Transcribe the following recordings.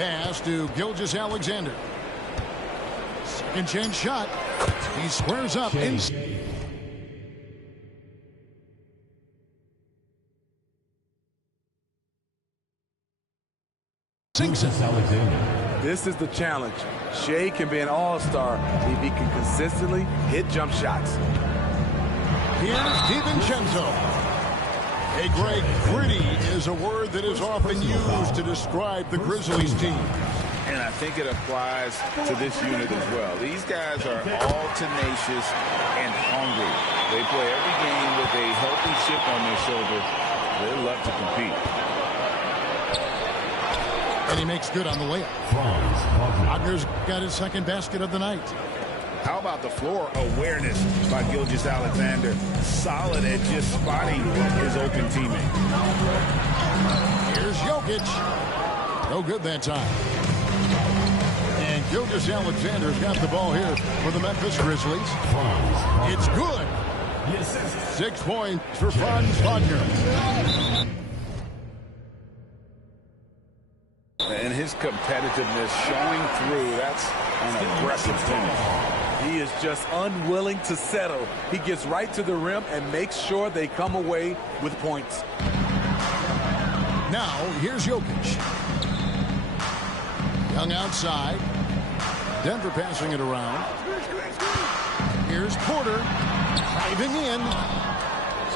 pass to Gilgeous-Alexander. Second chance shot. He squares up. Sinks it. This is the challenge. Shea can be an all-star if he can consistently hit jump shots. Here's DiVincenzo. Hey, Greg, gritty is a word that is often used to describe the Grizzlies team. And I think it applies to this unit as well. These guys are all tenacious and hungry. They play every game with a healthy chip on their shoulder. They love to compete. And he makes good on the layup. Wagner's got his second basket of the night. How about the floor awareness by Gilgeous-Alexander? Solid at just spotting his open teammate. Here's Jokic. No good that time. And Gilgeous-Alexander's got the ball here for the Memphis Grizzlies. It's good. 6 points for Franz Wagner. And his competitiveness showing through. That's an aggressive finish. He is just unwilling to settle. He gets right to the rim and makes sure they come away with points. Now, here's Jokic. Young outside. Denver passing it around. Here's Porter. Driving in.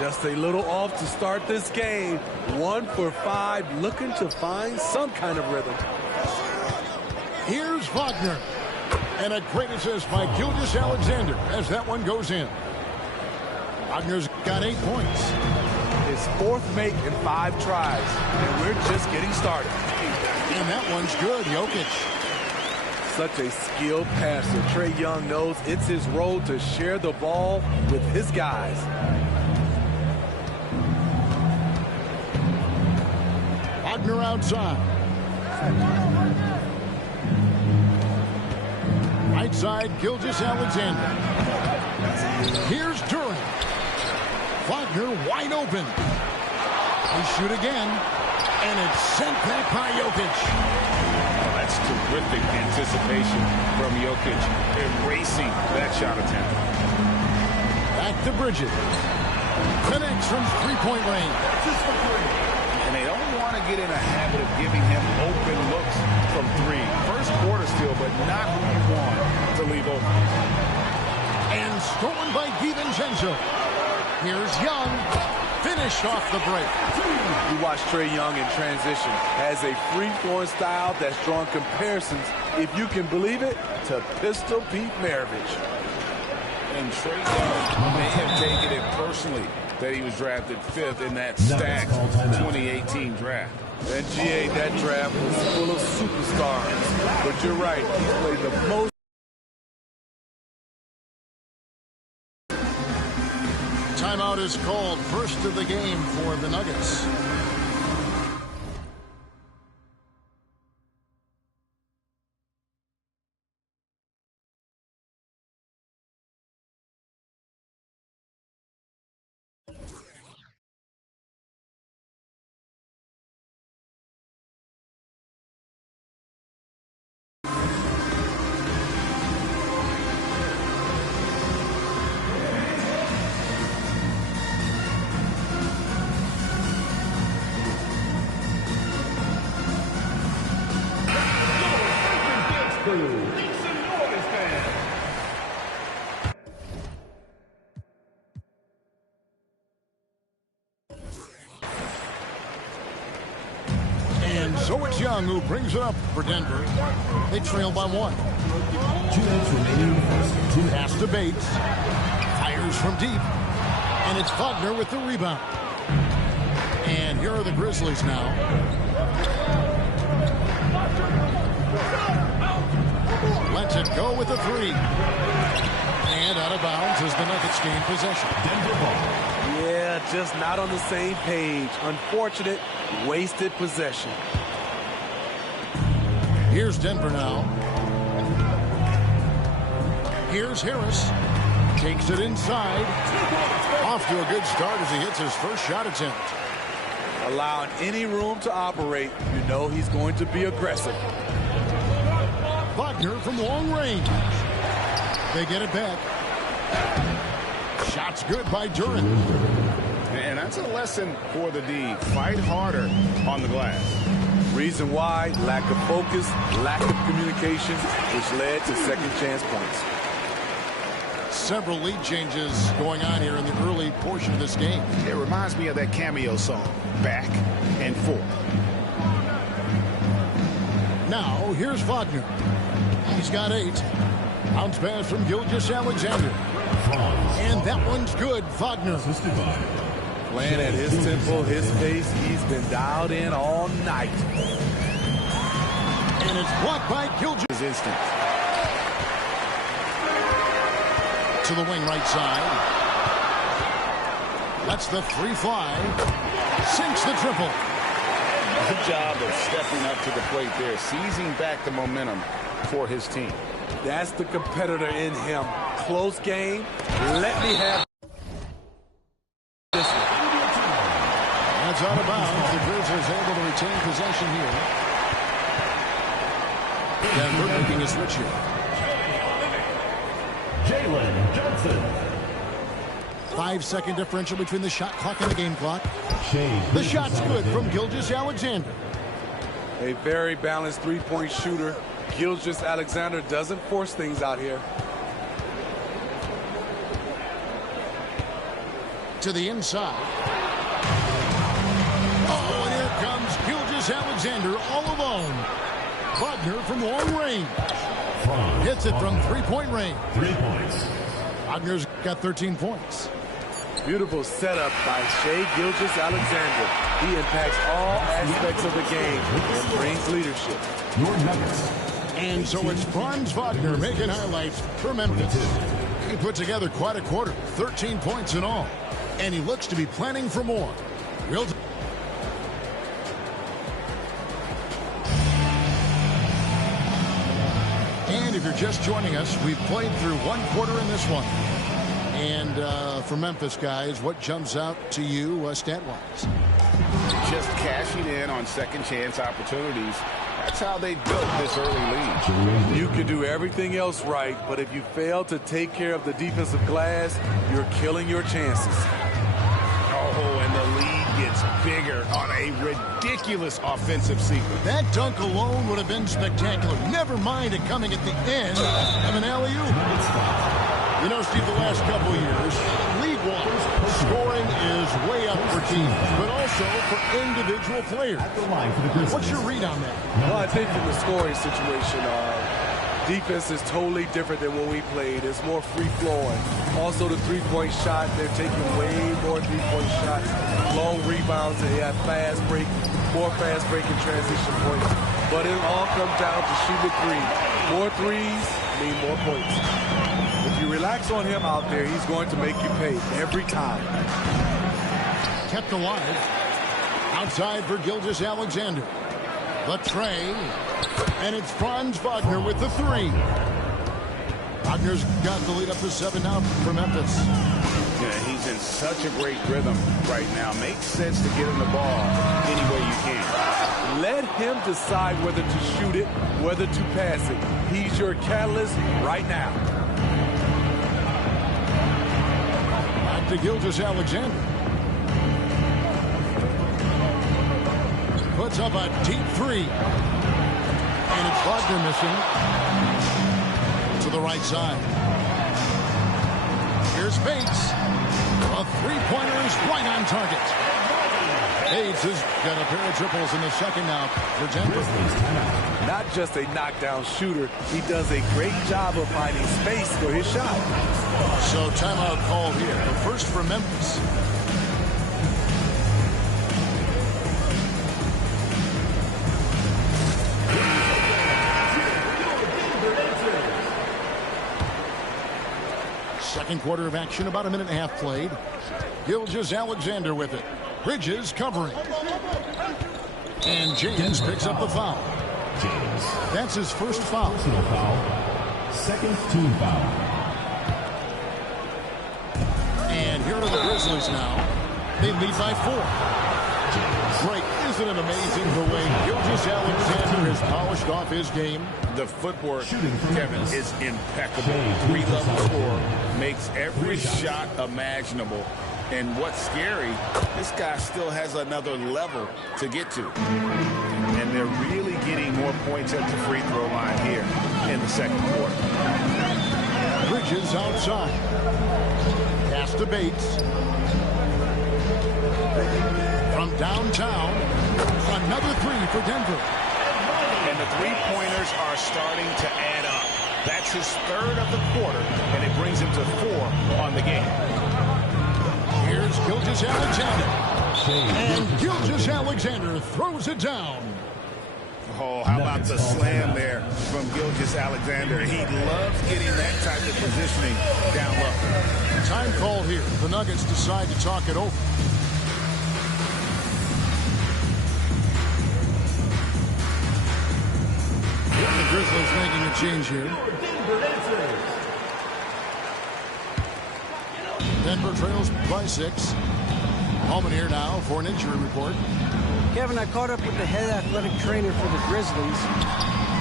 Just a little off to start this game. 1 for 5, looking to find some kind of rhythm. Here's Wagner. And a great assist by Gilgeous-Alexander as that one goes in. Wagner's got 8 points. His 4th make in 5 tries. And we're just getting started. And that one's good, Jokic. Such a skilled passer. Trae Young knows it's his role to share the ball with his guys. Wagner outside. Right side, Gilgeous-Alexander. Here's Durant. Wagner wide open. They shoot again. And it's sent back by Jokic. Oh, that's terrific anticipation from Jokic, erasing that shot attempt. Back to Bridges. Connects from three-point range. And they don't want to get in a habit of giving him open looks from 3. First quarter still, but not who you want to leave open. And stolen by DiVincenzo. Here's Young. Finished off the break. You watch Trae Young in transition. Has a free-flowing style that's drawn comparisons, if you can believe it, to Pistol Pete Maravich. And Trae Young may have taken it personally that he was drafted 5th in that stacked 2018 draft. And GA, that draft was full of superstars. But you're right, he played the most. Timeout is called. First of the game for the Nuggets. And so it's Young who brings it up for Denver. They trail by 1. 2 minutes remaining. Pass to Bates. Fires from deep. And it's Wagner with the rebound. And here are the Grizzlies now. Lets it go with a 3. And out of bounds as the Nuggets gain possession. Denver ball. Yeah, just not on the same page. Unfortunate, wasted possession. Here's Denver now. Here's Harris. Takes it inside. Off to a good start as he hits his first shot attempt. Allowing any room to operate, you know he's going to be aggressive. Wagner from long range. They get it back. Shot's good by Duran. And that's a lesson for the D. Fight harder on the glass. Reason why, lack of focus, lack of communication, which led to second chance points. Several lead changes going on here in the early portion of this game. It reminds me of that Cameo song, Back and Forth. Now, here's Wagner. He's got 8. Bounce pass from Gilgeous-Alexander. And that one's good, Wagner. Playing at his tempo, his pace, he's been dialed in all night. And it's blocked by Gilgeous. His instinct. To the wing right side. That's the free fly. Sinks the triple. Good job of stepping up to the plate there, seizing back the momentum for his team. That's the competitor in him. Close game. Let me have this one. That's out of bounds. The Grizzlies able to retain possession here. Denver making a switch here. Jalen Johnson. 5-second differential between the shot clock and the game clock. The shot's good from Gilgeous-Alexander. A very balanced three-point shooter. Gilgeous-Alexander doesn't force things out here. To the inside. Oh, and here comes Gilgeous-Alexander all alone. Wagner from long range. Hits it from three-point range. 3 points. Wagner's got 13 points. Beautiful setup by Shai Gilgeous-Alexander. He impacts all aspects of the game and brings leadership. Your Nuggets. And so it's Franz Wagner making highlights for Memphis. He put together quite a quarter, 13 points in all. And he looks to be planning for more. Real And if you're just joining us, we've played through one quarter in this one. And for Memphis, guys, what jumps out to you stat-wise? Just cashing in on second chance opportunities. That's how they built this early lead. You can do everything else right, but if you fail to take care of the defensive glass, you're killing your chances. Oh, and the lead gets bigger on a ridiculous offensive sequence. That dunk alone would have been spectacular. Never mind it coming at the end of an alley-oop. You know, Steve, the last couple of years, league-wise, scoring is way up for teams, but also for individual players. What's your read on that? Well, I think in the scoring situation, defense is totally different than when we played. It's more free-flowing. Also, the three-point shot, they're taking way more three-point shots. Long rebounds, they have fast break, more fast break and transition points. But it all comes down to shooting the three. More threes mean more points. If you relax on him out there, he's going to make you pay every time. Kept alive. Outside for Gilgeous-Alexander. The tray. And it's Franz Wagner with the three. Wagner's got the lead up to 7 now for Memphis. Yeah, he's in such a great rhythm right now. Makes sense to get him the ball any way you can. Let him decide whether to shoot it, whether to pass it. He's your catalyst right now. Back to Gilgeous-Alexander. Puts up a deep three. And it's Wagner missing. To the right side. Here's Bates. A three-pointer is right on target. Bates has got a pair of triples in the second now for Denver. Not just a knockdown shooter, he does a great job of finding space for his shot. So timeout call here. The first for Memphis. Second quarter of action, about a minute and a half played. Gilgeous-Alexander with it. Bridges covering. And James picks up the foul. That's his first foul. Personal foul. Second team foul. And here are the Grizzlies now. They lead by 4. Great. Isn't it amazing the way Gilgeous-Alexander has polished off his game? The footwork, Kevin, is impeccable. 3-level score, makes every shot imaginable. And what's scary, this guy still has another level to get to. And they're really getting more points at the free throw line here in the second quarter. Bridges outside. Pass to Bates. From downtown, another three for Denver. And the three-pointers are starting to add up. That's his third of the quarter, and it brings him to 4 on the game. Here's Gilgeous-Alexander. And Gilgeous-Alexander throws it down. Oh, how about the slam there from Gilgeous-Alexander? He loves getting that type of positioning down low. Time call here. The Nuggets decide to talk it over. The Grizzlies making a change here. Denver trails by 6. Holman here now for an injury report. Kevin, I caught up with the head athletic trainer for the Grizzlies.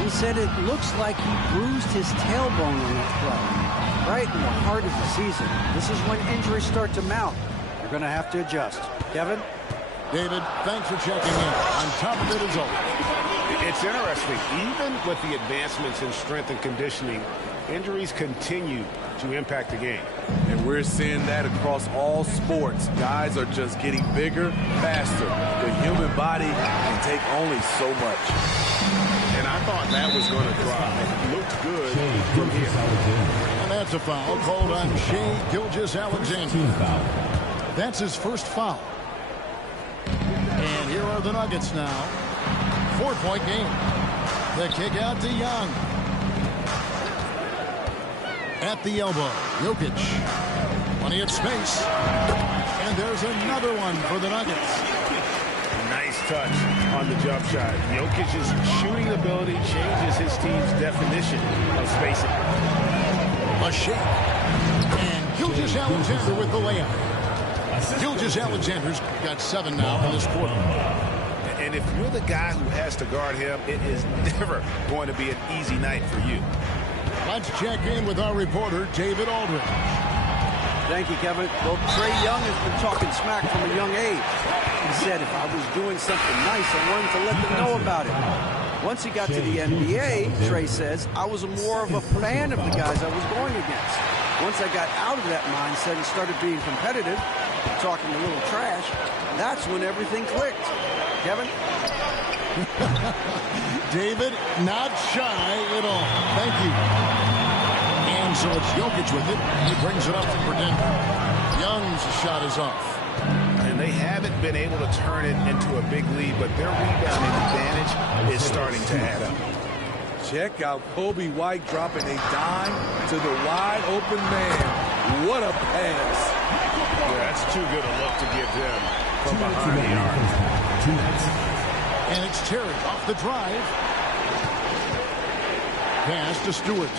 He said it looks like he bruised his tailbone on that play, right in the heart of the season. This is when injuries start to mount. You're going to have to adjust. Kevin? David, thanks for checking in. On top of it as always. It's interesting. Even with the advancements in strength and conditioning, injuries continue to impact the game. And we're seeing that across all sports. Guys are just getting bigger, faster. The human body can take only so much. And I thought that was going to drive. Looked good from here. And that's a foul called on Shai Gilgeous-Alexander. That's his first foul. And here are the Nuggets now. 4-point game. The kick out to Young. At the elbow, Jokic. Plenty of space. And there's another one for the Nuggets. Nice touch on the jump shot. Jokic's shooting ability changes his team's definition of spacing. A shake. And Gilgeous-Alexander with the layup. Gilgeous-Alexander's got 7 now in this quarter. And if you're the guy who has to guard him, it is never going to be an easy night for you. Let's check in with our reporter, David Aldridge. Thank you, Kevin. Well, Trae Young has been talking smack from a young age. He said if I was doing something nice, I wanted to let them know about it. Once he got to the NBA, Trae says, I was more of a fan of the guys I was going against. Once I got out of that mindset and started being competitive, talking a little trash, that's when everything clicked. Kevin? David, not shy at all. Thank you. And so it's Jokic with it. He brings it up for Denver. Young's shot is off. And they haven't been able to turn it into a big lead, but their rebounding advantage is starting to add up. Check out Kobe White dropping a dime to the wide open man. What a pass. Yeah, that's too good a look to give him from behind the arc. And it's Terry off the drive. Pass to Stewart.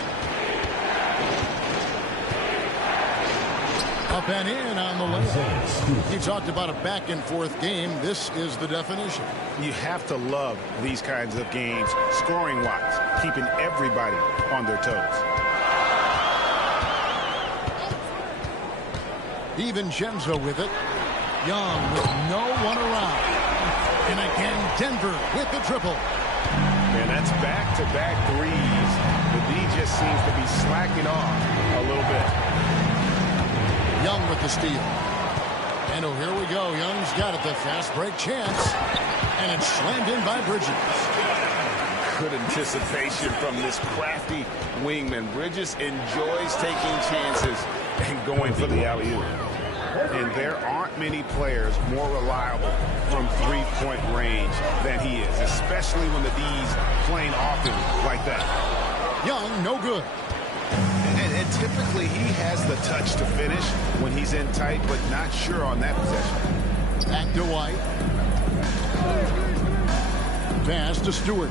Up and in on the layup. He talked about a back-and-forth game. This is the definition. You have to love these kinds of games, scoring-wise, keeping everybody on their toes. DiVincenzo with it. Young with no one around. And again, Denver with the triple. And that's back-to-back threes. The D just seems to be slacking off a little bit. Young with the steal. And oh, here we go. Young's got it. The fast break chance. And it's slammed in by Bridges. Good anticipation from this crafty wingman. Bridges enjoys taking chances and going for the alley-oop. And there aren't many players more reliable from three-point range than he is, especially when the D's playing often like that. Young, no good. And typically he has the touch to finish when he's in tight, but not sure on that possession. Back to White. Pass to Stewart.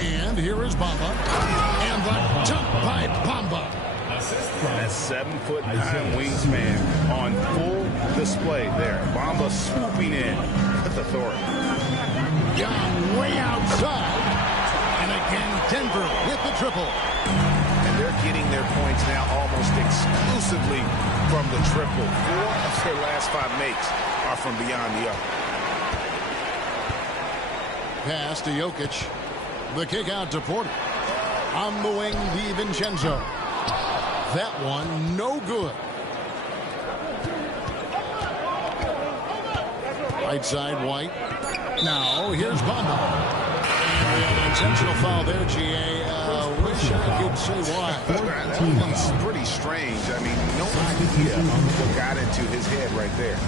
And here is Bamba. And the dunk by Bamba. That 7'9" wingspan on full display there. Bamba swooping in with authority. Young way outside. And again, Denver with the triple. And they're getting their points now almost exclusively from the triple. 4 of their last 5 makes are from beyond the arc. Pass to Jokic. The kick out to Porter. On the wing, DiVincenzo. That one, no good. Right side, White. Now, here's Bamba. And an intentional foul there, G.A. Wish I could say why. That one's pretty strange. I mean, no idea what got into his head right there.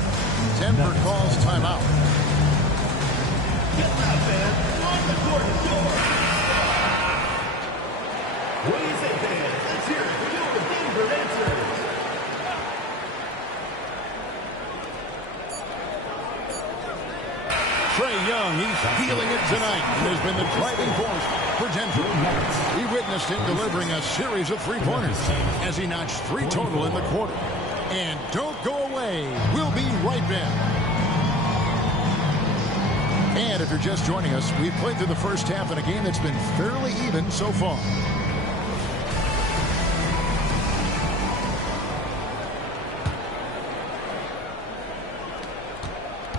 Denver calls timeout. Ladies and fans, let's hear it for your Denver answers. Trae Young, he's feeling it tonight and has been the driving force for Denver. We witnessed him delivering a series of three-pointers as he notched 3 total in the quarter. And don't go away. We'll be right back. And if you're just joining us, we've played through the first half in a game that's been fairly even so far.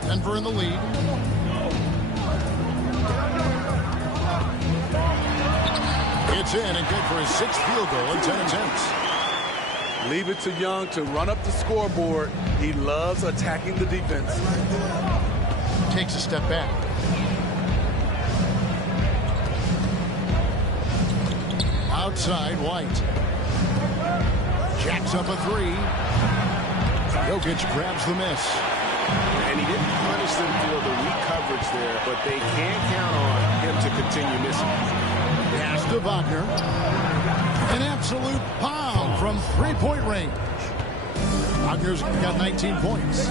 Denver in the lead. It's in and good for his 6th field goal in 10 attempts. Leave it to Young to run up the scoreboard. He loves attacking the defense. Takes a step back. Outside, White. Jacks up a 3. Jokic grabs the miss. And he didn't punish them for the weak coverage there, but they can't count on him to continue missing. Pass to Wagner. An absolute bomb from 3-point range. Wagner's got 19 points.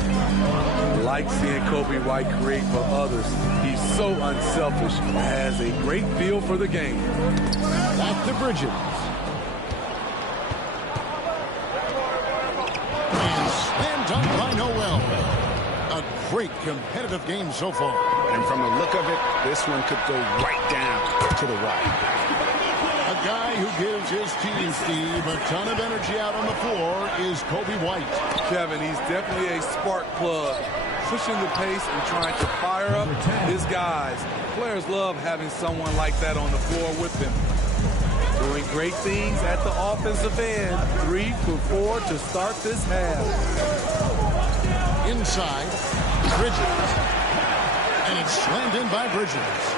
Like seeing Kobe White create for others. He's so unselfish. Has a great feel for the game. Back to Bridges. And slam dunk by Noel. A great competitive game so far. And from the look of it, this one could go right down to the right. A guy who gives his team, Steve, a ton of energy out on the floor is Kobe White. Kevin, he's definitely a spark plug, pushing the pace and trying to fire up his guys. Players love having someone like that on the floor with them. Doing great things at the offensive end. 3 for 4 to start this half. Inside, Bridges. And it's slammed in by Bridges.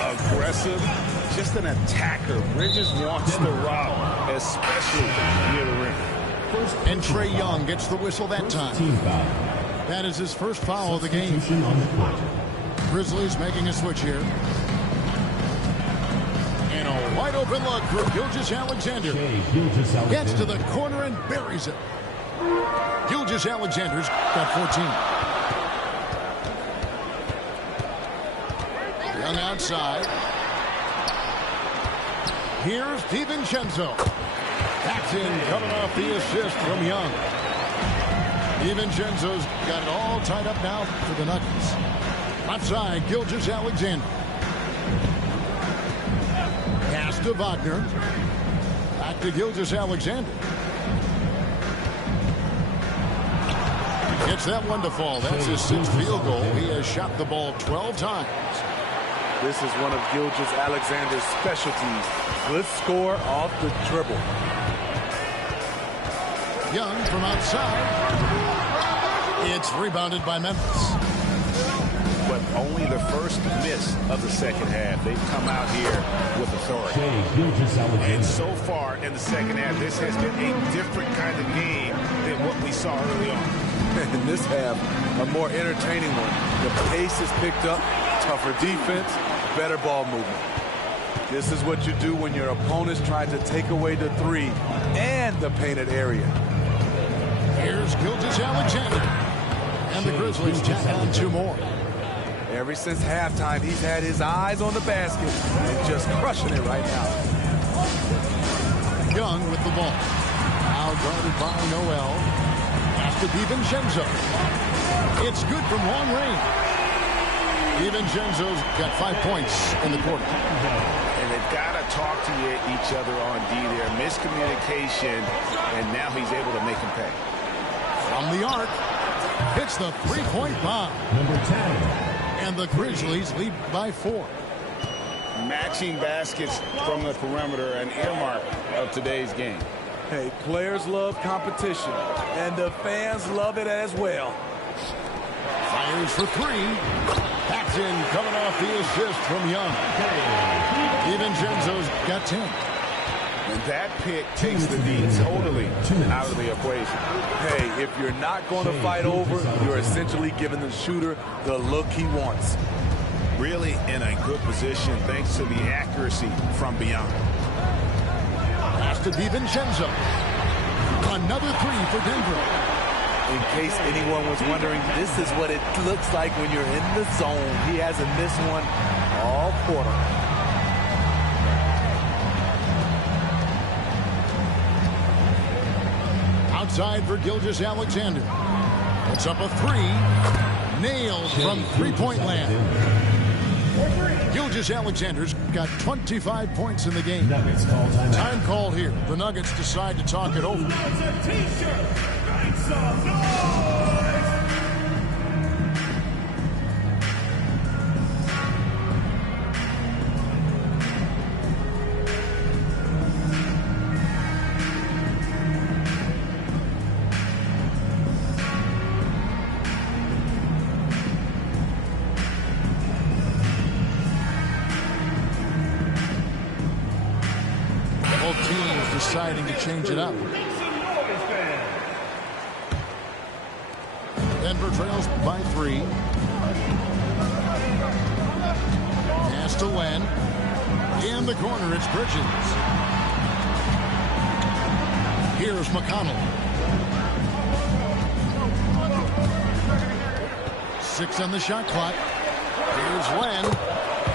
Aggressive, just an attacker. Bridges wants the rock, especially near the rim. And Trae Young gets the whistle that time. That is his first foul of the game. Grizzlies making a switch here. And a wide open look for Gilgeous-Alexander. Gets to the corner and buries it. Gilgeous-Alexander's got 14. Young outside. Here's DiVincenzo. That's in, coming off the assist from Young. DiVincenzo's got it all tied up now for the Nuggets. Outside, Gilgeous-Alexander. Pass to Wagner. Back to Gilgeous-Alexander. Gets that one to fall. That's his 6th field goal. He has shot the ball 12 times. This is one of Gilgeous-Alexander's specialties. Good score off the dribble. Young from outside. It's rebounded by Memphis. But only the first miss of the second half. They've come out here with authority. And so far in the second half, this has been a different kind of game than what we saw early on. In this half, a more entertaining one. The pace is picked up, tougher defense, better ball movement. This is what you do when your opponents try to take away the 3 and the painted area. Here's Gilgeous-Alexander. And the Grizzlies tack on 2 more. Ever since halftime, he's had his eyes on the basket and just crushing it right now. Young with the ball. Now guarded by Noel. Pass to DiVincenzo. It's good from long range. DiVincenzo's got 5 points in the quarter. And they've got to talk to each other on D there. Miscommunication, and now he's able to make him pay. From the arc, hits the three-point bomb. Number 10. And the Grizzlies lead by 4. Matching baskets from the perimeter, an earmark of today's game. Hey, players love competition, and the fans love it as well. Fires for 3. That's in, coming off the assist from Young. DiVincenzo's got 10. And that pick takes the D totally out of the equation. Hey, if you're not going to fight over, you're essentially giving the shooter the look he wants. Really in a good position thanks to the accuracy from beyond. Pass to DiVincenzo. Another 3 for Denver. In case anyone was wondering, this is what it looks like when you're in the zone. He hasn't missed one all quarter. Outside for Gilgeous-Alexander. Puts up a 3. Nailed from three-point land. Gilgeous-Alexander's got 25 points in the game. Nuggets call timeout. Time called here. The Nuggets decide to talk it over. Deciding to change it up. Denver trails by 3. Pass to Len. In the corner, it's Bridges. Here's McConnell. 6 on the shot clock. Here's Len.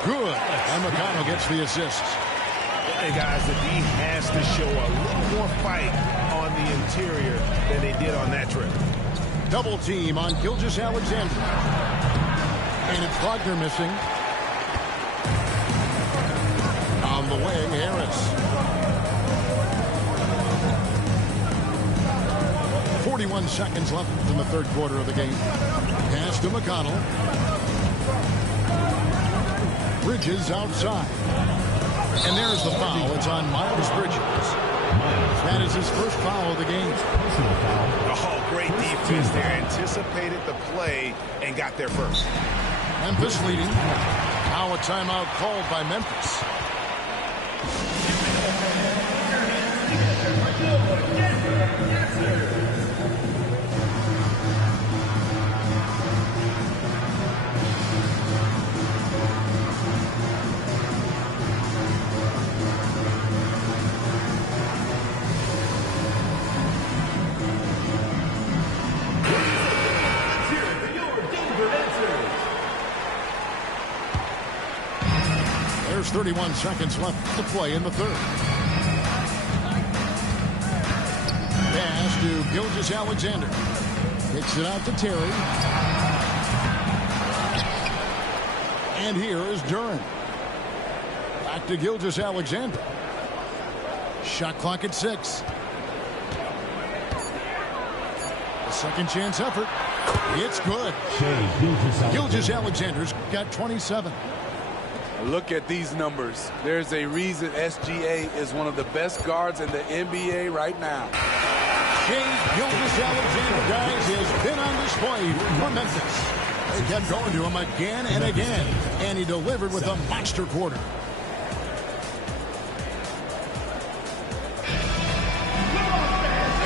Good. And McConnell gets the assist. Hey, guys, the D has to show a little more fight on the interior than they did on that trip. Double team on Gilgeous-Alexander. And it's Wagner missing. On the way, Harris. 41 seconds left in the third quarter of the game. Pass to McConnell. Bridges outside. And there's the foul. It's on Miles Bridges. That is his first foul of the game. Oh, great defense there. Anticipated the play and got there first. Memphis leading. Now a timeout called by Memphis. There's 31 seconds left to play in the third. Pass to Gilgeous-Alexander. Kicks it out to Terry. And here is Duren. Back to Gilgeous-Alexander. Shot clock at 6. A second chance effort. It's good. Gilgeous-Alexander's got 27. Look at these numbers. There's a reason SGA is one of the best guards in the NBA right now. Shai Gilgeous-Alexander, guys, has been on display for Memphis. They kept going to him again and again, and he delivered with a monster quarter.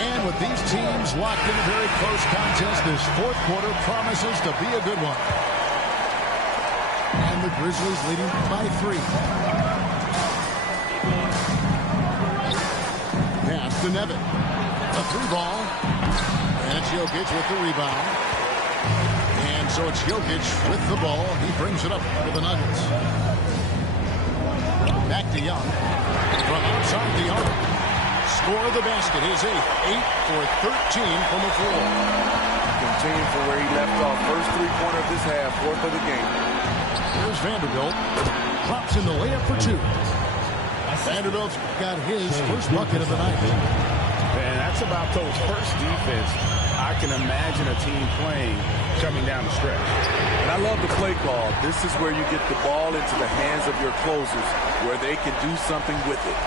And with these teams locked in a very close contest, this fourth quarter promises to be a good one. And the Grizzlies leading by 3. Pass to Nevin. A 3-ball. And it's Jokic with the rebound. And so it's Jokic with the ball. He brings it up for the Nuggets. Back to Young. From outside the arc. Score of the basket. His 8th. 8 for 13 from the floor. Continuing from where he left off. First three-pointer of this half. Fourth of the game. Here's Vanderbilt. Drops in the layup for two. Vanderbilt's got his first bucket of the night. And that's about those first defense I can imagine a team playing coming down the stretch. And I love the play call. This is where you get the ball into the hands of your closers, where they can do something with it.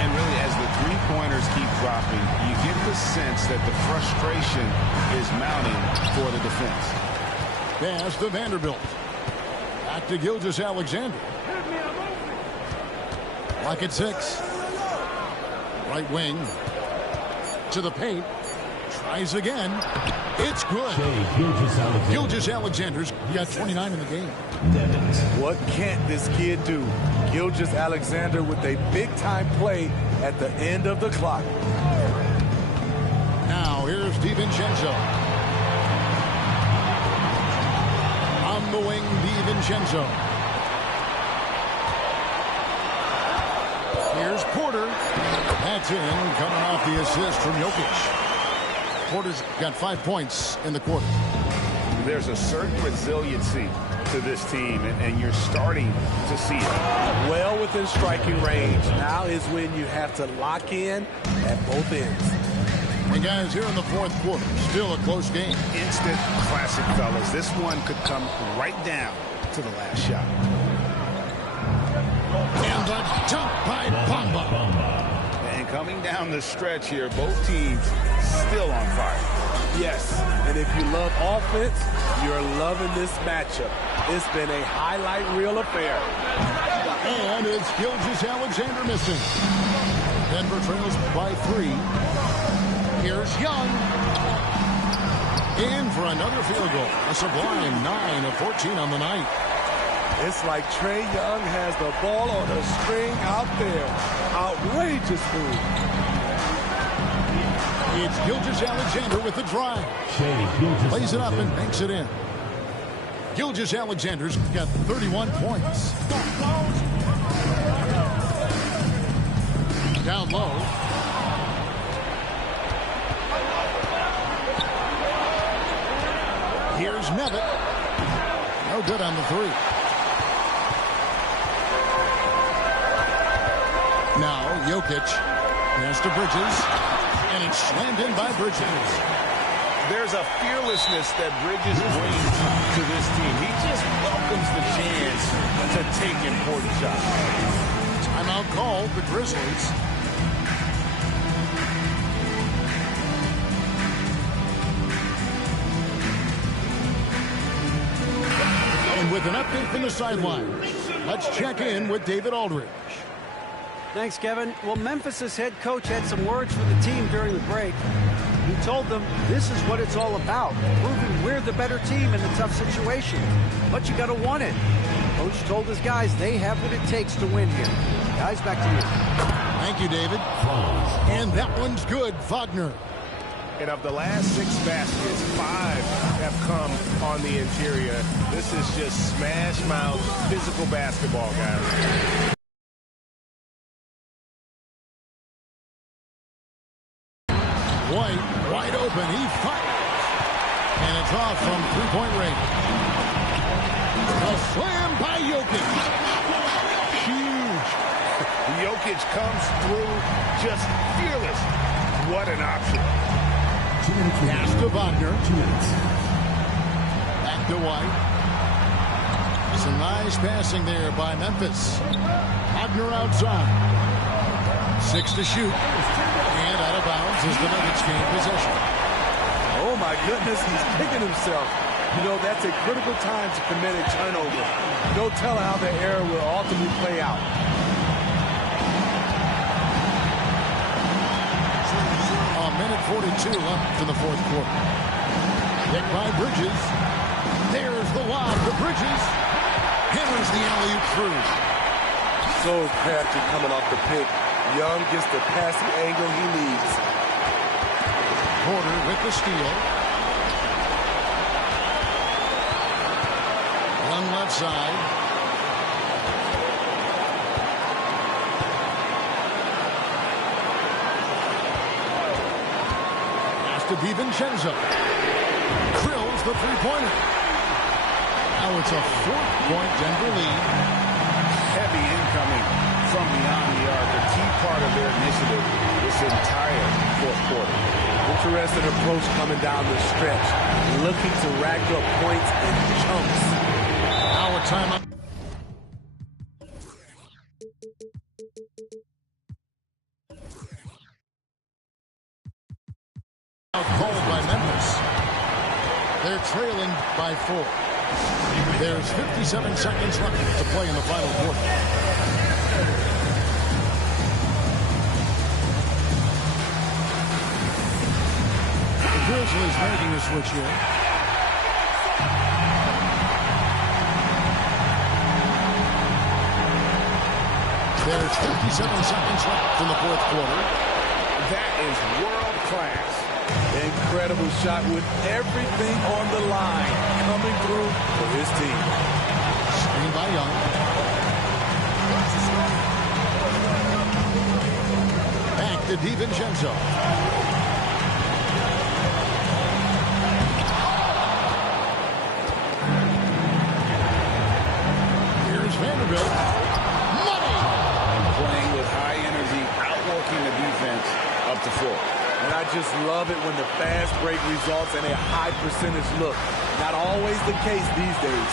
And really, as the three-pointers keep dropping, you get the sense that the frustration is mounting for the defense. Pass to Vanderbilt. Back to Gilgeous-Alexander. Lock at 6. Right wing. To the paint. Tries again. It's good. Gilgeous-Alexander's got 29 in the game. What can't this kid do? Gilgeous-Alexander with a big-time play at the end of the clock. Now here's DiVincenzo. On the wing, DiVincenzo. Here's Porter. That's in, coming off the assist from Jokic. Porter's got 5 points in the quarter. There's a certain resiliency to this team, and you're starting to see it. Well within striking range. Now is when you have to lock in at both ends. And guys, here in the fourth quarter, still a close game. Instant classic, fellas. This one could come right down to the last shot. And the dunk by Bamba. And coming down the stretch here, both teams still on fire. Yes, and if you love offense, you're loving this matchup. It's been a highlight reel affair. And it's Gilgeous-Alexander missing. Denver trails by 3. Here's Young. In for another field goal. A sublime 9 of 14 on the night. It's like Trae Young has the ball on a string out there. Outrageous move. It's Gilgeous-Alexander with the drive. Plays it up and banks it in. Gilgeous-Alexander's got 31 points. Down low. Here's Nevitt. No good on the 3. Now Jokic. Pass to Bridges. And it's slammed in by Bridges. There's a fearlessness that Bridges brings to this team. He just welcomes the chance to take important shots. Timeout called the Grizzlies. And with an update from the sideline, let's check in with David Aldridge. Thanks, Kevin. Well, Memphis' head coach had some words for the team during the break. He told them this is what it's all about, proving we're the better team in a tough situation. But you got to want it. Coach told his guys they have what it takes to win here. Guys, back to you. Thank you, David. And that one's good, Wagner. And of the last 6 baskets, 5 have come on the interior. This is just smash mouth physical basketball, guys. White, wide open, he fires. And it's off from three-point range. A slam by Jokic. Huge. Jokic comes through just fearless. What an option. Pass to Wagner. Back to White. Some nice passing there by Memphis. Wagner outside. 6 to shoot. And out of bounds as the Nuggets gain possession. Oh, my goodness, he's kicking himself. You know, that's a critical time to commit a turnover. No telling how the error will ultimately play out. A minute 42 left in the fourth quarter. Hit by Bridges. There's the lob to Bridges. Hammers the alley-oop through. So crafty coming off the pick. Young gets the passing angle he needs. Porter with the steal. Young left side. Pass to DiVincenzo. Drills the three-pointer. Now it's a 4-point Denver lead. Heavy incoming from beyond the arc, a key part of their initiative this entire fourth quarter. Interesting approach coming down the stretch, looking to rack up points in chunks. Now a timeout. Called by Memphis. They're trailing by 4. There's 57 seconds left to play in the final quarter. The Grizzlies making a switch here. There's 57 seconds left in the fourth quarter. That is world class. Incredible shot with everything on the line coming through for his team. Screen by Young. Back to DiVincenzo. Here's Vanderbilt. Money! Playing with high energy, outworking the defense up to 4. And I just love it when the fast break results in a high percentage look. Not always the case these days.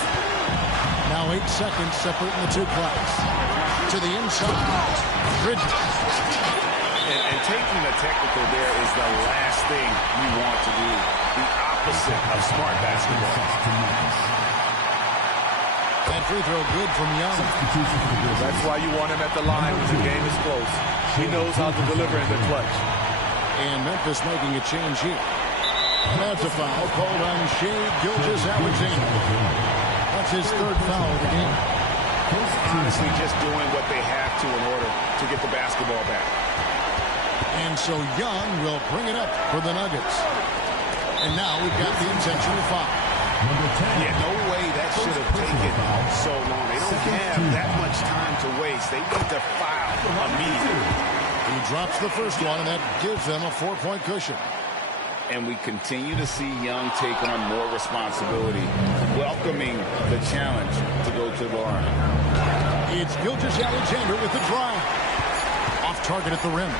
Now 8 seconds separating the two clocks. To the inside. Bridges. And taking the technical there is the last thing you want to do. The opposite of smart basketball. That free throw good from Young. That's why you want him at the line when the game is close. He knows how to deliver in the clutch. And Memphis making a change here. And that's a foul called on Shai Gilgeous-Alexander. That's his 3rd foul of the game. Honestly, just doing what they have to in order to get the basketball back. And so Young will bring it up for the Nuggets. And now we've got the intentional foul. Yeah, no way that should have taken so long. They don't have that much time to waste. They need to foul immediately. He drops the first one, and that gives them a 4-point cushion. And we continue to see Young take on more responsibility, welcoming the challenge to go to the line. It's Gilgeous-Alexander with the drive. Off target at the rim.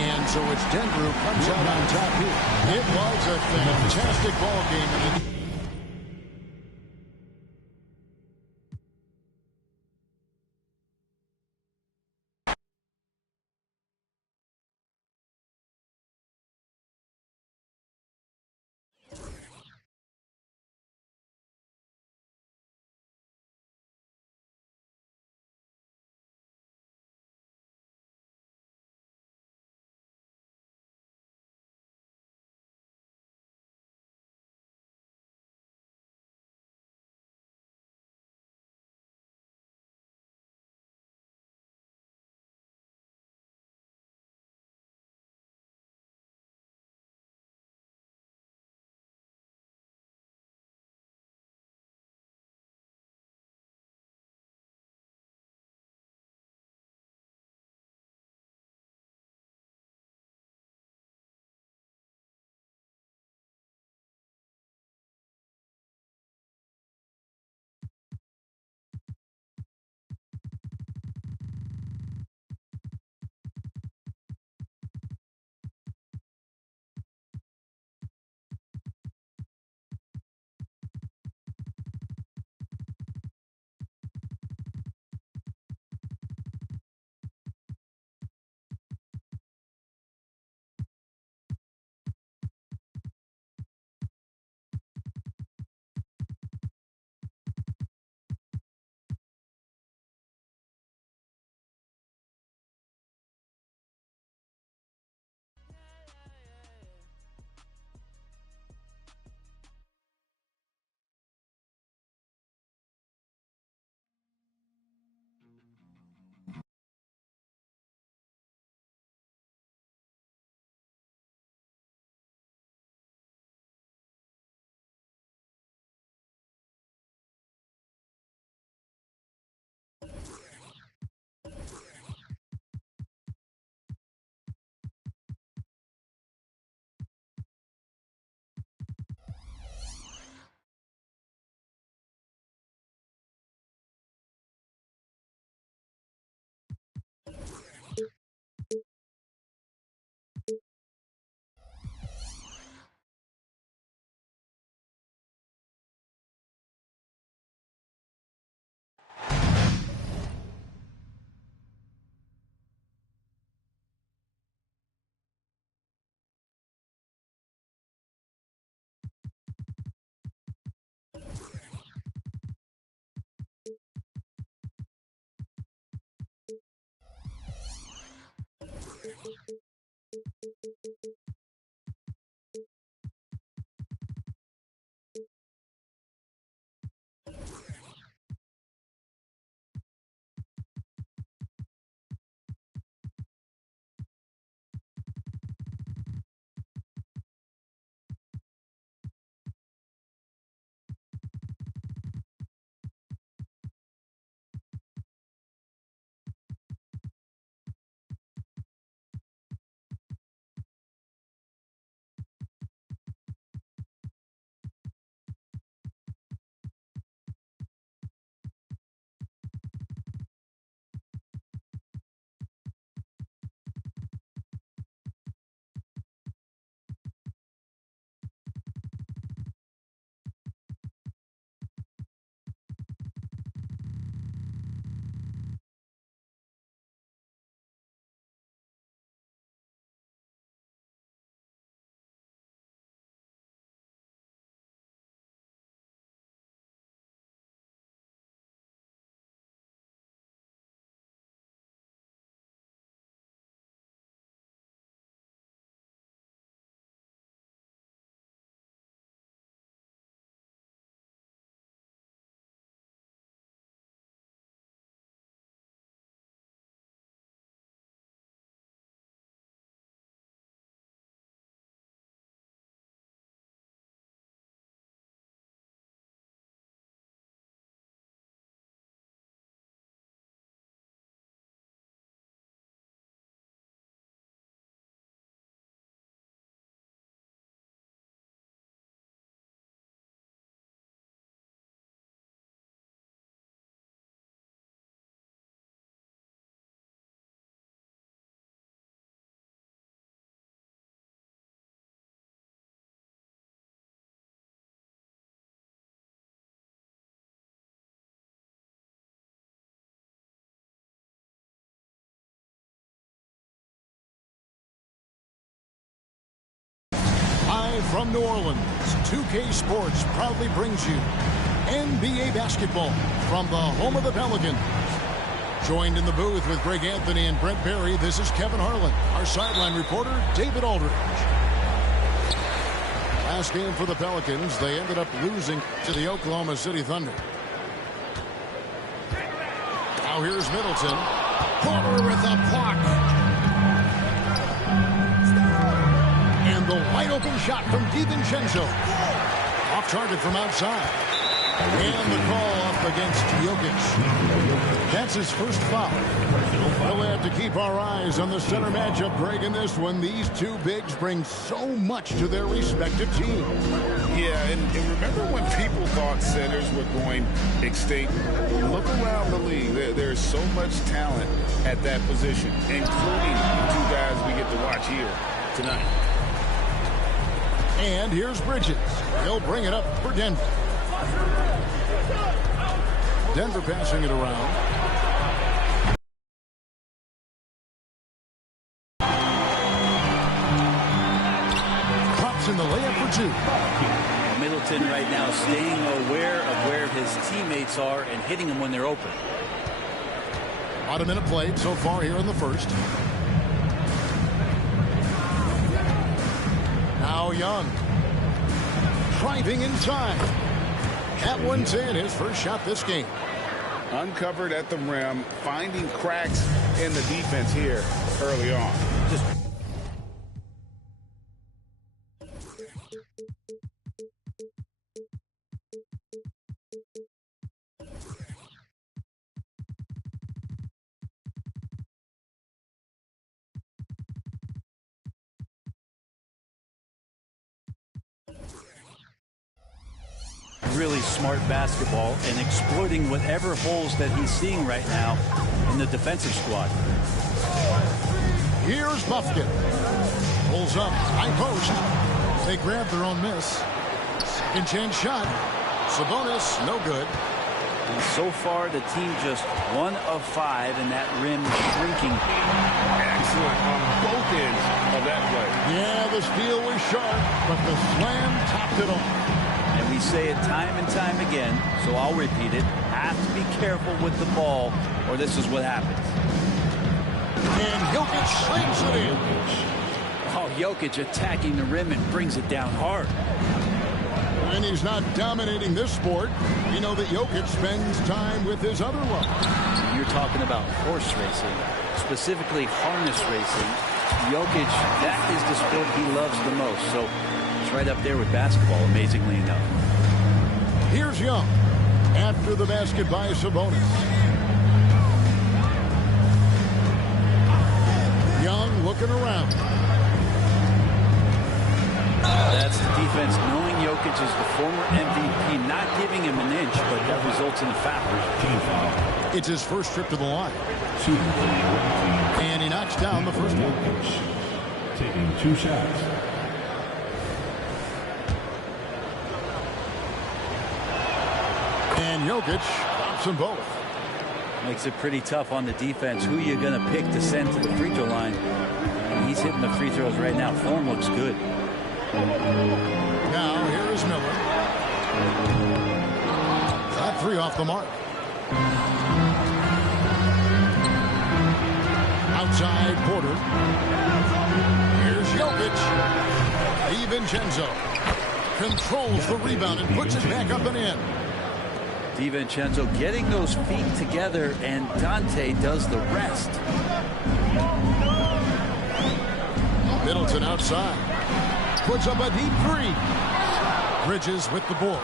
And so it's Denver who comes out on top here. It was a fantastic ball game. Live from New Orleans, 2K Sports proudly brings you NBA basketball from the home of the Pelicans. Joined in the booth with Greg Anthony and Brent Barry, this is Kevin Harlan. Our sideline reporter, David Aldridge. Last game for the Pelicans, they ended up losing to the Oklahoma City Thunder. Now here's Middleton. Porter with a block. And the wide open shot from DiVincenzo. Off target from outside. And the call up against Jokic. That's his first foul. We'll have to keep our eyes on the center matchup, Greg, in this one. These two bigs bring so much to their respective teams. Yeah, and remember when people thought centers were going extinct? Look around the league. There's so much talent at that position, including the two guys we get to watch here tonight. And here's Bridges. He'll bring it up for Denver. Denver passing it around. Drops in the layup for two. Middleton right now staying aware of where his teammates are and hitting them when they're open. About a minute played so far here in the first. Now Young. Driving inside. At 110, his first shot this game. Uncovered at the rim, finding cracks in the defense here early on. Really smart basketball and exploiting whatever holes that he's seeing right now in the defensive squad. Here's Buffkin. Pulls up, high post. They grab their own miss. Second chance shot. Sabonis, no good. And so far, the team just 1 of 5 in that rim shrinking. Excellent on both ends of that play. Yeah, the steal was sharp, but the slam topped it off. And we say it time and time again, so I'll repeat it. Have to be careful with the ball, or this is what happens. And Jokic slings it in. Oh, Jokic attacking the rim and brings it down hard. When he's not dominating this sport, we know that Jokic spends time with his other love. You're talking about horse racing, specifically harness racing. Jokic, that is the sport he loves the most. So it's right up there with basketball, amazingly enough. Here's Young after the basket by Sabonis. Young looking around. That's the defense knowing Jokic is the former MVP, not giving him an inch, but that results in a foul. It's his first trip to the line. And he knocks down the first one. Taking 2 shots. And Jokic drops them both. Makes it pretty tough on the defense. Who you going to pick to send to the free throw line? And he's hitting the free throws right now. Form looks good. Now here is Miller. Shot 3 off the mark. Outside Porter. Here's Jokic. DiVincenzo controls the rebound and puts it back up and in. DiVincenzo getting those feet together, and Dante does the rest. Middleton outside. Puts up a deep 3. Bridges with the board.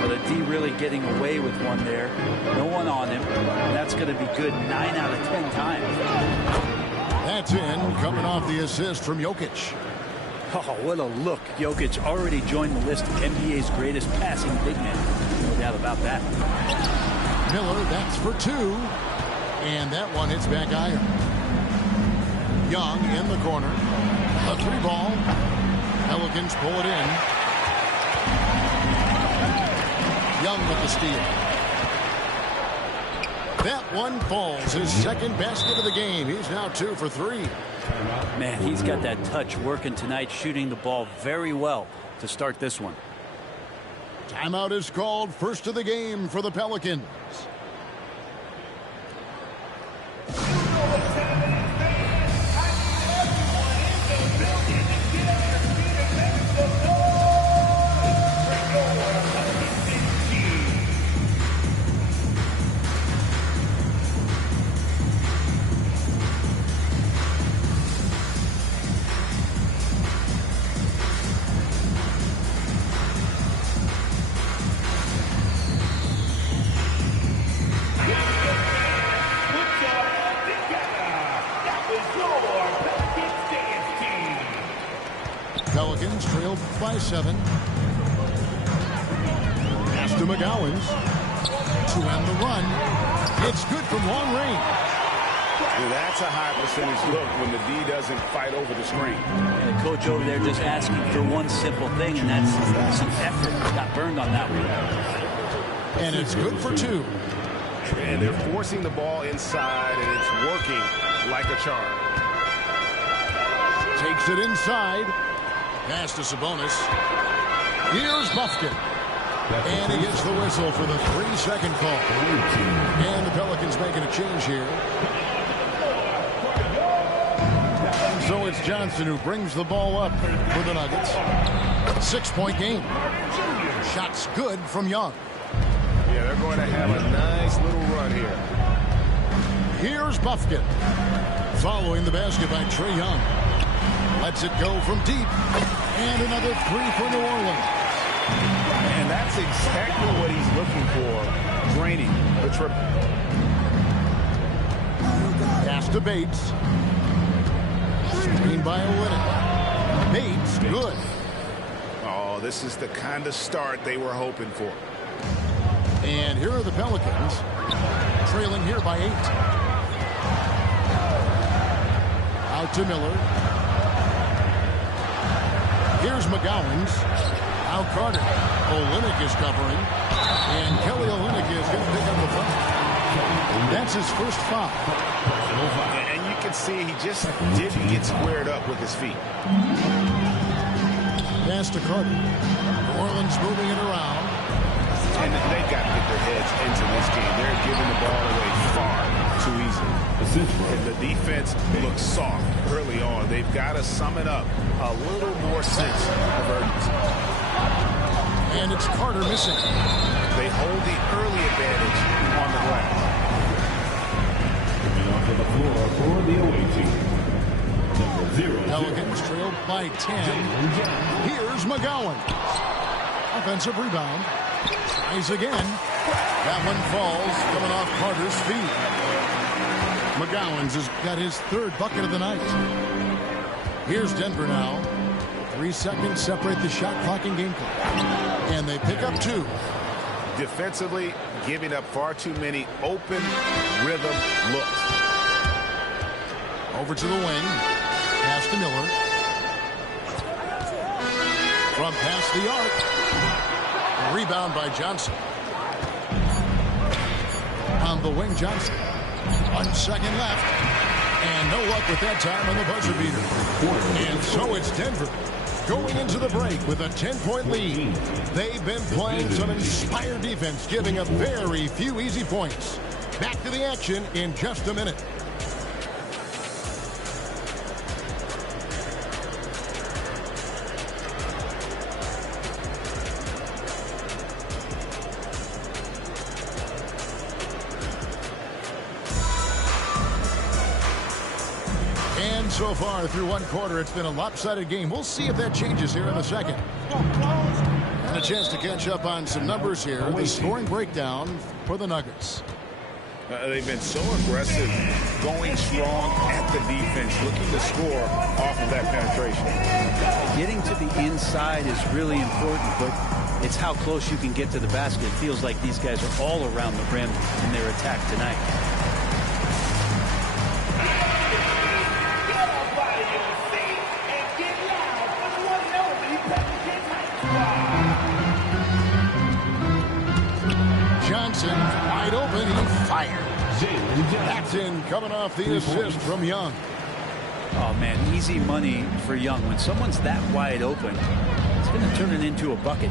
But a D really getting away with one there. No one on him. And that's going to be good 9 out of 10 times. That's in, coming off the assist from Jokic. Oh, what a look. Jokic already joined the list of NBA's greatest passing big men. No doubt about that. Miller, that's for 2. And that one hits back iron. Young in the corner. A 3-ball. Pelicans pull it in. Young with the steal. That one falls. His second basket of the game. He's now 2 for 3. Man, he's got that touch working tonight, shooting the ball very well to start this one. Timeout is called. First of the game for the Pelicans. Pelicans trailed by 7. Pass to McGowens. To end the run. It's good from long range. Well, that's a high percentage look when the D doesn't fight over the screen. And the coach over there just asking for one simple thing, and that's some effort. Got burned on that one. And it's good for 2. And they're forcing the ball inside, and it's working like a charm. Takes it inside. Pass to Sabonis. Here's Buffkin. And he gets the whistle for the 3-second call. And the Pelicans making a change here. So it's Johnson who brings the ball up for the Nuggets. 6-point game. Shots good from Young. Yeah, they're going to have a nice little run here. Here's Buffkin. Following the basket by Trae Young. Lets it go from deep. And another 3 for New Orleans. And that's exactly what he's looking for. Draining the triple. Pass to Bates. Screen by Olynyk. Bates, good. Oh, this is the kind of start they were hoping for. And here are the Pelicans. Trailing here by 8. Out to Miller. Here's McGowens. Out Carter. Olynyk is covering. And Kelly Olynyk is going to pick up the foul. That's his first foul. And you can see he just didn't get squared up with his feet. Pass to Carter. New Orleans moving it around. And they've got to get their heads into this game. They're giving the ball away far too easy. And the defense looks soft early on. They've got to sum it up. A little more sense of urgency. And it's Carter missing. They hold the early advantage on the glass. Coming onto the floor for the away team. Number 0. Pelicans trailed by 10. Here's McGowan. Offensive rebound. Tries again. That one falls, coming off Carter's feet. McGowan's has got his third bucket of the night. Here's Denver now. 3 seconds separate the shot clock and game clock. And they pick up 2. Defensively, giving up far too many open rhythm looks. Over to the wing. Pass to Miller. From past the arc. Rebound by Johnson. On the wing, Johnson. 1 second left. And no luck with that time on the buzzer beater. And so it's Denver going into the break with a 10-point lead. They've been playing some inspired defense, giving up very few easy points. Back to the action in just a minute. So far through one quarter, it's been a lopsided game. We'll see if that changes here in the second. And a chance to catch up on some numbers here. The scoring breakdown for the Nuggets. They've been so aggressive, going strong at the defense, looking to score off of that penetration. Getting to the inside is really important, but it's how close you can get to the basket. It feels like these guys are all around the rim in their attack tonight. Johnson wide open. He fires. That's in, coming off the assist from Young. Oh, man, easy money for Young. When someone's that wide open, it's going to turn it into a bucket.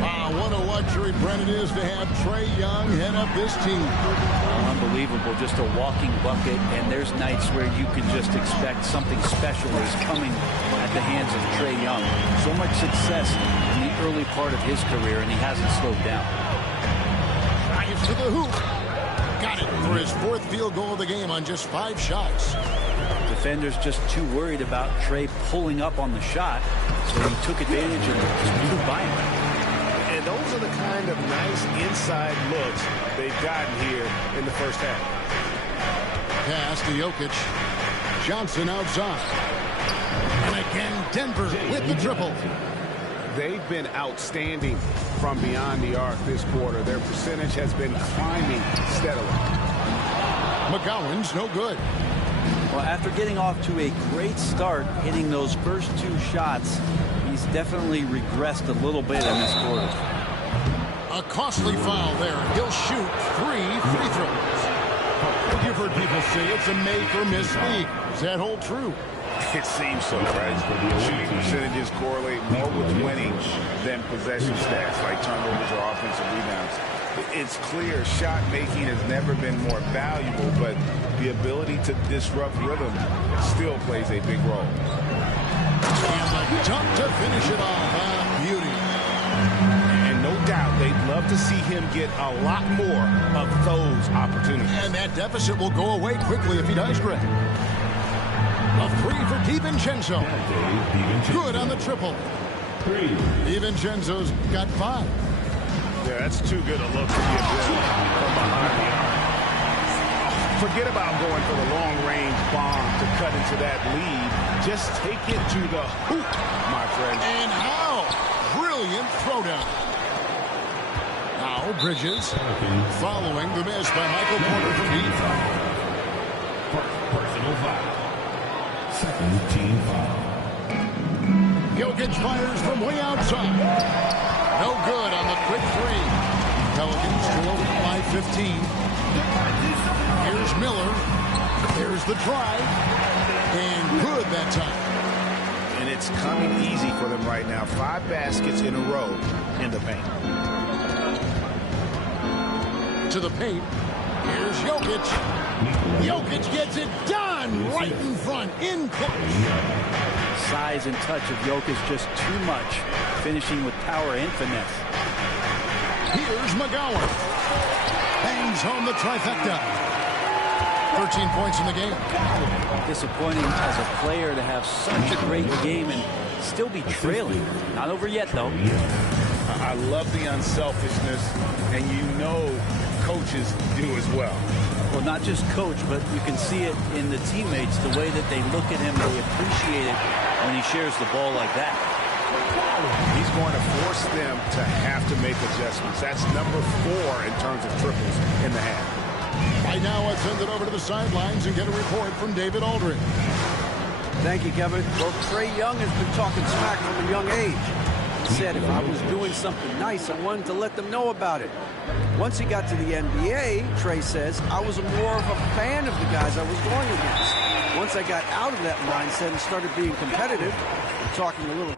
Wow, what a luxury, Brent, it is to have Trae Young head up this team. Unbelievable, just a walking bucket, and there's nights where you can just expect something special is coming at the hands of Trae Young. So much success in the early part of his career, and he hasn't slowed down. Drives to the hoop. Got it for his 4th field goal of the game on just 5 shots. Defenders just too worried about Trae pulling up on the shot, so he took advantage and just moved by him. And those are the kind of nice inside looks they've gotten here in the first half. Pass to Jokic. Johnson outside. And again, Denver with the triple. They've been outstanding from beyond the arc this quarter. Their percentage has been climbing steadily. McGowan's no good. Well, after getting off to a great start, hitting those first 2 shots, he's definitely regressed a little bit in this quarter. A costly foul there. He'll shoot 3 free throws. You've heard people say it's a make or miss league. Does that hold true? It seems so, right? Shooting percentages correlate more with winning than possession stats like turnovers or offensive rebounds. It's clear shot making has never been more valuable, but the ability to disrupt rhythm still plays a big role. And a jump to finish it off on beauty. And no doubt they'd love to see him get a lot more of those opportunities. And that deficit will go away quickly if he does, Greg. A 3 for DiVincenzo. Good on the triple. DiVincenzo's got 5. Yeah, that's too good a look to give them from behind the arc. Forget about going for the long-range bomb to cut into that lead. Just take it to the hoop, my friend. And how? Brilliant throwdown. Now Bridges following the miss by Michael Porter from deep. Personal foul. Second team foul. Jokic fires from way outside. No good on the quick 3. Pelicans trail by 15. Here's Miller. Here's the drive. And good that time. And it's coming easy for them right now. 5 baskets in a row in the paint. To the paint. Here's Jokic. Jokic gets it done right in front, in close. Size and touch of Jokic just too much, finishing with power and finesse. Here's McGowan. Bangs home the trifecta. 13 points in the game. Disappointing as a player to have such a great game and still be trailing. Not over yet, though. I love the unselfishness, and you know coaches do as well. Well, not just coach, but you can see it in the teammates, the way that they look at him, they appreciate it when he shares the ball like that. He's going to force them to have to make adjustments. That's number 4 in terms of triples in the half. Right now, let's send it over to the sidelines and get a report from David Aldridge. Thank you, Kevin. Well, Trae Young has been talking smack from a young age. He said if I was doing something nice, I wanted to let them know about it. Once he got to the NBA, Trae says, I was more of a fan of the guys I was going against. Once I got out of that mindset and started being competitive, I'm talking a little...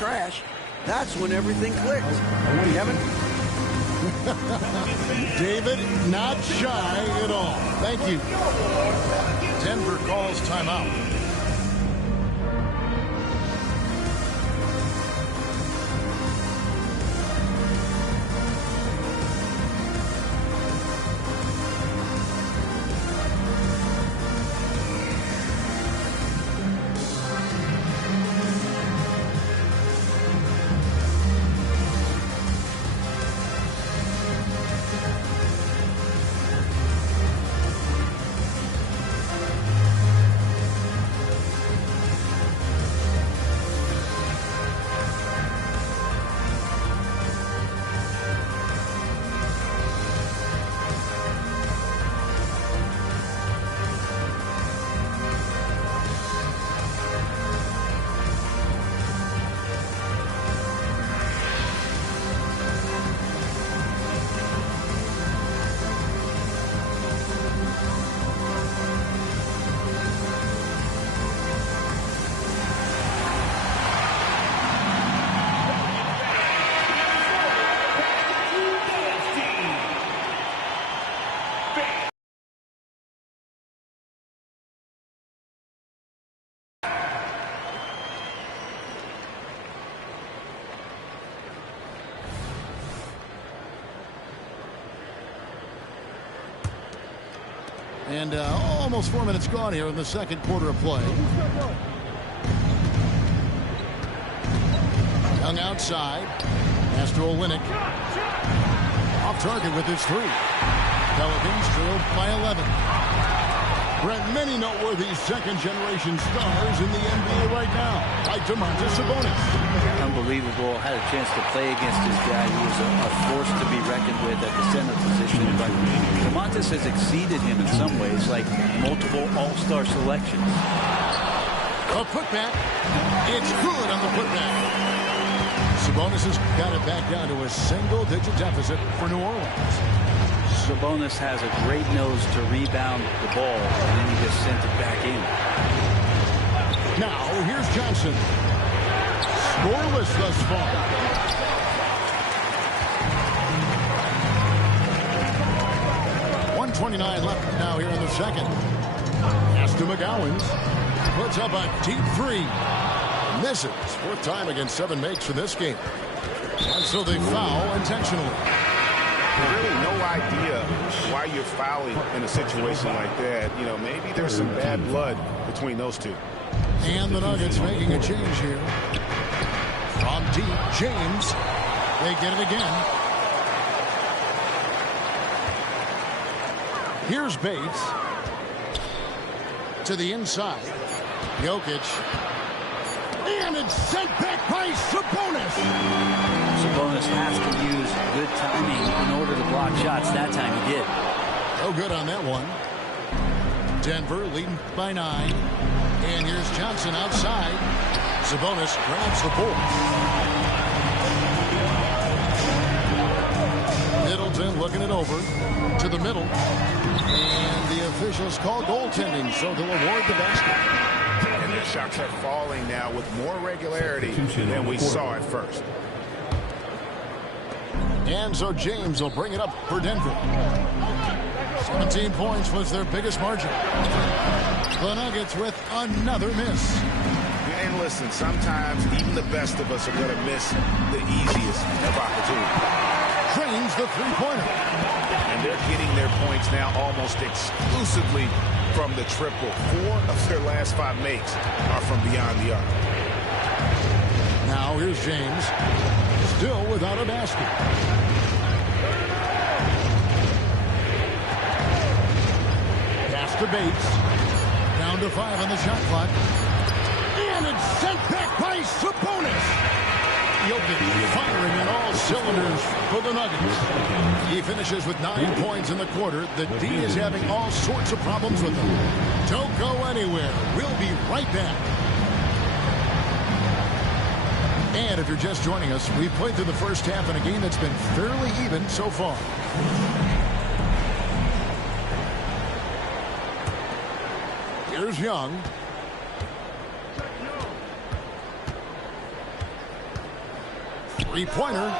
trash, that's when everything clicks. Kevin? David, not shy at all. Thank you. Denver calls timeout. And almost 4 minutes gone here in the second quarter of play. Young outside. Pass to Olynyk. Off target with his 3. Pelicans trailed by 11. Brent, many noteworthy second-generation stars in the NBA right now, like Domantas Sabonis. Unbelievable. Had a chance to play against this guy. He was a force to be reckoned with at the center position. But Domantas has exceeded him in some ways, like multiple all-star selections. A putback. It's good on the putback. Sabonis has got it back down to a single-digit deficit for New Orleans. Sabonis has a great nose to rebound the ball, and then he just sent it back in. Now, here's Johnson. Scoreless thus far. .129 left now here in the second. Pass to McGowan. Puts up a deep 3. Misses. Fourth time against 7 makes for this game. And so they foul intentionally. Really no idea why you're fouling in a situation like that. You know, maybe there's some bad blood between those two. And the Nuggets making a change here. From deep, James. They get it again. Here's Bates. To the inside. Jokic. And it's sent back by Sabonis. Sabonis has to use good timing in order to block shots. That time he did. No good on that one. Denver leading by 9. And here's Johnson outside. Sabonis grabs the board. Middleton looking it over to the middle. And the officials call goaltending, so they'll award the basket. And their shots are falling now with more regularity than we saw at first. And so James will bring it up for Denver. 17 points was their biggest margin. The Nuggets with another miss. And listen, sometimes even the best of us are going to miss the easiest of opportunities. Drains the three-pointer. And they're getting their points now almost exclusively from the triple. 4 of their last 5 makes are from beyond the arc. Now here's James. Still without a basket. Pass to Bates. Down to 5 on the shot clock. And it's sent back by Sabonis. Jokic firing in all cylinders for the Nuggets. He finishes with 9 points in the quarter. The D is having all sorts of problems with them. Don't go anywhere. We'll be right back. And if you're just joining us, we've played through the first half in a game that's been fairly even so far. Here's Young. Three-pointer.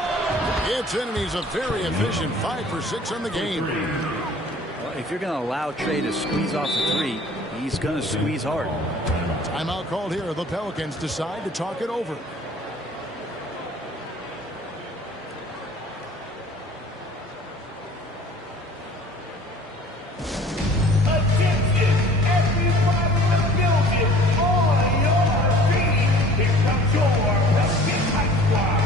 It's in, and he's a very efficient 5 for 6 on the game. Well, if you're going to allow Trey to squeeze off a 3, he's going to squeeze hard. Timeout called here. The Pelicans decide to talk it over. Attention, everybody in the building, on your feet. Here comes your Pelicans Hype Squad.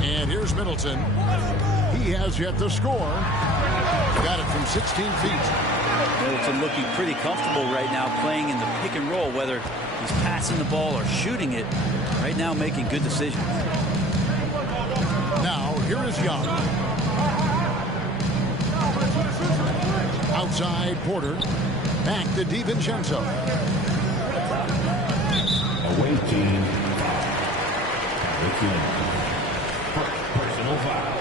And here's Middleton. He has yet to score. Got it from 16 feet. Middleton looking pretty comfortable right now playing in the pick and roll, whether he's passing the ball or shooting it. Right now making good decisions. Now, here is Young. Outside Porter. Back to DiVincenzo. Away team. Personal foul.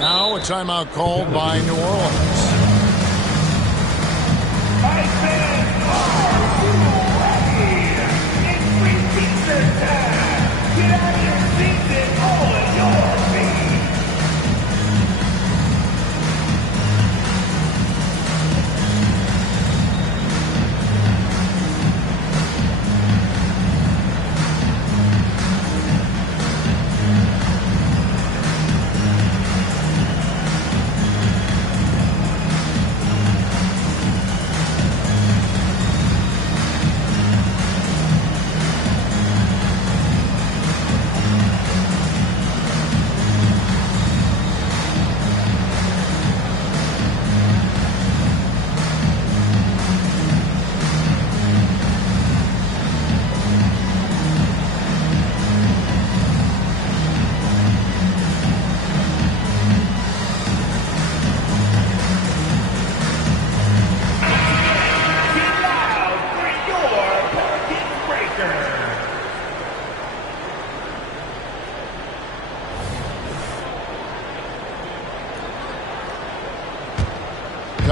Now a timeout called by New Orleans. My fans, are you ready? It's free pizza time. Get out of your seats and on your feet.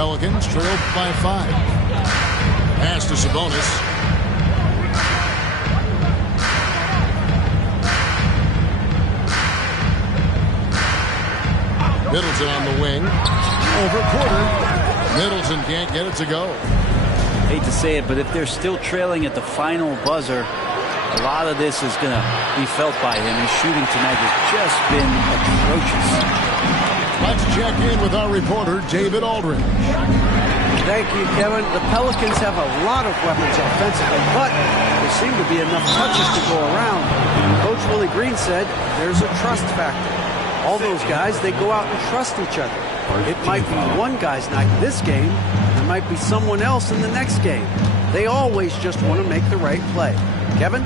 Pelicans trailed by 5. Pass to Sabonis. Middleton on the wing. Over quarter. Middleton can't get it to go. Hate to say it, but if they're still trailing at the final buzzer, a lot of this is going to be felt by him. His shooting tonight has just been atrocious. Let's check in with our reporter, David Aldridge. Thank you, Kevin. The Pelicans have a lot of weapons offensively, but there seem to be enough touches to go around. Coach Willie Green said there's a trust factor. All those guys, they go out and trust each other. It might be one guy's night in this game, and it might be someone else in the next game. They always just want to make the right play. Kevin?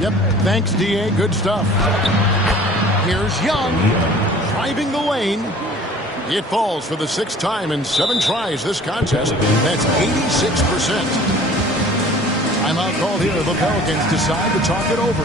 Yep, thanks, D.A. Good stuff. Here's Young, driving the lane. It falls for the 6th time in 7 tries this contest. That's 86%. Timeout called here. The Pelicans decide to talk it over.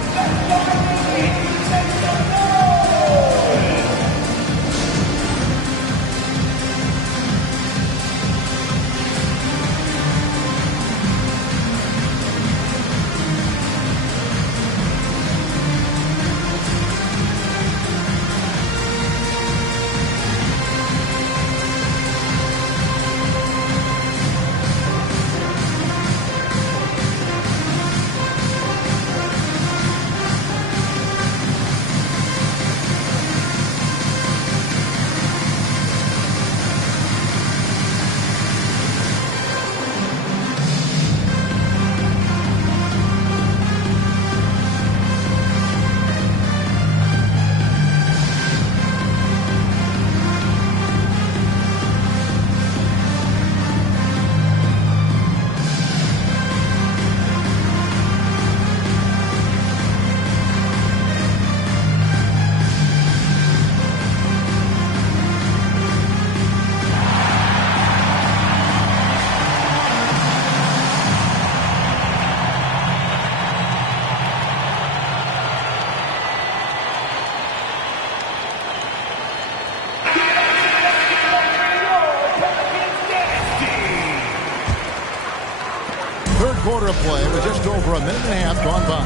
Quarter of play with just over a minute and a half gone by.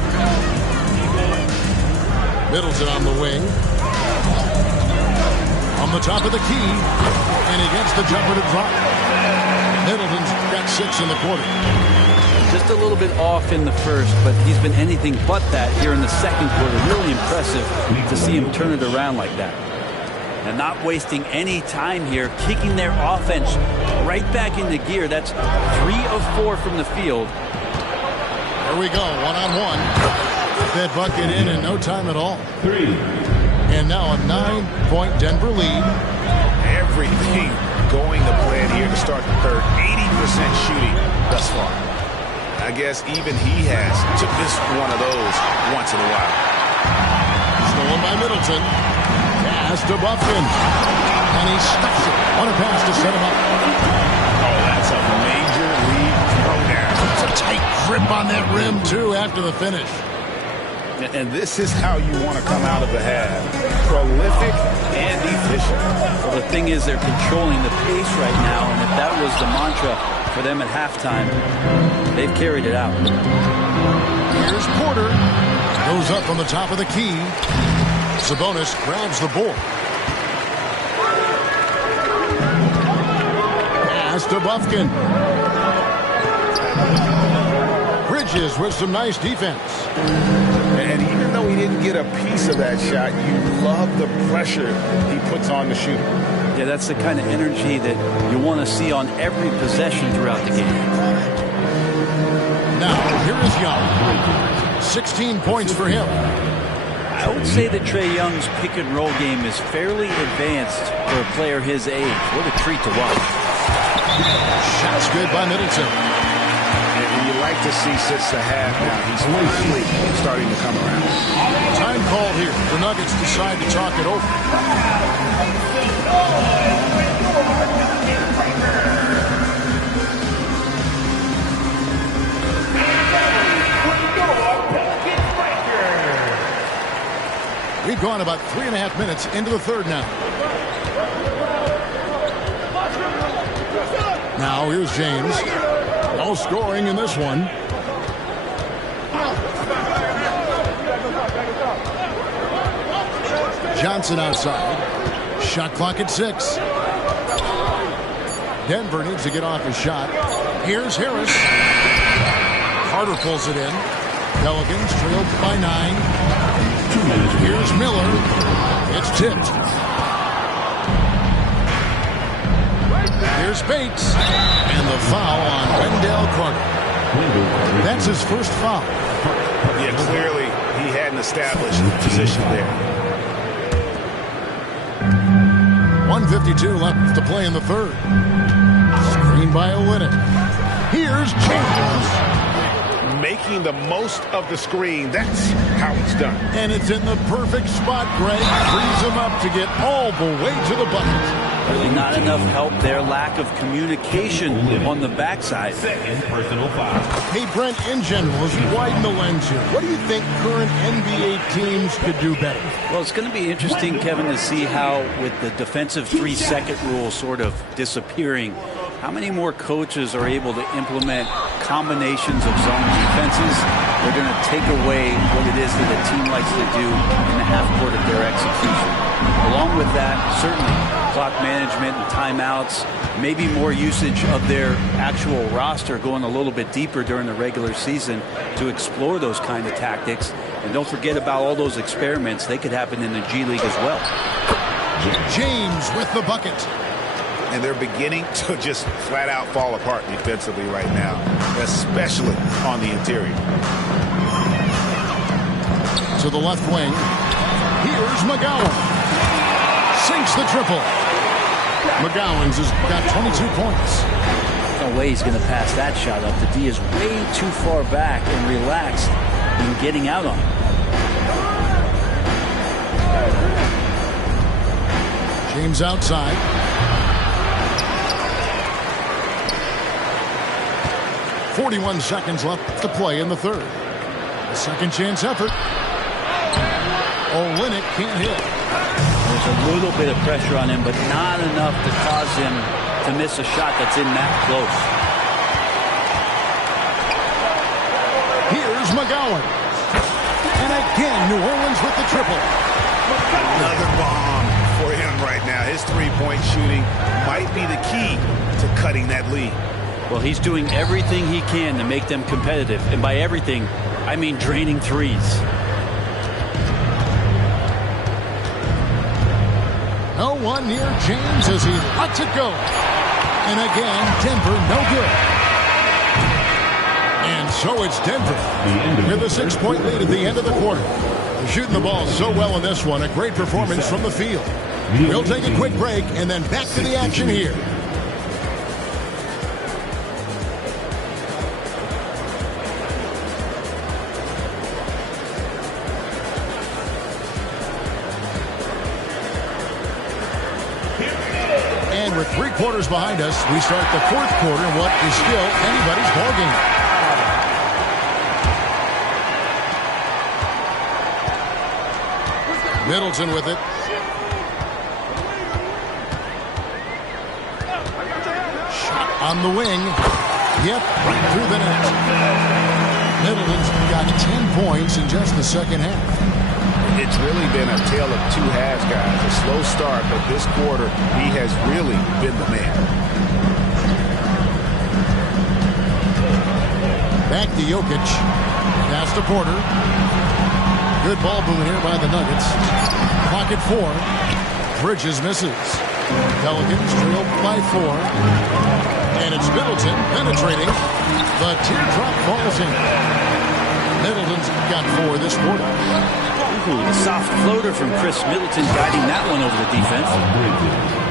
Middleton on the wing. On the top of the key. And he gets the jumper to drop. Middleton's got 6 in the quarter. Just a little bit off in the first, but he's been anything but that here in the second quarter. Really impressive to see him turn it around like that. And not wasting any time here, kicking their offense right back into gear. That's 3 of 4 from the field. Here we go, one-on-one. That bucket in no time at all. 3. And now a 9-point Denver lead. Everything going to plan here to start the third. 80% shooting thus far. I guess even he has took this one of those once in a while. Stolen by Middleton. Pass to Buffkin. And he stuffs it. On a pass to set him up. Oh, that's a major league throwdown. It's a tight grip on that rim, too, after the finish. And this is how you want to come out of the half. Prolific and efficient. Well, the thing is they're controlling the pace right now, and if that was the mantra for them at halftime. They've carried it out. Here's Porter. Goes up from the top of the key. Sabonis grabs the board. Pass to Bufkin. Bridges with some nice defense. And even though he didn't get a piece of that shot, you love the pressure he puts on the shooter. Yeah, that's the kind of energy that you want to see on every possession throughout the game. Now, here is Young. 16 points for him. I would say that Trae Young's pick-and-roll game is fairly advanced for a player his age. What a treat to watch. Shots good by Middleton. And you like to see since the half now. He's finally starting to come around. Time called here. The Nuggets decide to talk it over. We've gone about 3.5 minutes into the third now. Now here's James. No scoring in this one. Johnson outside. Shot clock at 6. Denver needs to get off his shot. Here's Harris. Carter pulls it in. Pelicans trailed by 9. Here's Miller. It's tipped. Here's Bates. And the foul on Wendell Carter. That's his first foul. Yeah, clearly he hadn't established position there. 1:52 left to play in the third. Screen by Olynyk. Here's James. Making the most of the screen. That's how it's done. And it's in the perfect spot, Greg. Frees him up to get all the way to the bucket. Really not enough help there. Lack of communication on the backside. Second personal foul. Hey, Brent, in general, as you widen the lens here, what do you think current NBA teams could do better? Well, it's going to be interesting, Kevin, to see how, with the defensive 3-second rule sort of disappearing, how many more coaches are able to implement combinations of zone defenses? They're going to take away what it is that a team likes to do in the half court of their execution. Along with that, certainly clock management and timeouts, maybe more usage of their actual roster going a little bit deeper during the regular season to explore those kind of tactics. And don't forget about all those experiments. They could happen in the G League as well. James with the bucket. And they're beginning to just flat out fall apart defensively right now, especially on the interior. To the left wing. Here's McGowan. Sinks the triple. McGowan's has got 22 points. No way he's going to pass that shot up. The D is way too far back and relaxed in getting out on it. James outside. .41 seconds left to play in the third. A second chance effort. Olynyk can't hit. There's a little bit of pressure on him, but not enough to cause him to miss a shot that's in that close. Here's McGowan. And again, New Orleans with the triple. Another bomb for him right now. His three-point shooting might be the key to cutting that lead. Well, he's doing everything he can to make them competitive. And by everything, I mean draining threes. No one near James as he lets it go. And again, Denver no good. And so it's Denver with a 6-point lead at the end of the quarter. They're shooting the ball so well in this one. A great performance from the field. We'll take a quick break and then back to the action here. And with 3 quarters behind us, we start the fourth quarter in what is still anybody's ballgame. Middleton with it. Shot on the wing. Yep, right through the net. Middleton's got 10 points in just the second half. It's really been a tale of two halves, guys. A slow start, but this quarter, he has really been the man. Back to Jokic. Pass to Porter. Good ball movement here by the Nuggets. Clock at 4. Bridges misses. Pelicans trail by 4. And it's Middleton penetrating. The teardrop falls in. Middleton's got 4 this quarter. A soft floater from Chris Middleton guiding that one over the defense.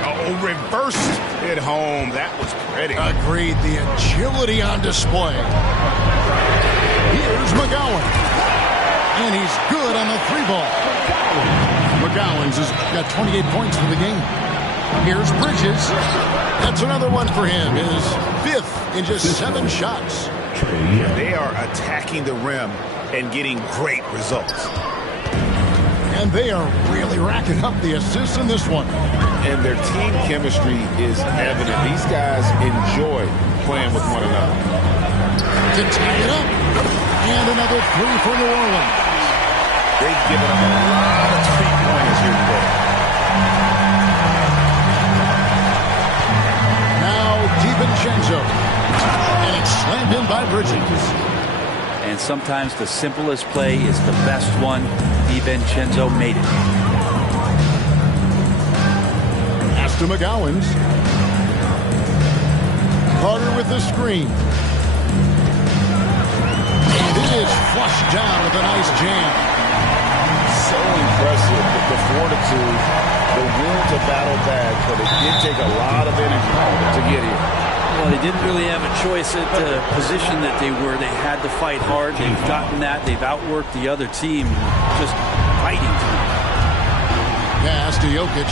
Oh, reversed it home. That was pretty. Agreed. The agility on display. Here's McGowan. And he's good on the 3-ball. McGowan's has got 28 points for the game. Here's Bridges. That's another one for him. His 5th in just 7 shots. They are attacking the rim and getting great results. And they are really racking up the assists in this one. And their team chemistry is evident. These guys enjoy playing with one another. To tie it up. And another 3 for New Orleans. They've given up a lot of 3-pointers here today. Now DiVincenzo. And it's slammed in by Bridges. And sometimes the simplest play is the best one. DiVincenzo made it. Pass to McGowan's. Carter with the screen. And it is flushed down with a nice jam. So impressive with the fortitude, the will to battle back, but it did take a lot of energy to get here. Well, they didn't really have a choice at the position that they were. They had to fight hard. They've gotten that. They've outworked the other team. Just fighting tonight. Pass to Jokic.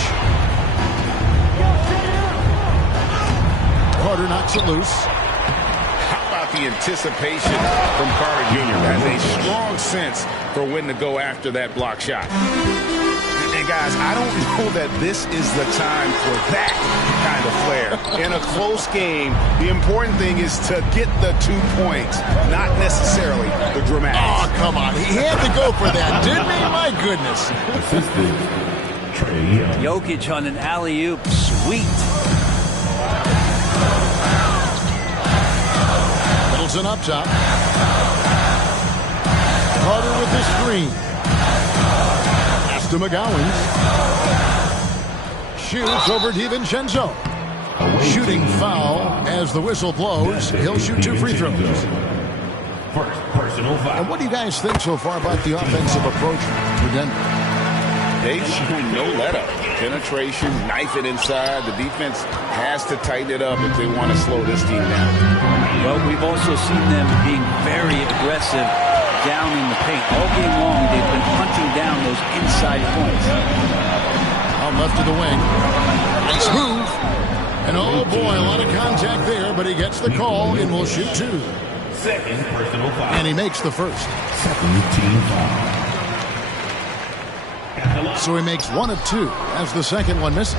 Carter knocks it loose. How about the anticipation from Carter Jr.? Has a strong sense for when to go after that block shot. And guys, I don't know that this is the time for that kind of flair. In a close game, the important thing is to get the 2 points, not necessarily the dramatics. Oh, come on. He had to go for that, didn't he? My goodness. Jokic on an alley-oop. Sweet. Middleton up top. Carter with the screen. Pass to McGowan's. Shoots over DiVincenzo. Shooting foul as the whistle blows. He'll shoot 2 free throws. First personal foul. And what do you guys think so far about the offensive approach for Denver? They've shown no let-up. Penetration, knife it inside. The defense has to tighten it up if they want to slow this team down. Well, we've also seen them being very aggressive down in the paint. All game long, they've been hunting down those inside points. Out left of the wing. Nice move. And oh boy, a lot of contact there, but he gets the call and will shoot 2. Second personal foul. And he makes the first. Second team foul. So he makes 1 of 2 as the second one misses.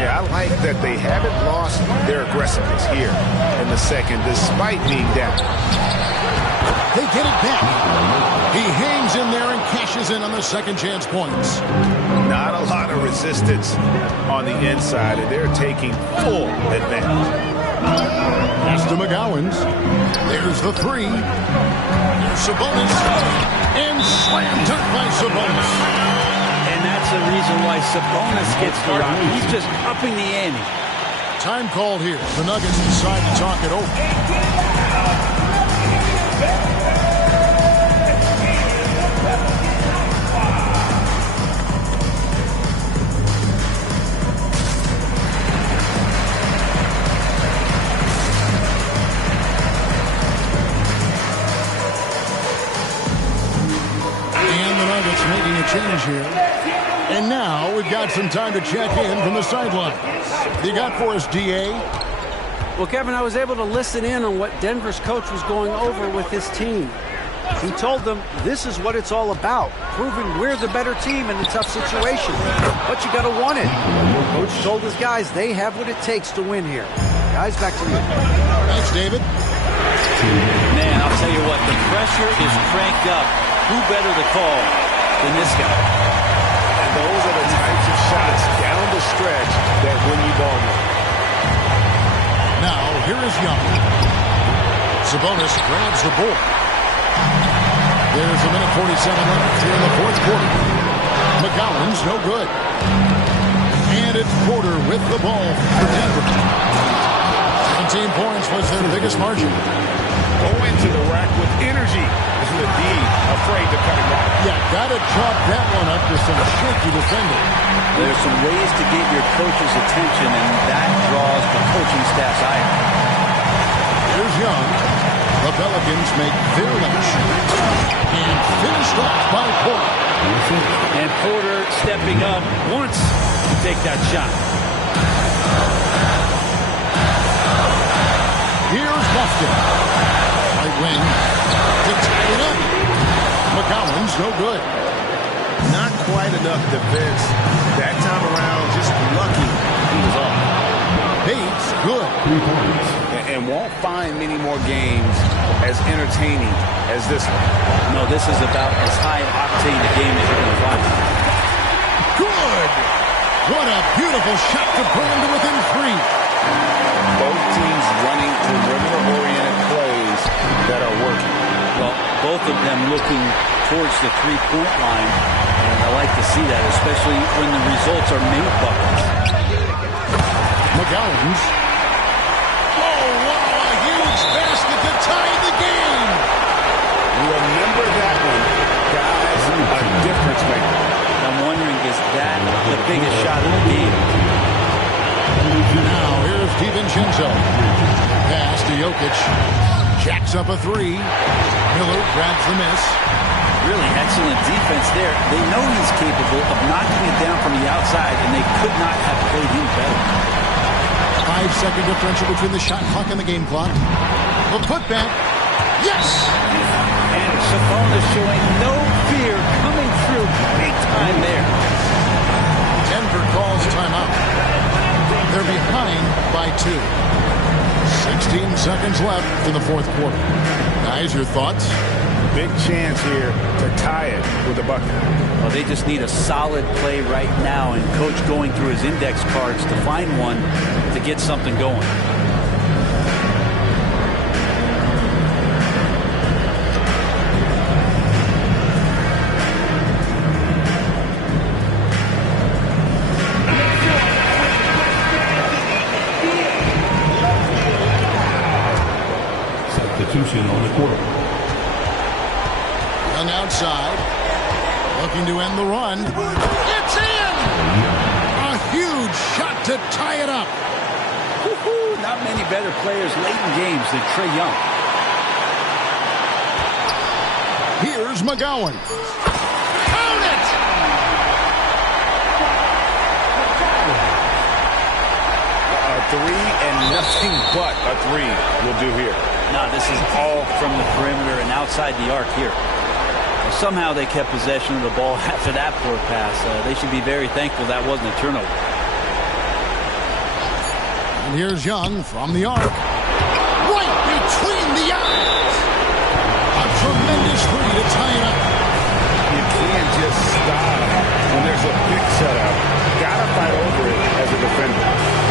Yeah, I like that they haven't lost their aggressiveness here in the second, despite being down. They get it back. He hangs in there and cashes in on the second chance points. Not a lot of resistance on the inside, and they're taking full advantage. Pass to McGowan's. There's the 3. There's Sabonis. And slam dunk by Sabonis. And that's the reason why Sabonis gets the rock. He's just upping the ante. Time called here. The Nuggets decide to talk it over. Making a change here. And now we've got some time to check in from the sideline. What you got for us, D.A.? Well, Kevin, I was able to listen in on what Denver's coach was going over with his team. He told them this is what it's all about, proving we're the better team in a tough situation. But you got to want it. Coach told his guys they have what it takes to win here. Guys, back to you. Thanks, David. Man, I'll tell you what, the pressure is cranked up. Who better to call than this guy? And those are the types of shots down the stretch that win you ball game. Now, here is Young. Sabonis grabs the board. There's a minute 47 left here in the fourth quarter. McGowan's no good. And it's Porter with the ball for Denver. 17 points was their biggest margin. Going to the rack with energy. This is a D, afraid to cut him off. Yeah, got to chalk that one up to some shaky defending. There's some ways to get your coach's attention, and that draws the coaching staff's eye. Here's Young. The Pelicans make their lunch. And finished off by Porter. And Porter stepping up wants to take that shot. Here's Boston. Right wing to tie it up. McGowan's no good. Not quite enough defense. That time around, just lucky he was off. Bates good. And won't find many more games as entertaining as this one. No, this is about as high octane a game as you're going to find. Good. What a beautiful shot to bring him to within 3. Both teams running perimeter-oriented plays that are working. Well, both of them looking towards the three-point line, and I like to see that, especially when the results are made buckets. McGowan's. Oh, wow, a huge basket to tie the game. Remember that one, guys, a difference maker. I'm wondering, is that the biggest shot of the game? Now, here's DiVincenzo. Pass to Jokic. Jacks up a 3. Miller grabs the miss. Really excellent defense there. They know he's capable of knocking it down from the outside, and they could not have played him better. 5-second differential between the shot clock and the game clock. The putback. Yes! And Sabonis showing no fear coming through big time there. Denver calls timeout. They're behind by 2. 16 seconds left in the fourth quarter. Guys, your thoughts? Big chance here to tie it with a bucket. Well, they just need a solid play right now, and Coach going through his index cards to find one to get something going. Substitution on the court. Young outside. Looking to end the run. It's in! A huge shot to tie it up. Woo-hoo, not many better players late in games than Trae Young. Here's McGowan. Count it! A 3 and nothing but a 3 will do here. No, this is all from the perimeter and outside the arc here. Somehow they kept possession of the ball after that poor pass. They should be very thankful that wasn't a turnover. And here's Young from the arc. Right between the eyes. A tremendous 3 to tie it up. You can't just stop when there's a big setup. Gotta fight over it as a defender.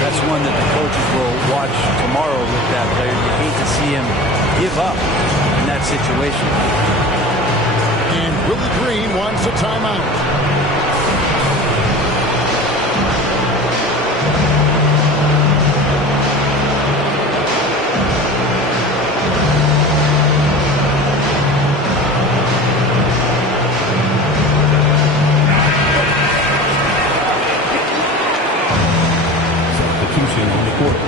That's one that the coaches will watch tomorrow with that player. You hate to see him give up in that situation. And Willie Green wants a timeout. Substitution on the court.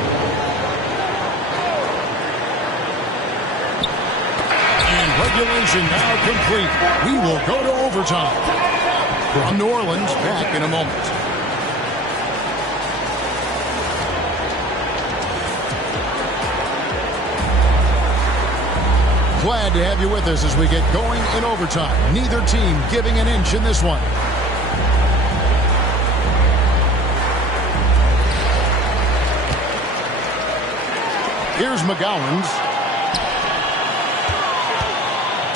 Regulation now complete. We will go to overtime. From New Orleans, back in a moment. Glad to have you with us as we get going in overtime. Neither team giving an inch in this one. Here's McGowan's.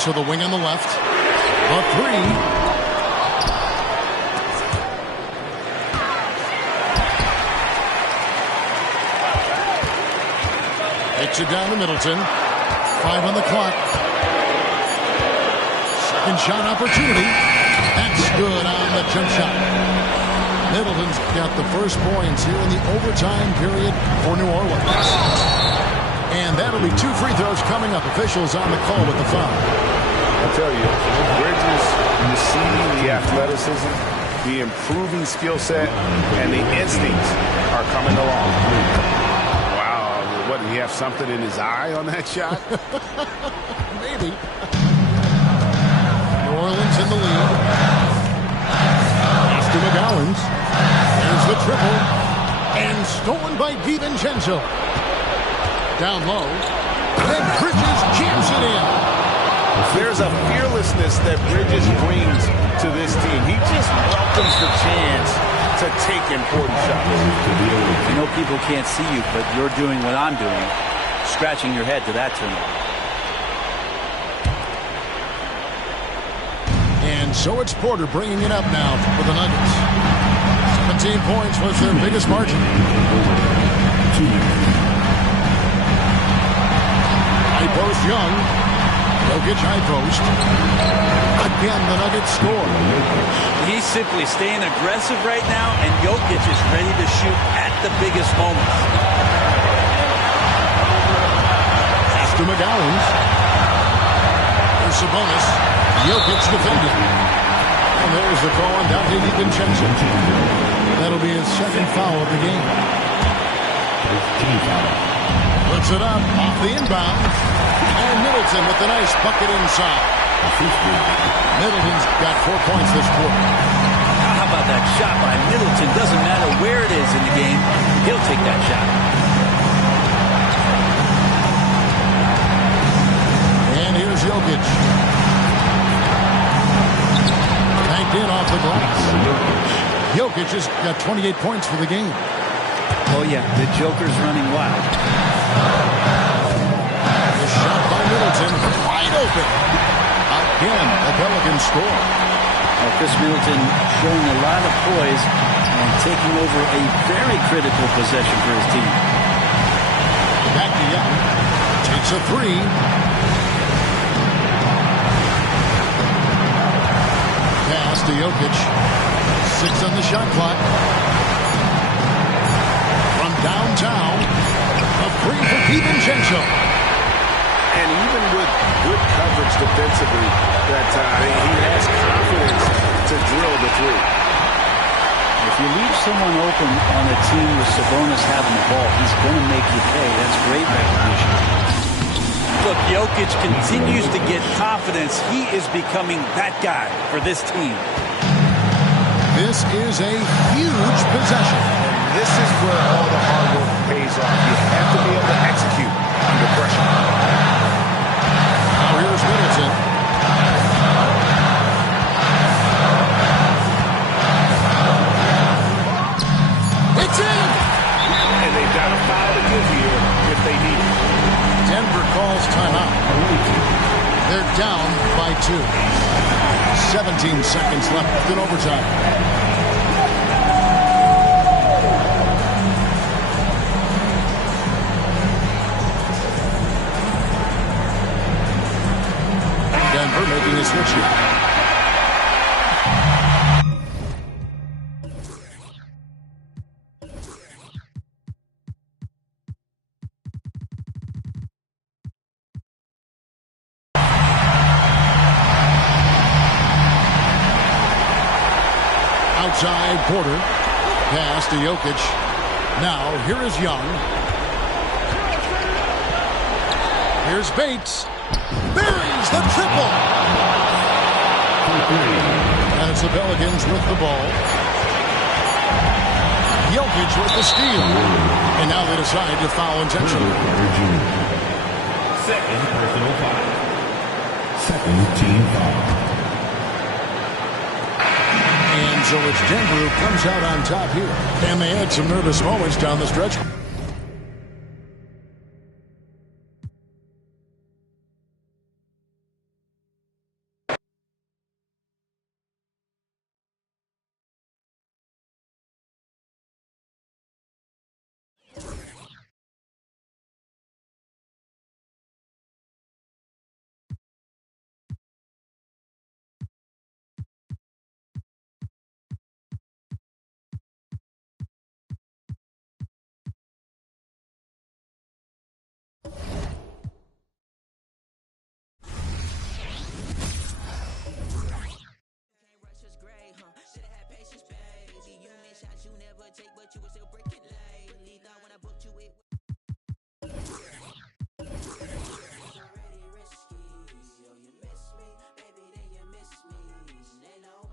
To the wing on the left. A three. Takes it down to Middleton. 5 on the clock. Second shot opportunity. That's good on the jump shot. Middleton's got the first points here in the overtime period for New Orleans. And that'll be 2 free throws coming up. Officials on the call with the foul. I'll tell you, Bridges, you see the athleticism, the improving skill set, and the instincts are coming along. Wow, what, did he have something in his eye on that shot? Maybe. New Orleans in the lead. Pass to McGowan's. There's the triple. And stolen by DiVincenzo. Down low. And Bridges jams it in. There's a fearlessness that Bridges brings to this team. He just welcomes the chance to take important shots. I know people can't see you, but you're doing what I'm doing, scratching your head to that turnover. And so it's Porter bringing it up now for the Nuggets. 17 points was their biggest margin. High post Young. Jokic high post. Again, the Nuggets score. He's simply staying aggressive right now, and Jokic is ready to shoot at the biggest moments. Pass to McGowan's. There's Sabonis. Jokic defending. And there's the call on Dante DiVincenzo. That'll be his second foul of the game. Puts it up off the inbound. And Middleton with a nice bucket inside. Middleton's got 4 points this quarter. How about that shot by Middleton? Doesn't matter where it is in the game, he'll take that shot. And here's Jokic. Banked in off the glass. Jokic has got 28 points for the game. Oh yeah, the Joker's running wild. The shot by Middleton, wide open. Again, the Pelicans score. Well, Chris Middleton showing a lot of poise and taking over a very critical possession for his team. Back to Young. Takes a three. Pass to Jokic. 6 on the shot clock. From downtown, a three for DiVincenzo. And even with good coverage defensively that time, he has confidence to drill the three. If you leave someone open on a team with Sabonis having the ball, he's going to make you pay. That's great recognition. Look, Jokic continues to get confidence. He is becoming that guy for this team. This is a huge possession. And this is where all the hard work pays off. You have to be able to execute under pressure. Now here's Middleton. It's in! And they've got a foul to give here if they need it. Denver calls timeout. They're down by 2. 17 seconds left in overtime. Denver making a switch here. Outside Porter. Pass to Jokic. Now here is Young. Here's Bates. Buries the triple. And it's the Pelicans with the ball. Jokic with the steal. And now they decide to foul intentionally. Second personal foul. Second team foul. And so it's Denver who comes out on top here. And they had some nervous moments down the stretch. take, but you will still break it lightly. Thought when I booked you, it it's already risky. Yo, you miss me, baby, then you miss me. They know.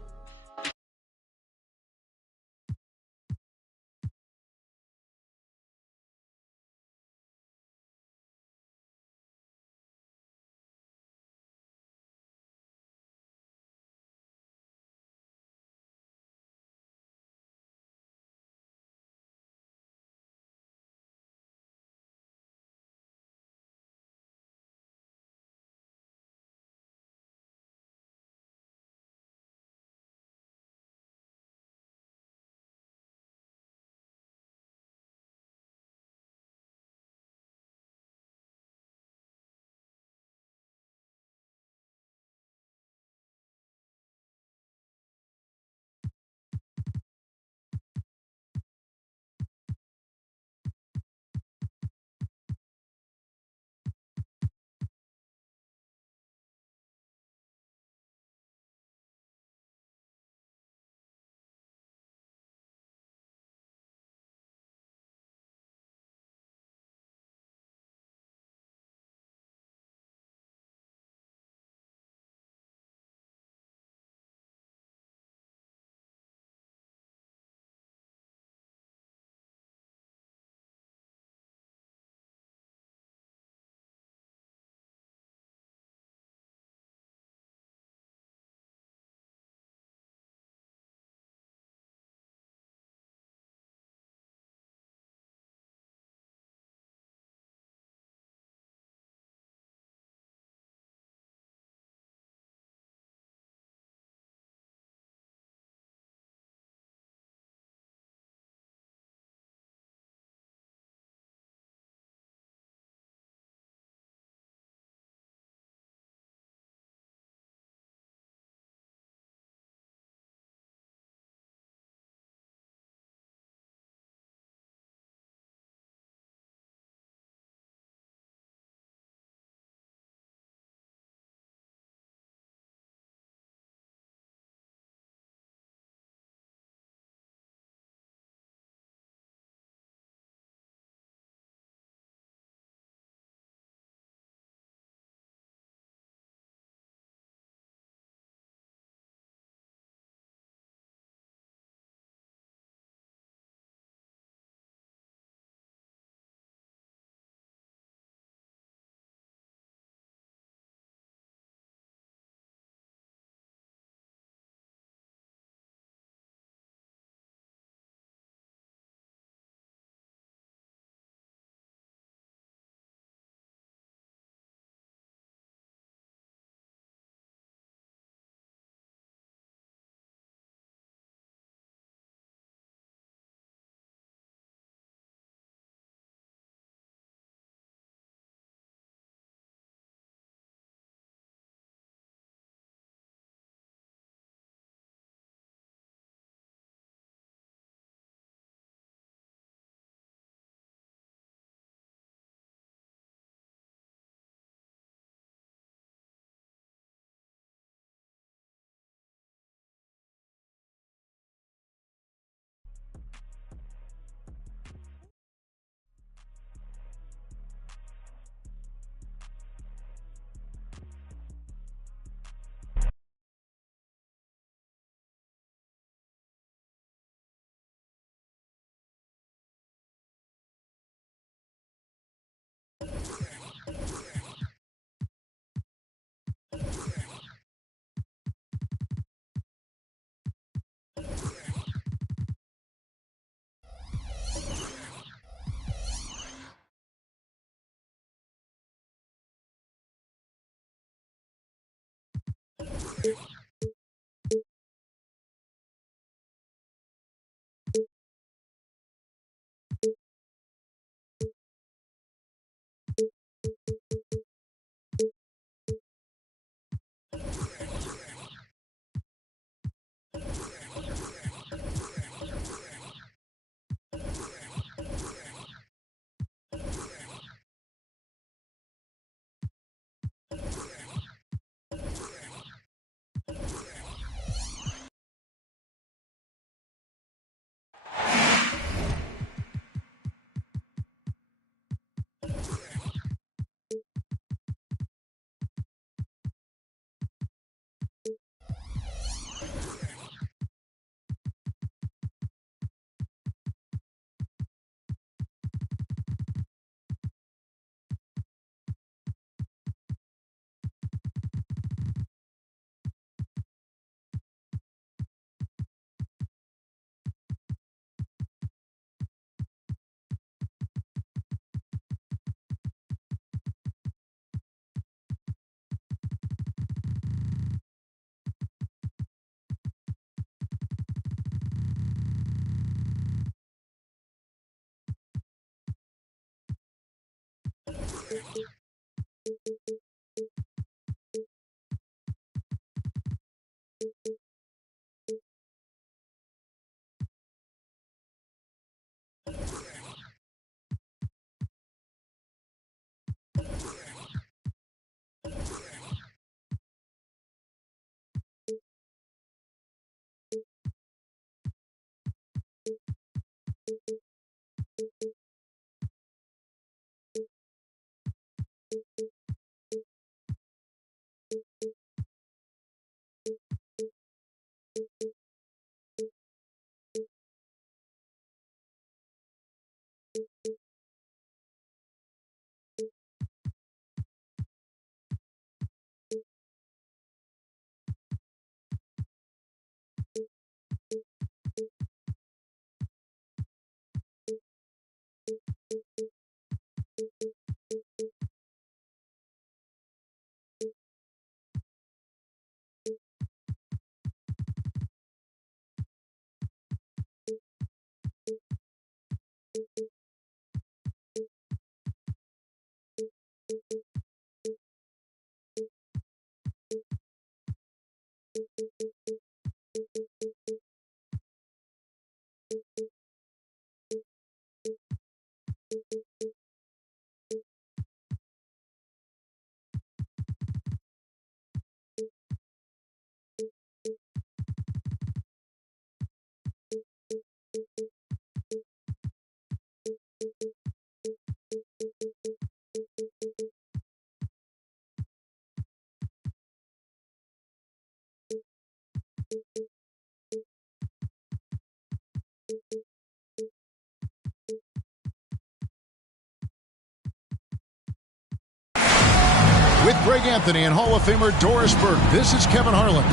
With Greg Anthony and Hall of Famer Doris Burke, this is Kevin Harlan.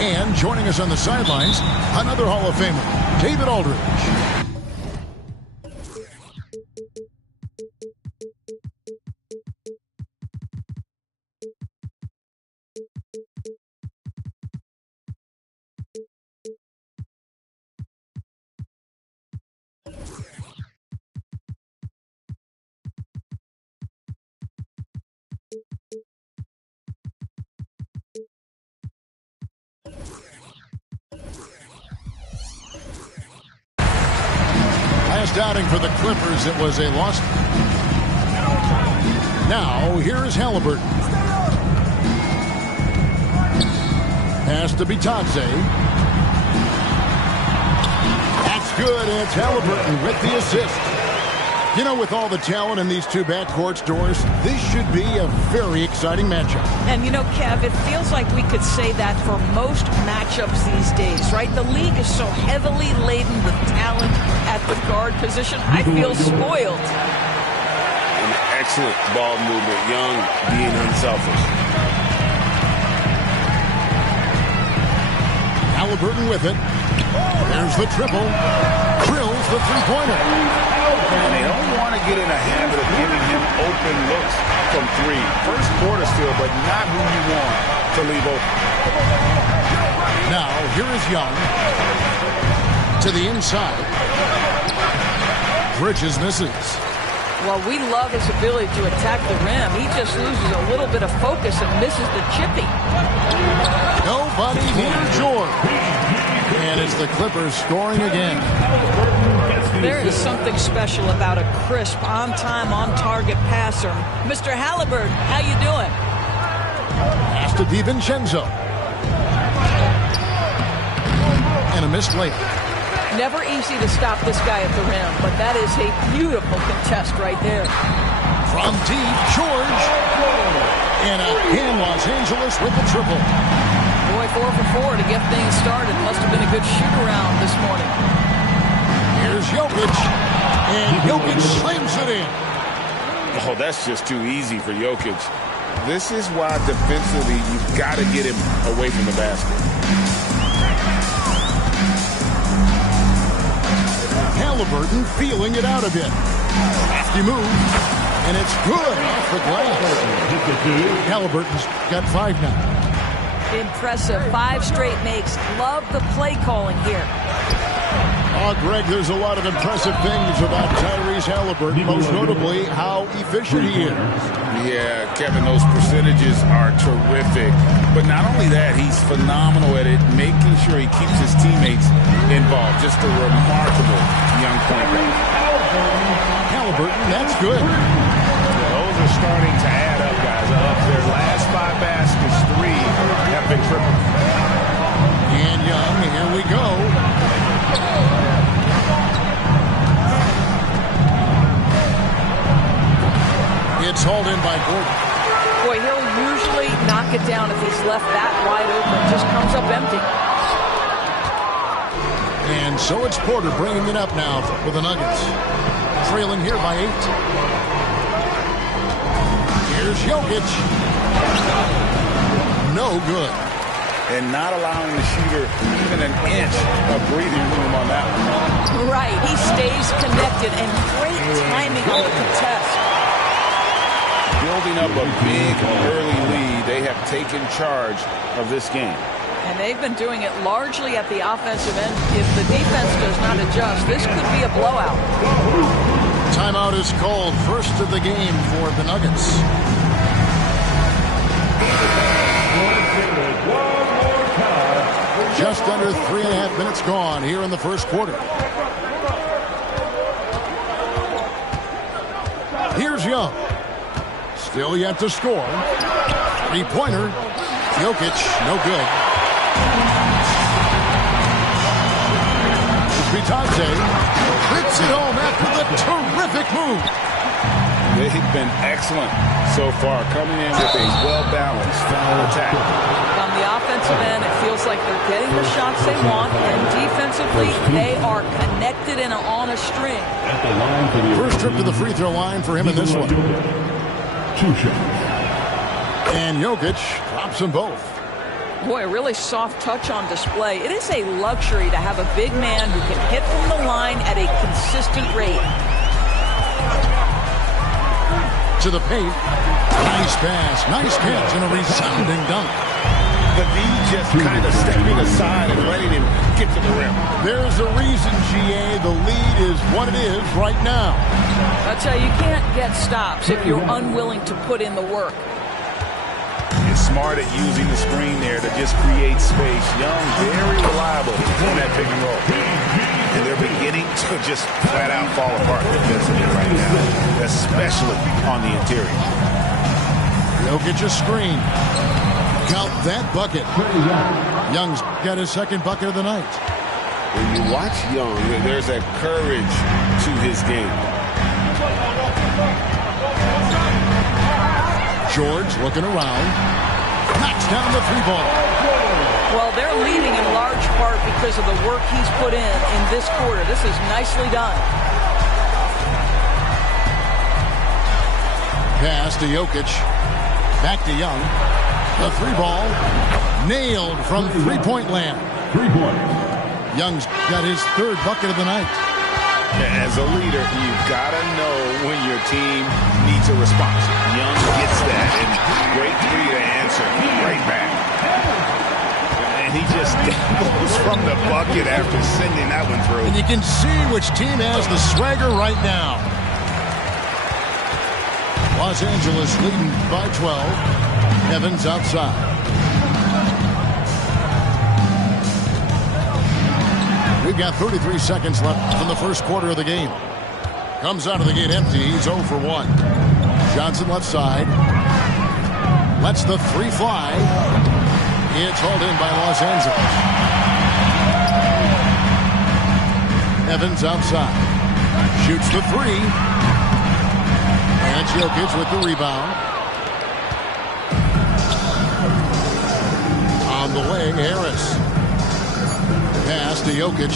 And joining us on the sidelines, another Hall of Famer, David Aldridge. Last outing for the Clippers, it was a loss. Now, here is Halliburton. Pass to Bitadze. That's good, and it's Halliburton with the assist. You know, with all the talent in these two backcourts, Doris, this should be a very exciting matchup. And, you know, Kev, it feels like we could say that for most matchups these days, right? The league is so heavily laden with talent at the guard position. I feel spoiled. An excellent ball movement. Young being unselfish. Halliburton with it. There's the triple. Drills the three-pointer. And they don't want to get in a habit of giving him open looks from three. First quarter still, but not who you want to leave open. Now, here is Young. To the inside. Bridges misses. Well, we love his ability to attack the rim. He just loses a little bit of focus and misses the chippy. Nobody near George. And it's the Clippers scoring again. There is something special about a crisp, on-time, on-target passer. Mr. Halliburton, how you doing? Pass to DiVincenzo. And a missed layup. Never easy to stop this guy at the rim, but that is a beautiful contest right there. From deep, George. And again, Los Angeles with the triple. Boy, 4 for 4 to get things started. Must have been a good shoot-around this morning. Here's Jokic. And Jokic slams it in. Oh, that's just too easy for Jokic. This is why defensively you've got to get him away from the basket. Halliburton feeling it out a bit. Crafty move. And it's good off the glass. Halliburton's got 5 now. Impressive. 5 straight makes. Love the play calling here. Oh, Greg, there's a lot of impressive things about Tyrese Halliburton, most notably how efficient he is. Yeah, Kevin, those percentages are terrific. But not only that, he's phenomenal at it, making sure he keeps his teammates involved. Just a remarkable young point guard. Halliburton, that's good. Yeah, those are starting to add up, guys. Their last 5 baskets, 3 have been triple. And Young, here we go. It's hauled in by Gordon. Boy, he'll usually knock it down if he's left that wide open. Just comes up empty. And so it's Porter bringing it up now for the Nuggets. Trailing here by 8. Here's Jokic. No good. And not allowing the shooter even an inch of breathing room on that one. Right. He stays connected, and great timing on the contest. Building up a big early lead, they have taken charge of this game. And they've been doing it largely at the offensive end. If the defense does not adjust, this could be a blowout. Timeout is called. First of the game for the Nuggets. Just under 3.5 minutes gone here in the first quarter. Here's Young. Still yet to score. Three-pointer. Jokic, no good. Vitante hits it home after the terrific move. They've been excellent so far, coming in with a well-balanced attack. On the offensive end, it feels like they're getting the shots they want, and defensively, they are connected and on a string. First trip to the free throw line for him in this one. 2 shots. And Jokic drops them both. Boy, a really soft touch on display. It is a luxury to have a big man who can hit from the line at a consistent rate. To the paint. Nice pass. Nice catch and a resounding dunk. The D just kind of stepping aside and letting him get to the rim. There's a reason, GA. The lead is what it is right now. I tell you, you can't get stops if you're unwilling to put in the work. Is smart at using the screen there to just create space. Young, very reliable in that pick and roll. And they're beginning to just flat out fall apart defensively right now, especially on the interior. Jokic a screen. Count that bucket. Young's got his second bucket of the night. When you watch Young, there's a courage to his game. George looking around. Knocks down the 3-ball. Well, they're leading in large part because of the work he's put in this quarter. This is nicely done. Pass to Jokic. Back to Young. The 3-ball. Nailed from three-point land. 3-point. Young's got his third bucket of the night. As a leader, you've got to know when your team needs a response. Young gets that, and great three to answer right back. And he just goes from the bucket after sending that one through. And you can see which team has the swagger right now. Los Angeles leading by 12. Evans outside. We've got 33 seconds left in the first quarter of the game. Comes out of the gate empty. He's 0 for 1. Johnson left side. Lets the 3 fly. It's hauled in by Los Angeles. Evans outside. Shoots the 3. And it's Jokic with the rebound. On the wing, Harris. Pass to Jokic.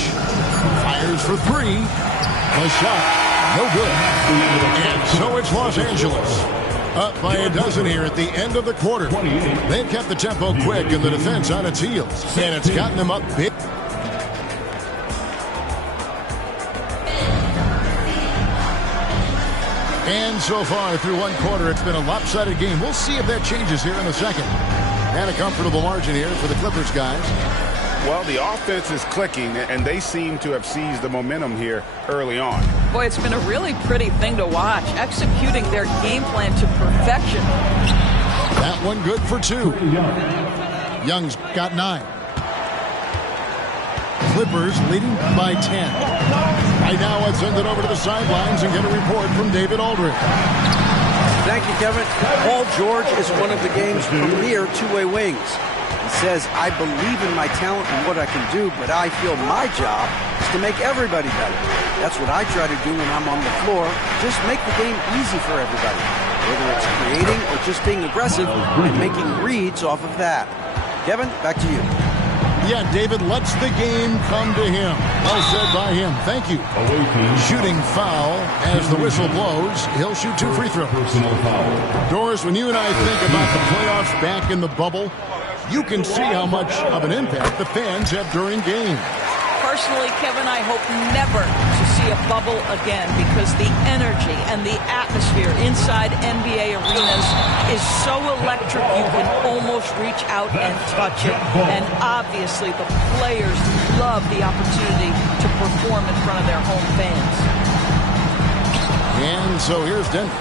Fires for 3. A shot. No good. And so it's Los Angeles. Up by a dozen here at the end of the quarter. They've kept the tempo quick and the defense on its heels. And it's gotten them up big. And so far through one quarter, it's been a lopsided game. We'll see if that changes here in the second. And a comfortable margin here for the Clippers guys. Well, the offense is clicking, and they seem to have seized the momentum here early on. Boy, it's been a really pretty thing to watch, executing their game plan to perfection. That one good for 2. Young's got 9. Clippers leading by 10. Right now, let's send it over to the sidelines and get a report from David Aldridge. Thank you, Kevin. Paul George is one of the game's premier two-way wings. He says, I believe in my talent and what I can do, but I feel my job is to make everybody better. That's what I try to do when I'm on the floor. Just make the game easy for everybody. Whether it's creating or just being aggressive and making reads off of that. Kevin, back to you. Yeah, David lets the game come to him. Well said by him. Thank you. Shooting foul as the whistle blows. He'll shoot 2 free throws. Doris, when you and I think about the playoffs back in the bubble, you can see how much of an impact the fans have during games. Personally, Kevin, I hope never to see a bubble again because the energy and the atmosphere inside NBA arenas is so electric you can almost reach out and touch it. And obviously the players love the opportunity to perform in front of their home fans. And so here's Denver.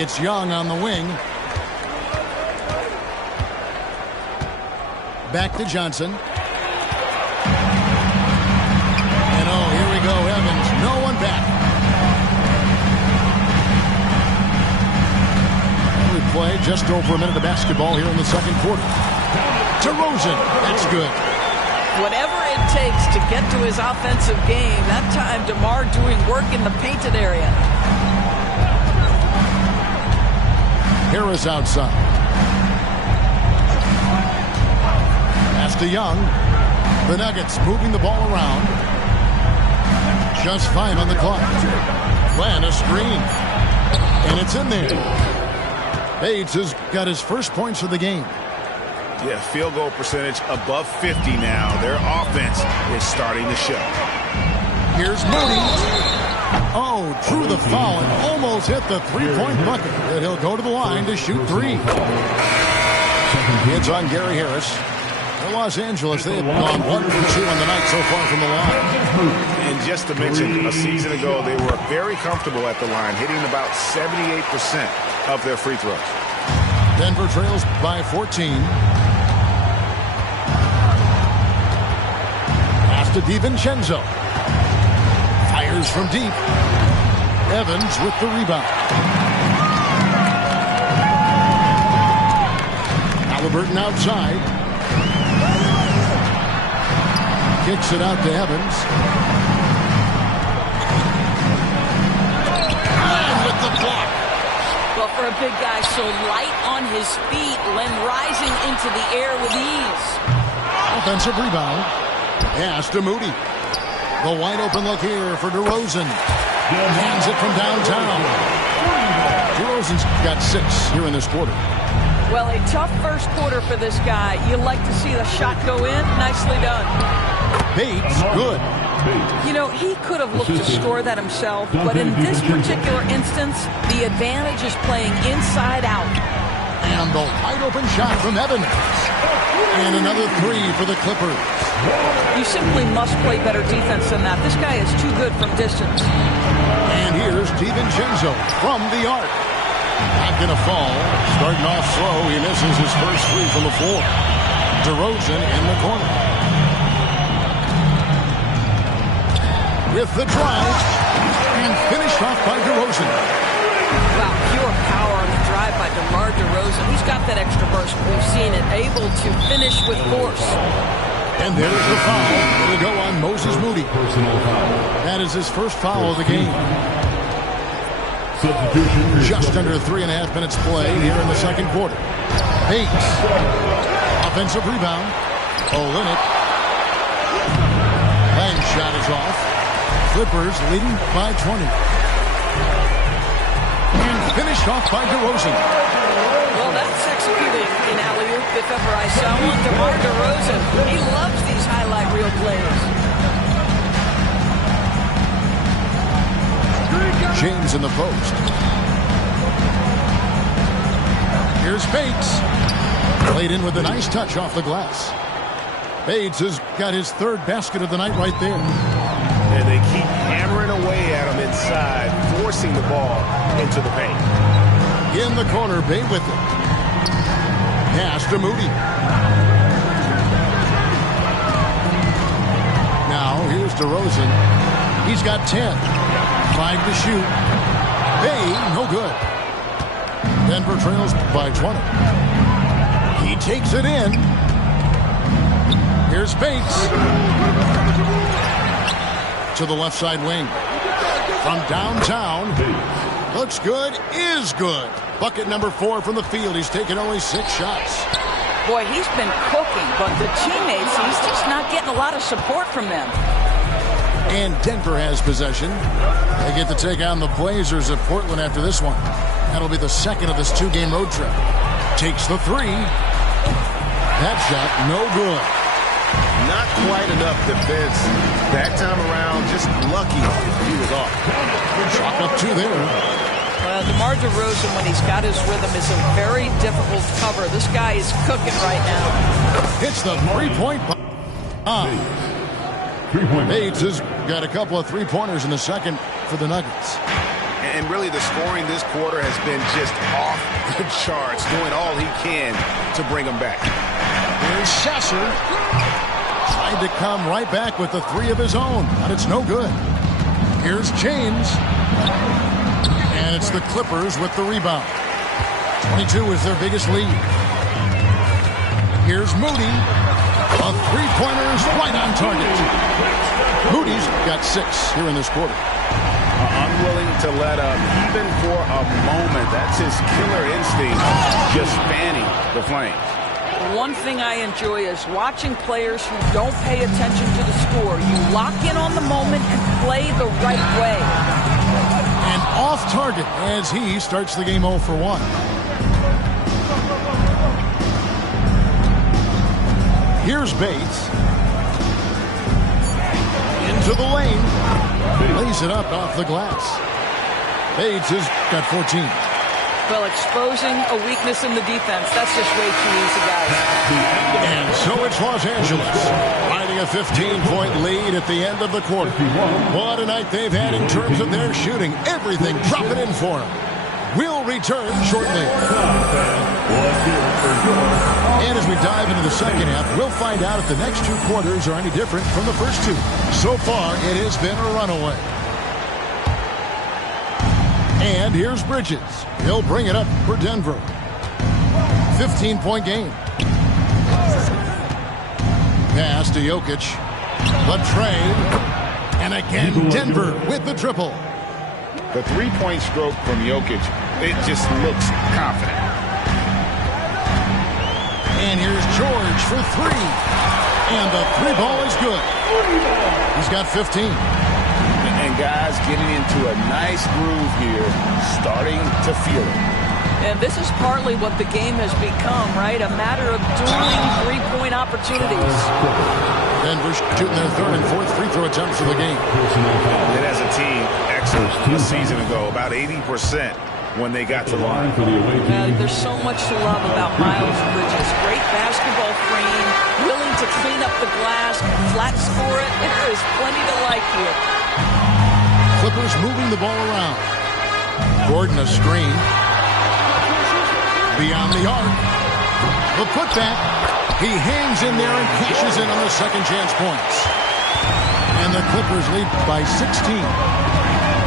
It's Young on the wing. Back to Johnson. And oh, here we go, Evans. No one back. We play just over a minute of basketball here in the second quarter. DeRozan. That's good. Whatever it takes to get to his offensive game. That time, DeMar doing work in the painted area. Harris outside. Pass to Young. The Nuggets moving the ball around. Just 5 on the clock. Plan a screen. And it's in there. Bates has got his first points of the game. Yeah, field goal percentage above 50 now. Their offense is starting to show. Here's Moody. Oh, drew the foul and almost hit the three-point bucket. And he'll go to the line to shoot 3. It's on Gary Harris. For Los Angeles, they have gone 1 for 2 on the night so far from the line. And just to mention, a season ago, they were very comfortable at the line, hitting about 78% of their free throws. Denver trails by 14. Pass to DiVincenzo. Fires from deep. Evans with the rebound. Halliburton outside. Kicks it out to Evans. And with the block. Well, for a big guy so light on his feet, Len rising into the air with ease. Offensive rebound. Pass to Moody. The wide open look here for DeRozan. Hands it from downtown. DeRozan's got 6 here in this quarter. Well, a tough first quarter for this guy. You like to see the shot go in. Nicely done. Bates, good. You know, he could have looked to score that himself, but in this particular instance, the advantage is playing inside out. And the wide open shot from Evans. And another 3 for the Clippers. You simply must play better defense than that. This guy is too good from distance. And here's DiVincenzo from the arc. Not going to fall. Starting off slow, he misses his first 3 from the floor. DeRozan in the corner. With the drive. And finished off by DeRozan. Wow, pure power on the drive by DeMar DeRozan. He's got that extra burst. We've seen it. Able to finish with force. And there's the foul. It'll go on Moses Moody. That is his first foul of the game. Just under 3.5 minutes played here in the second quarter. Bates. Offensive rebound. Olynyk. Lang's shot is off. Clippers leading by 20. And finished off by DeRozan. Well, that's executed in alley-oop if ever I saw one. DeMar DeRozan, he loves these highlight reel plays. James in the post. Here's Bates. Played in with a nice touch off the glass. Bates has got his 3rd basket of the night right there. And they keep hammering away at him inside, forcing the ball into the paint. In the corner, Bay with it. Pass to Moody. Now, here's DeRozan. He's got 10. 5 to shoot. Bay, no good. Denver trails by 20. He takes it in. Here's Bates. To the left side wing. From downtown. Looks good, is good. Bucket number 4 from the field. He's taken only 6 shots. Boy, he's been cooking, but the teammates, he's just not getting a lot of support from them. And Denver has possession. They get to take on the Blazers of Portland after this one. That'll be the second of this 2-game road trip. Takes the three. That shot, no good. Not quite enough defense that time around. Just lucky he was off. Chalk up 2 there. Well, DeMar DeRozan, when he's got his rhythm, is a very difficult cover. This guy is cooking right now. Hits the three-point bomb. Bates has got a couple of three-pointers in the second for the Nuggets. And really the scoring this quarter has been just off the charts, doing all he can to bring them back. Here's Sasser. Tried to come right back with the 3 of his own, but it's no good. Here's James. And it's the Clippers with the rebound. 22 is their biggest lead. Here's Moody. A three-pointer is right on target. Moody's got 6 here in this quarter. Unwilling to let up even for a moment. That's his killer instinct, just fanning the flames. One thing I enjoy is watching players who don't pay attention to the score. You lock in on the moment and play the right way. And off target as he starts the game 0 for 1. Here's Bates. Into the lane. Lays it up off the glass. Bates has got 14. Well, exposing a weakness in the defense, that's just way too easy, guys. And so it's Los Angeles, riding a 15-point lead at the end of the quarter. What a night they've had in terms of their shooting. Everything dropping in for them. We'll return shortly. And as we dive into the second half, we'll find out if the next 2 quarters are any different from the first 2. So far, it has been a runaway. And here's Bridges. He'll bring it up for Denver. 15-point game. Pass to Jokic. The trade. And again, Denver with the triple. The three-point stroke from Jokic, it just looks confident. And here's George for 3. And the 3 ball is good. He's got 15. And guys getting into a nice groove here, starting to feel it. And this is partly what the game has become, right? A matter of dueling three-point opportunities. Denver's shooting their 3rd and 4th free throw attempts of the game. And as a team, excellent a season ago, about 80% when they got to the line. There's so much to love about Miles Bridges. Great basketball frame, willing to clean up the glass, flat score it. There is plenty to like here. Clippers moving the ball around. Gordon a screen. Beyond the arc. The putback. He hangs in there and cashes in on the second chance points. And the Clippers lead by 16.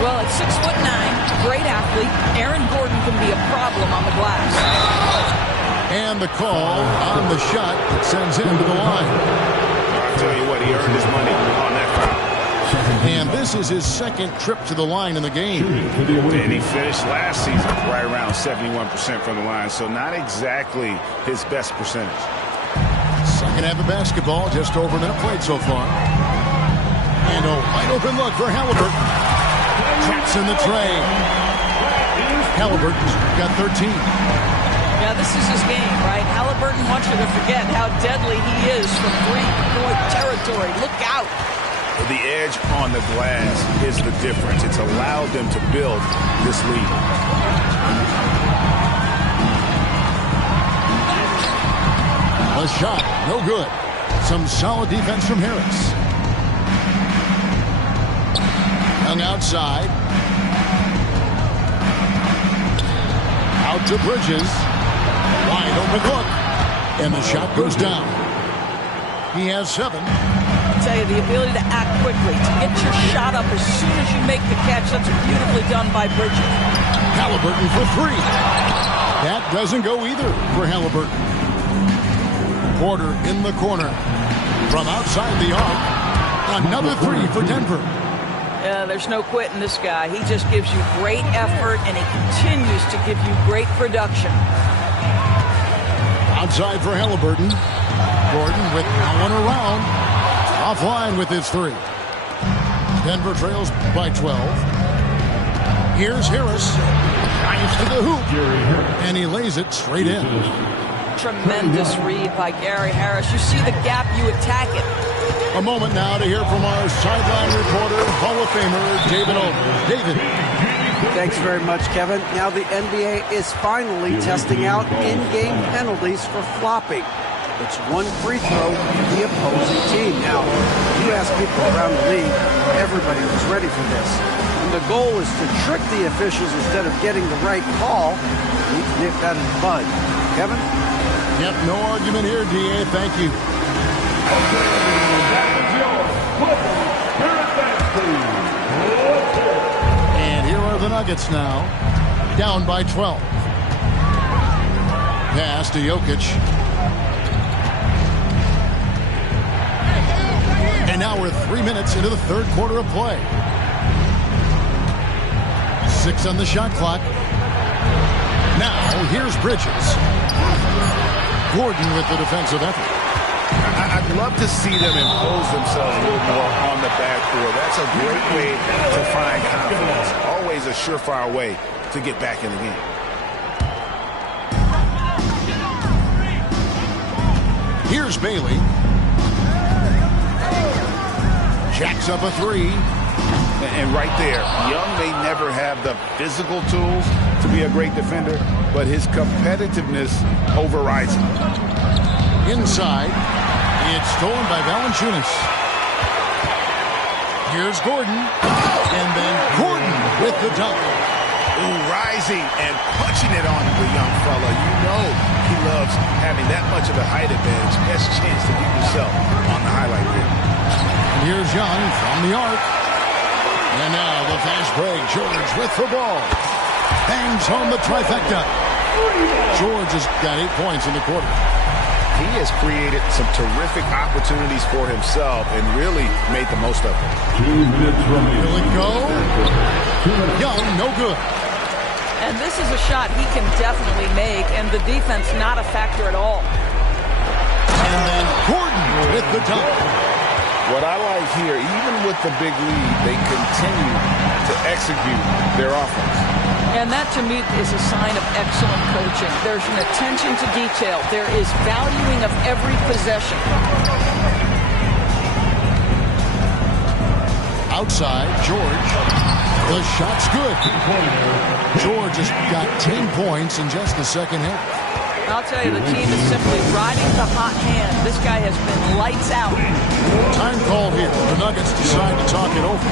Well, at 6'9", great athlete, Aaron Gordon can be a problem on the glass. And the call on the shot that sends him to the line. I'll tell you what, he earned his money on that foul. And this is his second trip to the line in the game. And he finished last season right around 71% from the line, so not exactly his best percentage. Second half of basketball, just over a minute played so far. And a wide open look for Halliburton. Traps in the tray. Halliburton's got 13. Yeah, this is his game, right? Halliburton wants you to forget how deadly he is from three-point territory. Look out. The edge on the glass is the difference. It's allowed them to build this lead. A shot, no good. Some solid defense from Harris. Young outside. Out to Bridges. Wide open look. And the shot goes down. He has 7. I tell you, the ability to act quickly, to get your shot up as soon as you make the catch, that's beautifully done by Bridges. Halliburton for 3. That doesn't go either for Halliburton. Porter in the corner. From outside the arc. Another 3 for Denver. There's no quitting this guy. He just gives you great effort, and he continues to give you great production. Outside for Halliburton. Gordon with no one around. Offline with his three. Denver trails by 12. Here's Harris. Drives to the hoop. And he lays it straight in. Tremendous read by Gary Harris. You see the gap, you attack it. A moment now to hear from our sideline reporter, Hall of Famer David Olden. David. Thanks very much, Kevin. Now the NBA is finally testing out in-game penalties for flopping. It's one free throw to the opposing team. Now, you ask people around the league, everybody was ready for this. And the goal is to trick the officials instead of getting the right call. We nip that in the bud. Kevin? Yep, no argument here, DA. Thank you. And here are the Nuggets now, down by 12. Pass to Jokic. And now we're 3 minutes into the third quarter of play. 6 on the shot clock. Now here's Bridges. Gordon with the defensive effort. I'd love to see them impose themselves a little more on the backboard. That's a great way to find confidence. Always a surefire way to get back in the game. Here's Bailey. Jacks up a three. And right there, Young may never have the physical tools to be a great defender, but his competitiveness overrides him. Inside. It's stolen by Valanciunas. Here's Gordon. And then Gordon with the dunk. Ooh, rising and punching it on the young fella. You know he loves having that much of a height advantage. Best chance to get yourself on the highlight reel. And here's Young from the arc. And now the fast break. George with the ball. Bangs home the trifecta. George has got 8 points in the quarter. He has created some terrific opportunities for himself and really made the most of it. 2 minutes remaining. Will it go? Young, no good. And this is a shot he can definitely make, and the defense not a factor at all. And then Gordon with the dunk. What I like here, even with the big lead, they continue to execute their offense. And that, to me, is a sign of excellent coaching. There's an attention to detail. There is valuing of every possession. Outside, George. The shot's good. George has got 10 points in just the second half. I'll tell you, the team is simply riding the hot hand. This guy has been lights out. Time call here. The Nuggets decide to talk it over.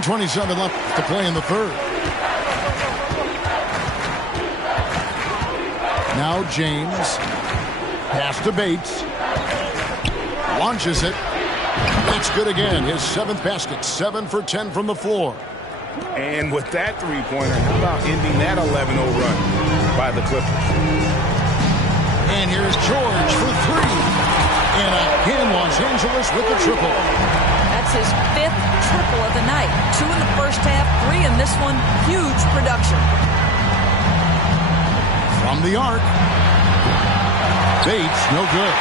.27 left to play in the third. Now James. Pass to Bates. Launches it. It's good again. His 7th basket. 7 for 10 from the floor. And with that three-pointer, how about ending that 11-0 run by the Clippers? And here's George for 3. And again, Los Angeles with the triple. That's his 5th triple of the night. 2 in the first half, 3 in this one. Huge production. From the arc. Bates, no good.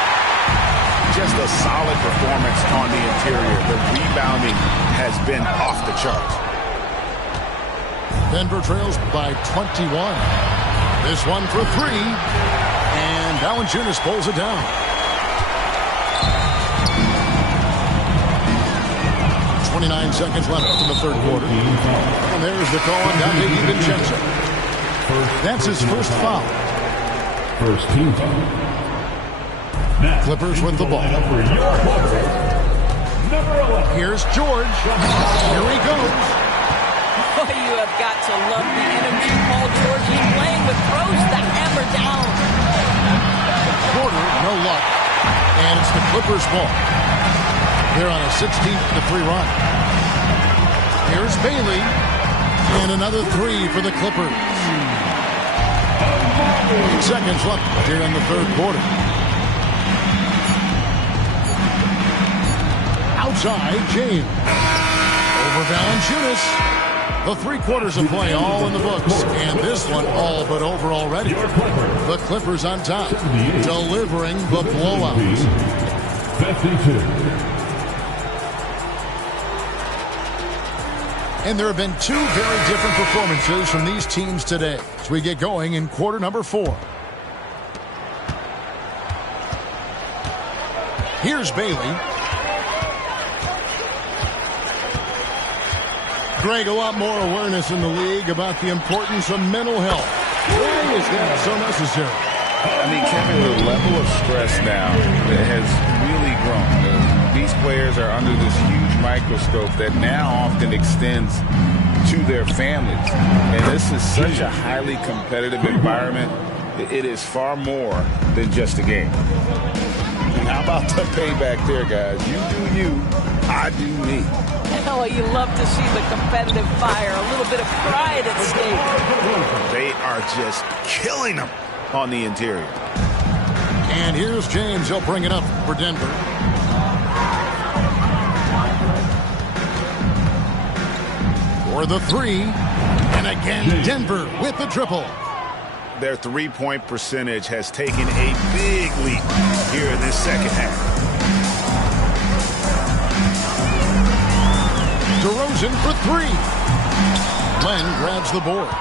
Just a solid performance on the interior. The rebounding has been off the charts. Denver trails by 21. This one for 3. And Valanciunas pulls it down. 29 seconds left in the third quarter. And there's the call on Dante DiVincenzo. That's his first foul. First team foul. Clippers with the ball. number 11. Here's George. Here he goes. Oh, you have got to love the energy Paul George is playing with. Throws the hammer down. Porter, no luck. And it's the Clippers' ball. They're on a 16-3 run. Here's Bailey. And another three for the Clippers. 8 seconds left here in the third quarter. Outside, James. Over Valanciunas. The 3 quarters of play all in the books. And this one all but over already. The Clippers on top, delivering the blowout. 52. And there have been 2 very different performances from these teams today as we get going in quarter number 4. Here's Bailey. Greg, a lot more awareness in the league about the importance of mental health. Why is that so necessary? I mean, Kevin, the level of stress now has really grown. These players are under this huge microscope that now often extends to their families. And this is such a highly competitive environment. It is far more than just a game. How about the payback there, guys? You do you, I do me. Oh, you love to see the competitive fire. A little bit of pride at stake. They are just killing them on the interior. And here's James. He'll bring it up for Denver. For the 3. And again, Denver with the triple. Their three-point percentage has taken a big leap here in this second half. DeRozan for 3. Len grabs the board.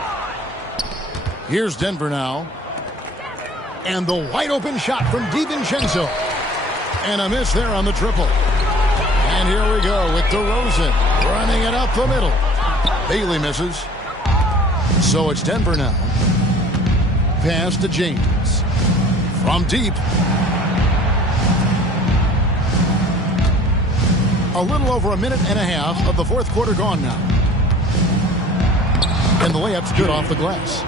Here's Denver now. And the wide open shot from DiVincenzo. And a miss there on the triple. And here we go with DeRozan running it up the middle. Bailey misses. So it's Denver now. Pass to James. From deep. A little over a minute and a half of the fourth quarter gone now. And the layup's good off the glass.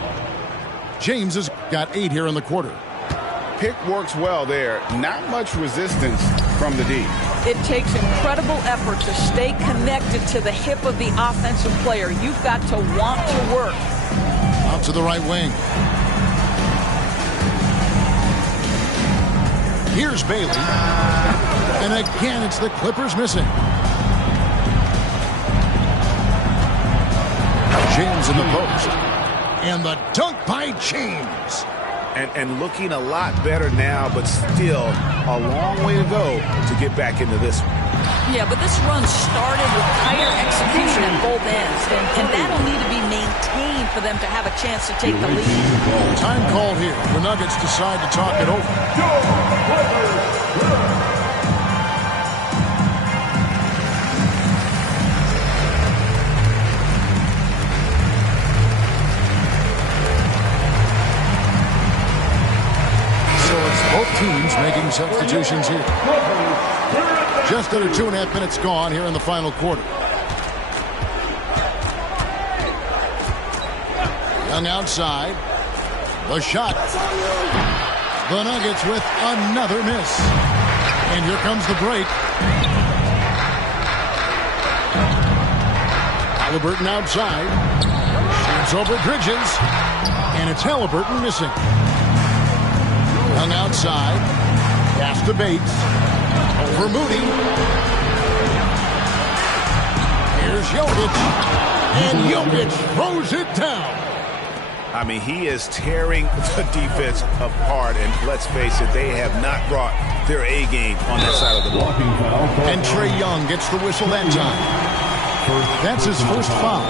James has got 8 here in the quarter. Pick works well there. Not much resistance from the D. It takes incredible effort to stay connected to the hip of the offensive player. You've got to want to work. Out to the right wing. Here's Bailey. And again, it's the Clippers missing. James in the post. And the dunk by James. And looking a lot better now, but still a long way to go to get back into this one. Yeah, but this run started with tighter execution at both ends, and that'll need to be maintained for them to have a chance to take the lead. Time called here. The Nuggets decide to talk it over. Both teams making substitutions here. Just under 2.5 minutes gone here in the final quarter. Young outside. The shot. The Nuggets with another miss. And here comes the break. Halliburton outside. Shoots over Bridges. And it's Halliburton missing. Young outside. Pass to Bates. Over Moody. Here's Jokic. And Jokic throws it down. I mean, he is tearing the defense apart. And let's face it, they have not brought their A game on that side of the ball. And Trae Young gets the whistle that time. That's his first foul.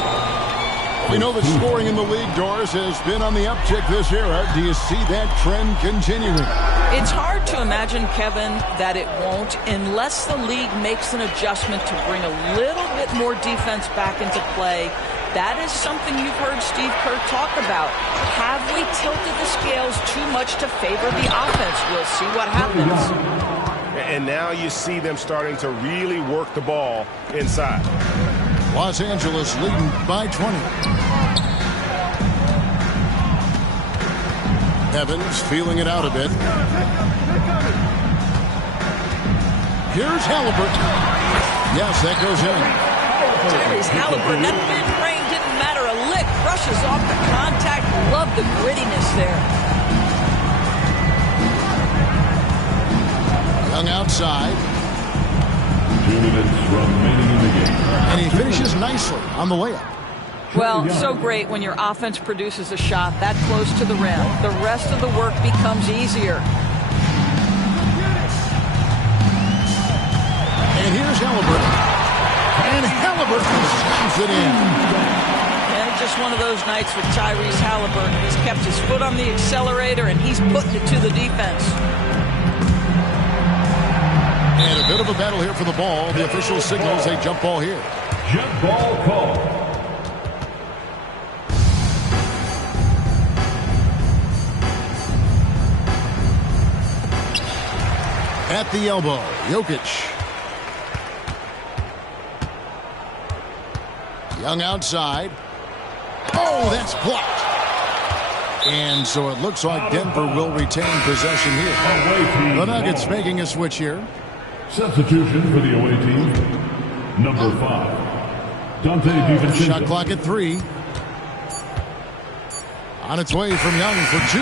We know that scoring in the league, Doris, has been on the uptick this era. Do you see that trend continuing? It's hard to imagine, Kevin, that it won't unless the league makes an adjustment to bring a little bit more defense back into play. That is something you've heard Steve Kerr talk about. Have we tilted the scales too much to favor the offense? We'll see what happens. And now you see them starting to really work the ball inside. Los Angeles leading by 20. Evans feeling it out a bit. Here's Halliburton. Yes, that goes in. Tyrese Halliburton, that mid-range didn't matter a lick. Brushes off the contact. Love the grittiness there. Young outside. 2 minutes remaining in the game. And he finishes nicely on the layup. Well, so great when your offense produces a shot that close to the rim. The rest of the work becomes easier. And here's Halliburton. And Halliburton slams it in. And just one of those nights with Tyrese Halliburton. He's kept his foot on the accelerator, and he's putting it to the defense. And a bit of a battle here for the ball. The official signals a jump ball here. Jump ball call. At the elbow, Jokic. Young outside. Oh, that's blocked. And so it looks like Denver will retain possession here. The Nuggets making a switch here. Substitution for the away team. Number 5. Dante DiVincenzo. Shot clock at 3. On its way from Young for 2.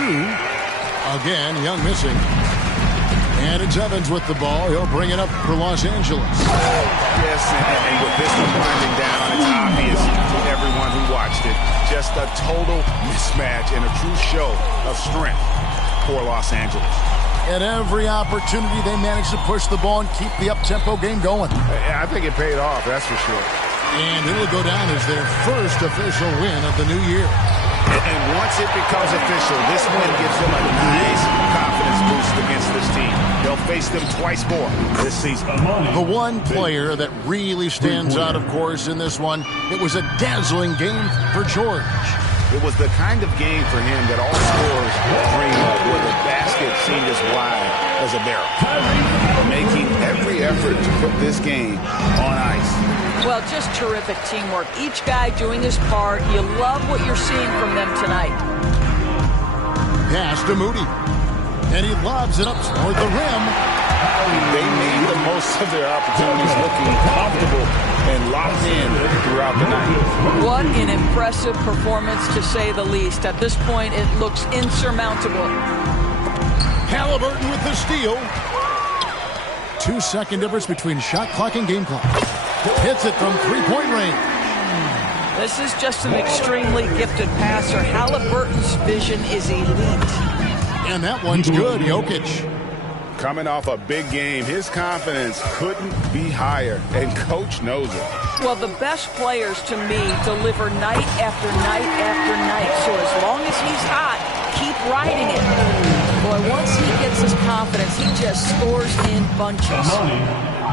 Again, Young missing. And it's Evans with the ball. He'll bring it up for Los Angeles. Yes, and with this one winding down, it's obvious to everyone who watched it. Just a total mismatch and a true show of strength for Los Angeles. At every opportunity, they managed to push the ball and keep the up-tempo game going. I think it paid off, that's for sure. And it'll go down as their first official win of the new year. And once it becomes official, this win gives them a nice confidence boost against this team. They'll face them twice more this season. The one player that really stands out, of course, in this one, it was a dazzling game for George. It was the kind of game for him that all scorers dream of, where the basket seemed as wide as a barrel. Making every effort to put this game on ice. Well, just terrific teamwork. Each guy doing his part. You love what you're seeing from them tonight. Pass to Moody. And he lobs it up toward the rim. They made the most of their opportunities, looking comfortable and locked in throughout the night. What an impressive performance, to say the least. At this point, it looks insurmountable. Halliburton with the steal. 2-second difference between shot clock and game clock. Hits it from three-point range. This is just an extremely gifted passer. Halliburton's vision is elite. And that one's good, Jokic. Coming off a big game, his confidence couldn't be higher, and Coach knows it. Well, the best players, to me, deliver night after night after night. So as long as he's hot, keep riding it. Boy, once he gets his confidence, he just scores in bunches.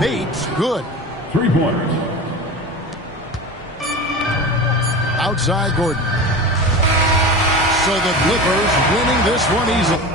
Bates, good. 3 pointers. Outside Gordon. So the Clippers winning this one easily.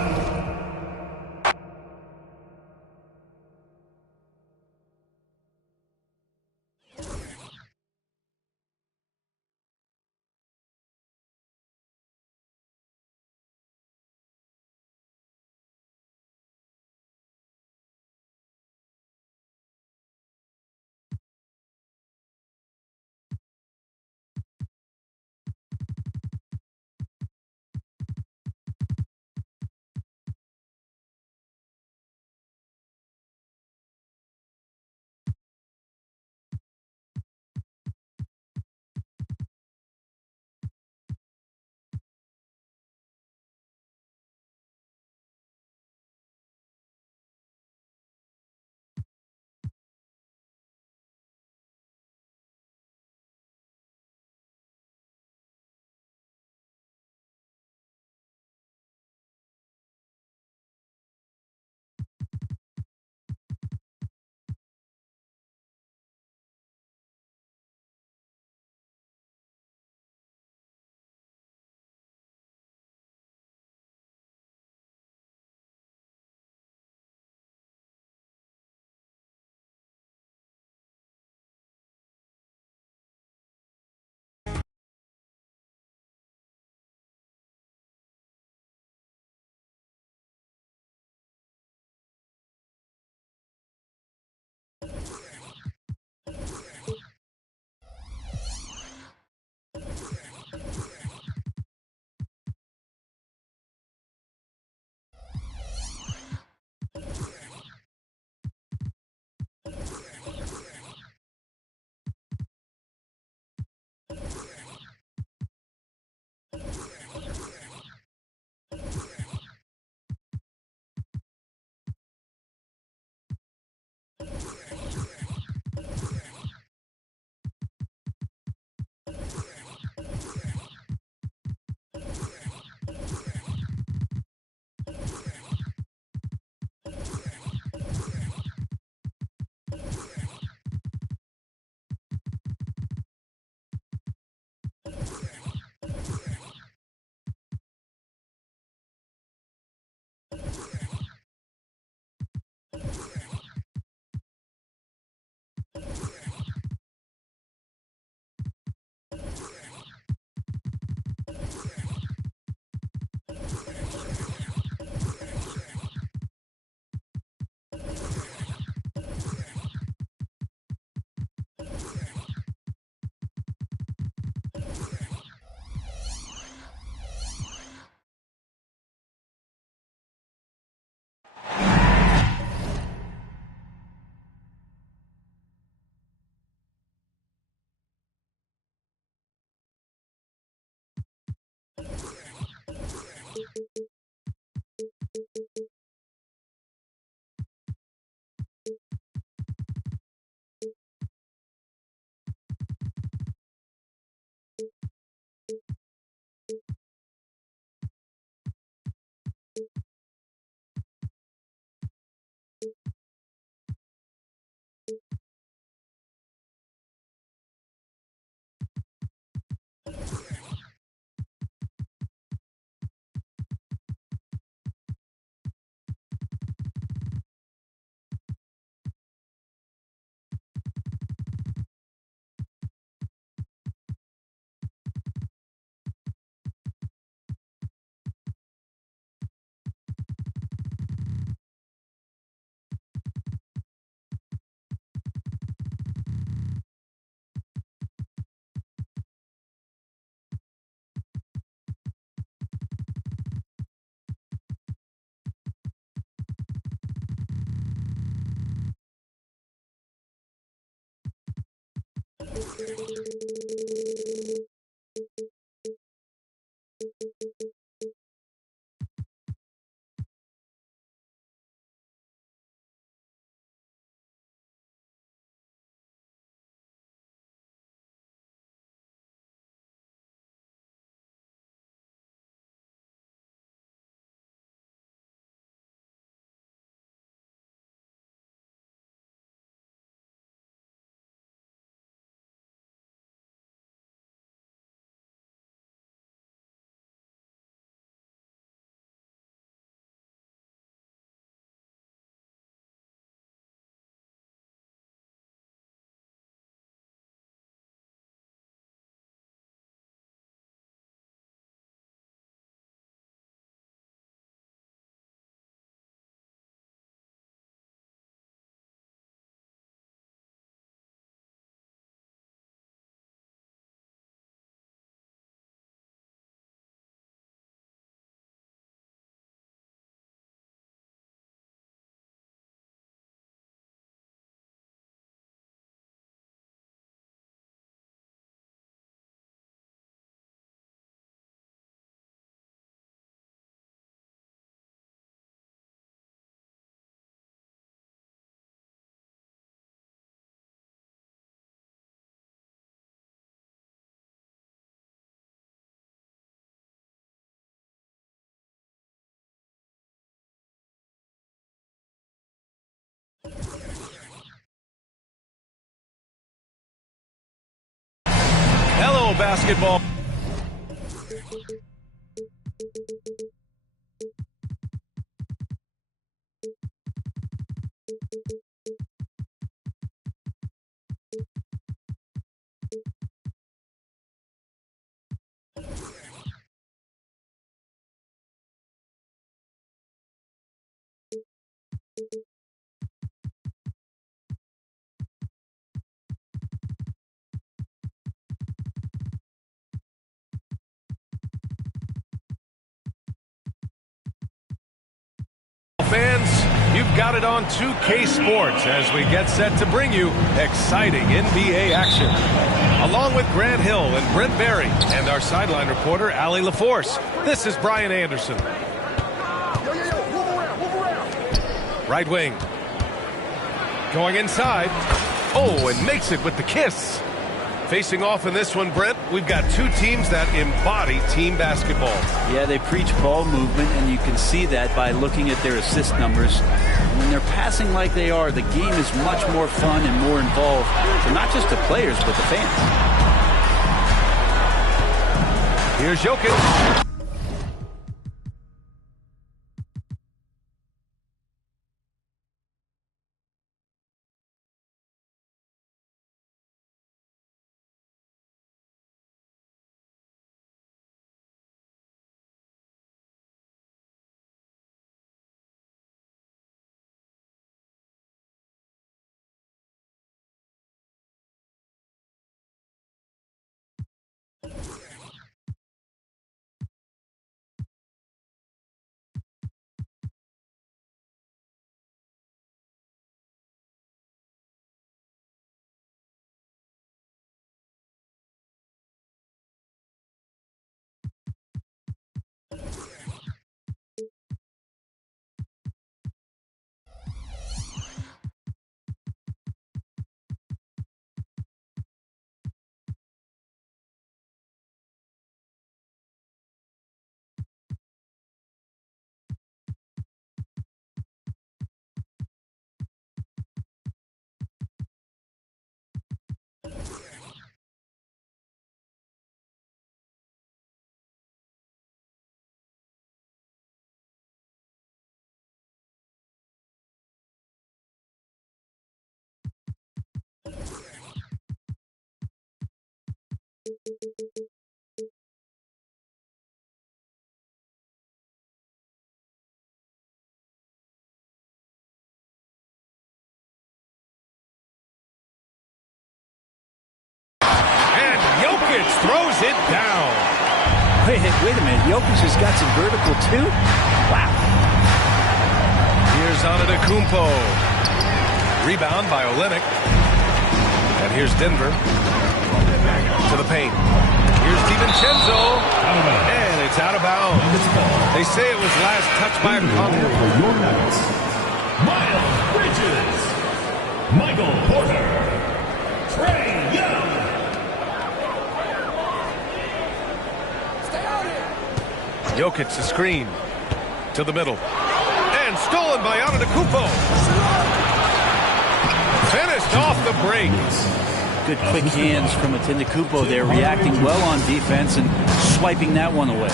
Hello, basketball. Fans, you've got it on 2K Sports as we get set to bring you exciting NBA action. Along with Grant Hill and Brent Berry and our sideline reporter, Allie LaForce, this is Brian Anderson. Right wing. Going inside. Oh, and makes it with the kiss. Facing off in this one, Brent, we've got two teams that embody team basketball. Yeah, they preach ball movement, and you can see that by looking at their assist numbers. When they're passing like they are, the game is much more fun and more involved for not just the players, but the fans. Here's Jokic. Throws it down. Wait a minute. Jokic has got some vertical, too? Wow. Here's Antetokounmpo. Rebound by Olynyk. And here's Denver. To the paint. Here's DiVincenzo. And it's out of bounds. They say it was last touched by a Congo. For your Nuggets, Miles Bridges, Michael Porter, Trae Young. Jokic the screen. To the middle. And stolen by Antetokounmpo. Finished off the break. Good quick hands from Antetokounmpo there, reacting well on defense and swiping that one away.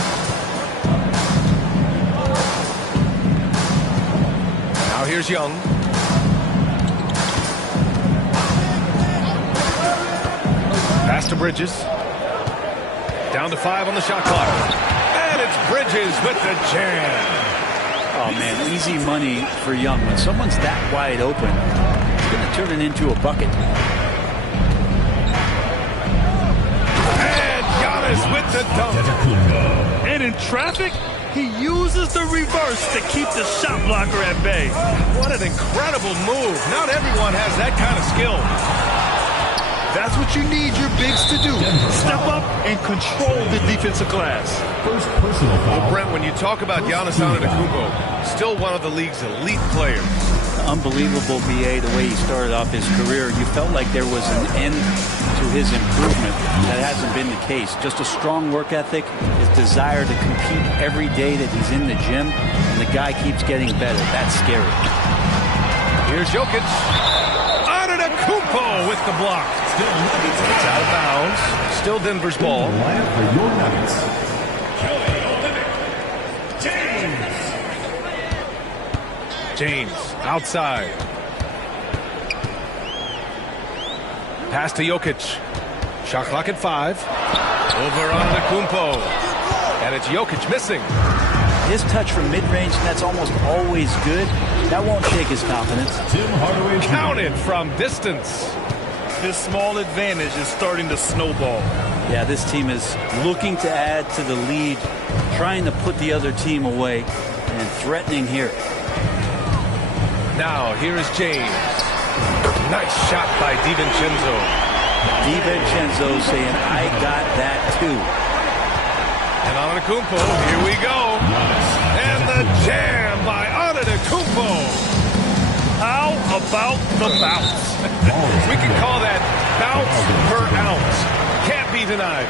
Now here's Young. Pass to Bridges. Down to 5 on the shot clock. And it's Bridges with the jam. Oh, man, easy money for Young. When someone's that wide open, it's going to turn it into a bucket. And Giannis with the dunk. And in traffic, he uses the reverse to keep the shot blocker at bay. What an incredible move. Not everyone has that kind of skill. That's what you need your bigs to do. Step up and control the defensive glass. First personal foul. Well, Brent, when you talk about Giannis Antetokounmpo, still one of the league's elite players. Unbelievable, BA, the way he started off his career. You felt like there was an end to his improvement. That hasn't been the case. Just a strong work ethic, his desire to compete every day that he's in the gym, and the guy keeps getting better. That's scary. Here's Jokic. Antetokounmpo with the block. It's out of bounds. Still Denver's ball. For your Nuggets, James outside. Pass to Jokic. Shot clock at 5. Over on Antetokounmpo. And it's Jokic missing. His touch from mid-range, that's almost always good. That won't shake his confidence. Tim Hardaway Counted from distance. This small advantage is starting to snowball. Yeah, this team is looking to add to the lead, trying to put the other team away, and threatening here. Now, here is James. Nice shot by DiVincenzo. DiVincenzo saying, I got that too. And Antetokounmpo, here we go. And the jam by Antetokounmpo. How about the bounce? We can call that bounce per ounce. Can't be denied.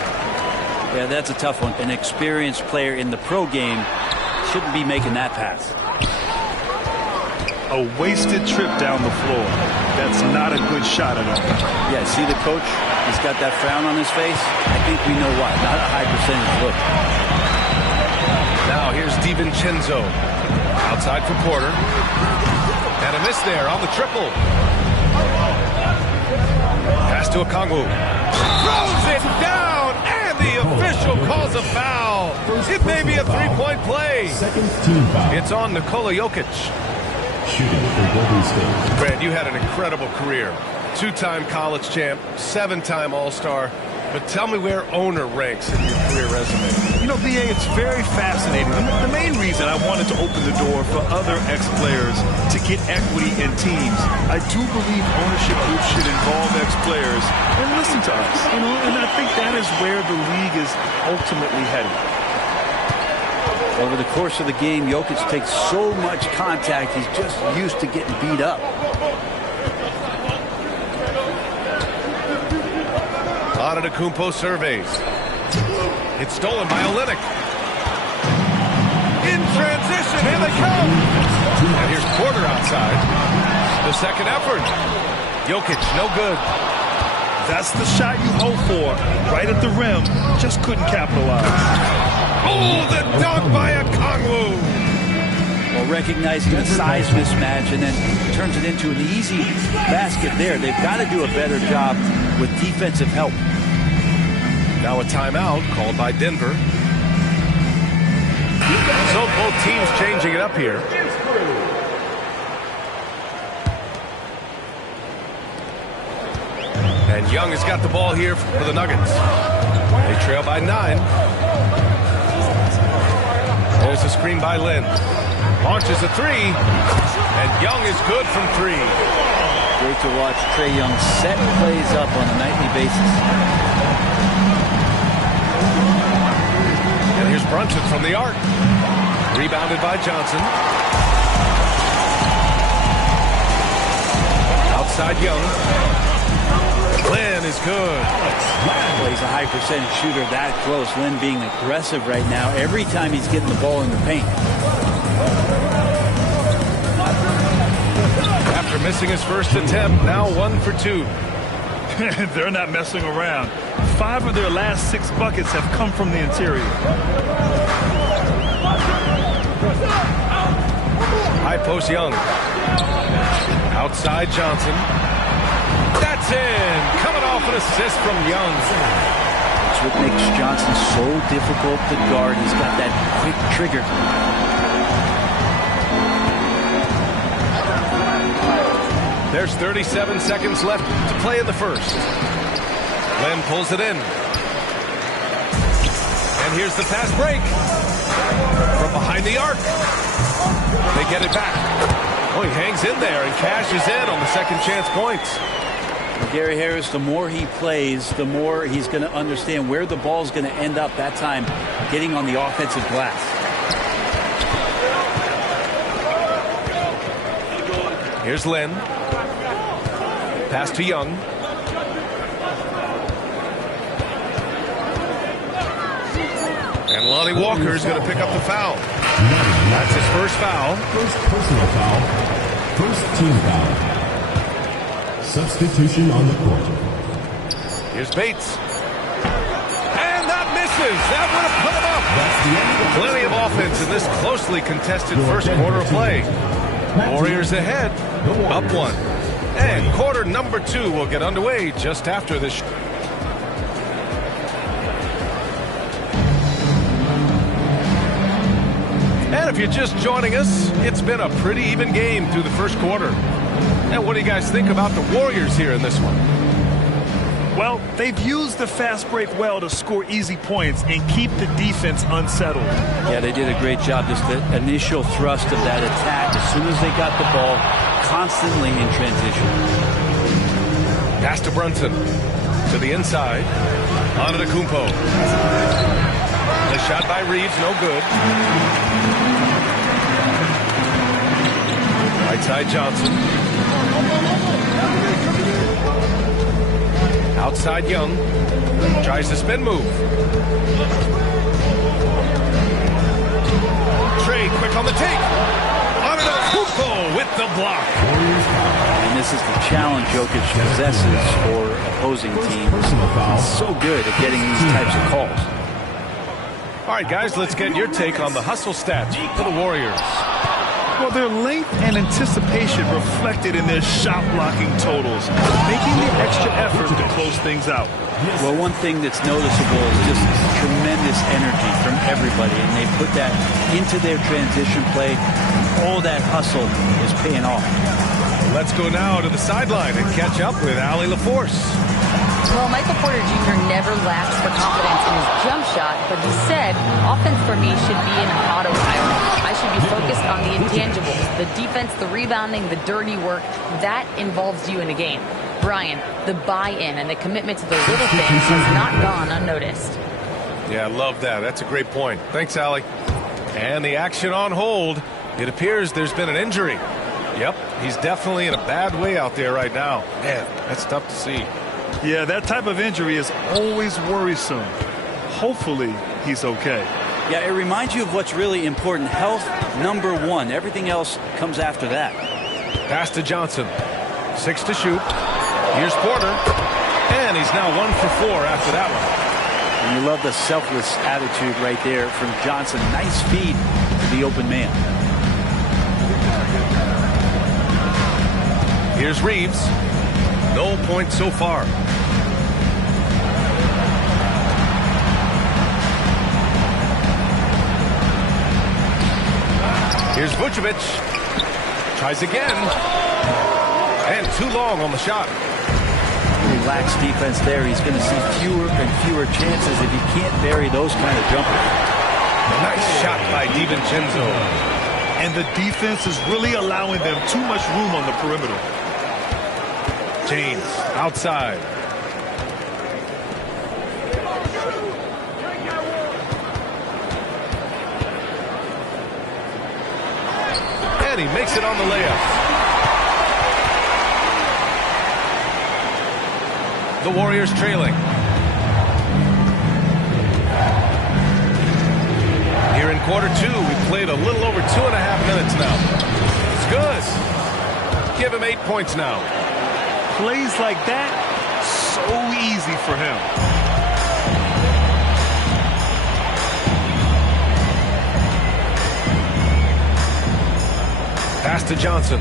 Yeah, that's a tough one. An experienced player in the pro game shouldn't be making that pass. A wasted trip down the floor. That's not a good shot at all. Yeah, see the coach? He's got that frown on his face. I think we know why. Not a high percentage look. Now here's DiVincenzo. Outside for Porter. And a miss there on the triple. Pass to Okongwu. Throws it down, and the official calls a foul. It may be a three-point play. second team foul. It's on Nikola Jokic. Shooting for Golden State. Brad, you had an incredible career. 2-time college champ, 7-time All-Star. But tell me where owner ranks in your career resume. You know, BA, it's very fascinating. The main reason I wanted to open the door for other ex-players to get equity in teams, I do believe ownership groups should involve ex-players and listen to us. You know, and I think that is where the league is ultimately heading. Over the course of the game, Jokic takes so much contact, he's just used to getting beat up. Antetokounmpo surveys. It's stolen by Olynyk. In transition, here they come. And here's Porter outside. The second effort. Jokic, no good. That's the shot you hope for. Right at the rim. Just couldn't capitalize. Oh, the dunk by Okongwu. Well, recognizing the size mismatch and then turns it into an easy basket there. They've got to do a better job with defensive help. Now a timeout called by Denver. So both teams changing it up here. And Young has got the ball here for the Nuggets. They trail by 9. There's a screen by Lynn. Launches a 3. And Young is good from 3. Great to watch Trae Young set plays up on a nightly basis. Here's Brunson from the arc. Rebounded by Johnson. Outside Young. Lynn is good. Well, he's a high percentage shooter that close. Lynn being aggressive right now every time he's getting the ball in the paint. After missing his first attempt, now 1 for 2. They're not messing around. 5 of their last 6 buckets have come from the interior. High post Young. Outside Johnson. That's in. Coming off an assist from Young. That's what makes Johnson so difficult to guard. He's got that quick trigger. There's 37 seconds left to play in the first. Len pulls it in. And here's the fast break. From behind the arc. They get it back. Oh, he hangs in there and cashes in on the second chance points. Gary Harris, the more he plays, the more he's going to understand where the ball's going to end up that time, getting on the offensive glass. Here's Lynn. Pass to Young. And Lonnie Walker is going to pick up the foul. That's his first foul. First personal foul. First team foul. Substitution on the court. Here's Bates. And that misses. That would have put him up. Plenty of offense in this closely contested first quarter of play. Warriors ahead. Up 1. And quarter number 2 will get underway just after this. And if you're just joining us, it's been a pretty even game through the first quarter. And what do you guys think about the Warriors here in this one? Well, they've used the fast break well to score easy points and keep the defense unsettled. Yeah, they did a great job. Just the initial thrust of that attack, as soon as they got the ball, constantly in transition. Pass to Brunson. To the inside. Antetokounmpo. The shot by Reeves, no good. Right side Johnson. Outside Young. Tries the spin move. Trey quick on the take. Antetokounmpo with the block. And this is the challenge Jokic possesses for opposing teams. He's so good at getting these types of calls. All right, guys, let's get your take on the hustle stats for the Warriors. Well, their length and anticipation reflected in their shot blocking totals, making the extra effort to close things out. Well, one thing that's noticeable is just tremendous energy from everybody, and they put that into their transition play. All that hustle is paying off. Let's go now to the sideline and catch up with Allie LaForce. Well, Michael Porter Jr. never lacks for confidence in his jump shot, but he said, offense for me should be an autopilot. I should be focused on the intangibles, the defense, the rebounding, the dirty work. That involves you in a game. Brian, the buy-in and the commitment to the little things has not gone unnoticed. Yeah, I love that. That's a great point. Thanks, Allie. And the action on hold. It appears there's been an injury. Yep, he's definitely in a bad way out there right now. Man, that's tough to see. Yeah, that type of injury is always worrisome. Hopefully, he's okay. Yeah, it reminds you of what's really important. Health, number 1. Everything else comes after that. Pass to Johnson. 6 to shoot. Here's Porter. And he's now 1 for 4 after that one. And you love the selfless attitude right there from Johnson. Nice feed to the open man. Here's Reeves. No points so far. Here's Vucevic. Tries again. And too long on the shot. Relaxed defense there. He's going to see fewer and fewer chances if he can't bury those kind of jumpers. Nice shot by DiVincenzo. And the defense is really allowing them too much room on the perimeter. James outside. And he makes it on the layup. The Warriors trailing. Here in quarter two, we played a little over 2.5 minutes now. It's good. Give him 8 points now. Plays like that, so easy for him. Pass to Johnson.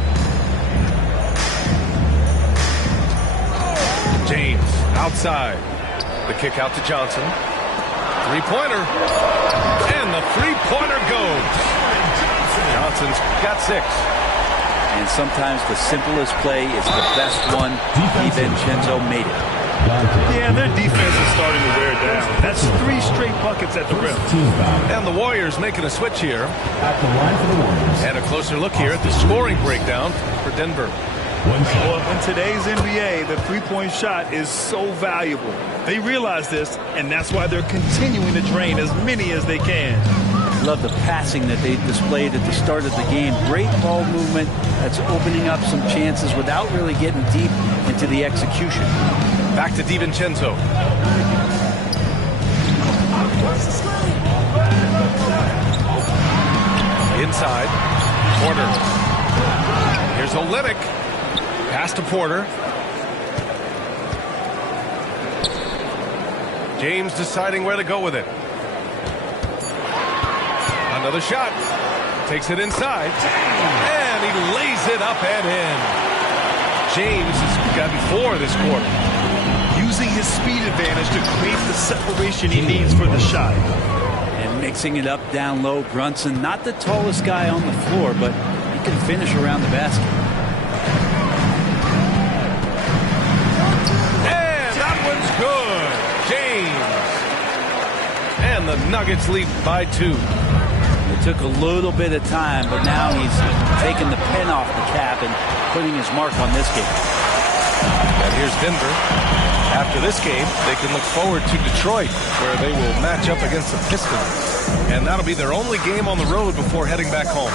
James outside. The kick out to Johnson. Three-pointer. And the three-pointer goes. Johnson's got 6. And sometimes the simplest play is the best one. DiVincenzo made it. Yeah, their defense is starting to wear down. That's 3 straight buckets at the rim. And the Warriors making a switch here. At the line for the Warriors. And a closer look here at the scoring breakdown for Denver. Well, in today's NBA, the three-point shot is so valuable. They realize this, and that's why they're continuing to drain as many as they can. Love the passing that they displayed at the start of the game. Great ball movement that's opening up some chances without really getting deep into the execution. Back to DiVincenzo. Inside. Porter. Here's Olynyk. Pass to Porter. James deciding where to go with it. Another shot. Takes it inside. And he lays it up and in. James has gotten 4 this quarter. Using his speed advantage to create the separation he needs for the shot. And mixing it up down low. Brunson, not the tallest guy on the floor, but he can finish around the basket. And that one's good. James. And the Nuggets lead by 2. It took a little bit of time, but now he's taking the pen off the cap and putting his mark on this game. And here's Denver. After this game, they can look forward to Detroit, where they will match up against the Pistons. And that'll be their only game on the road before heading back home.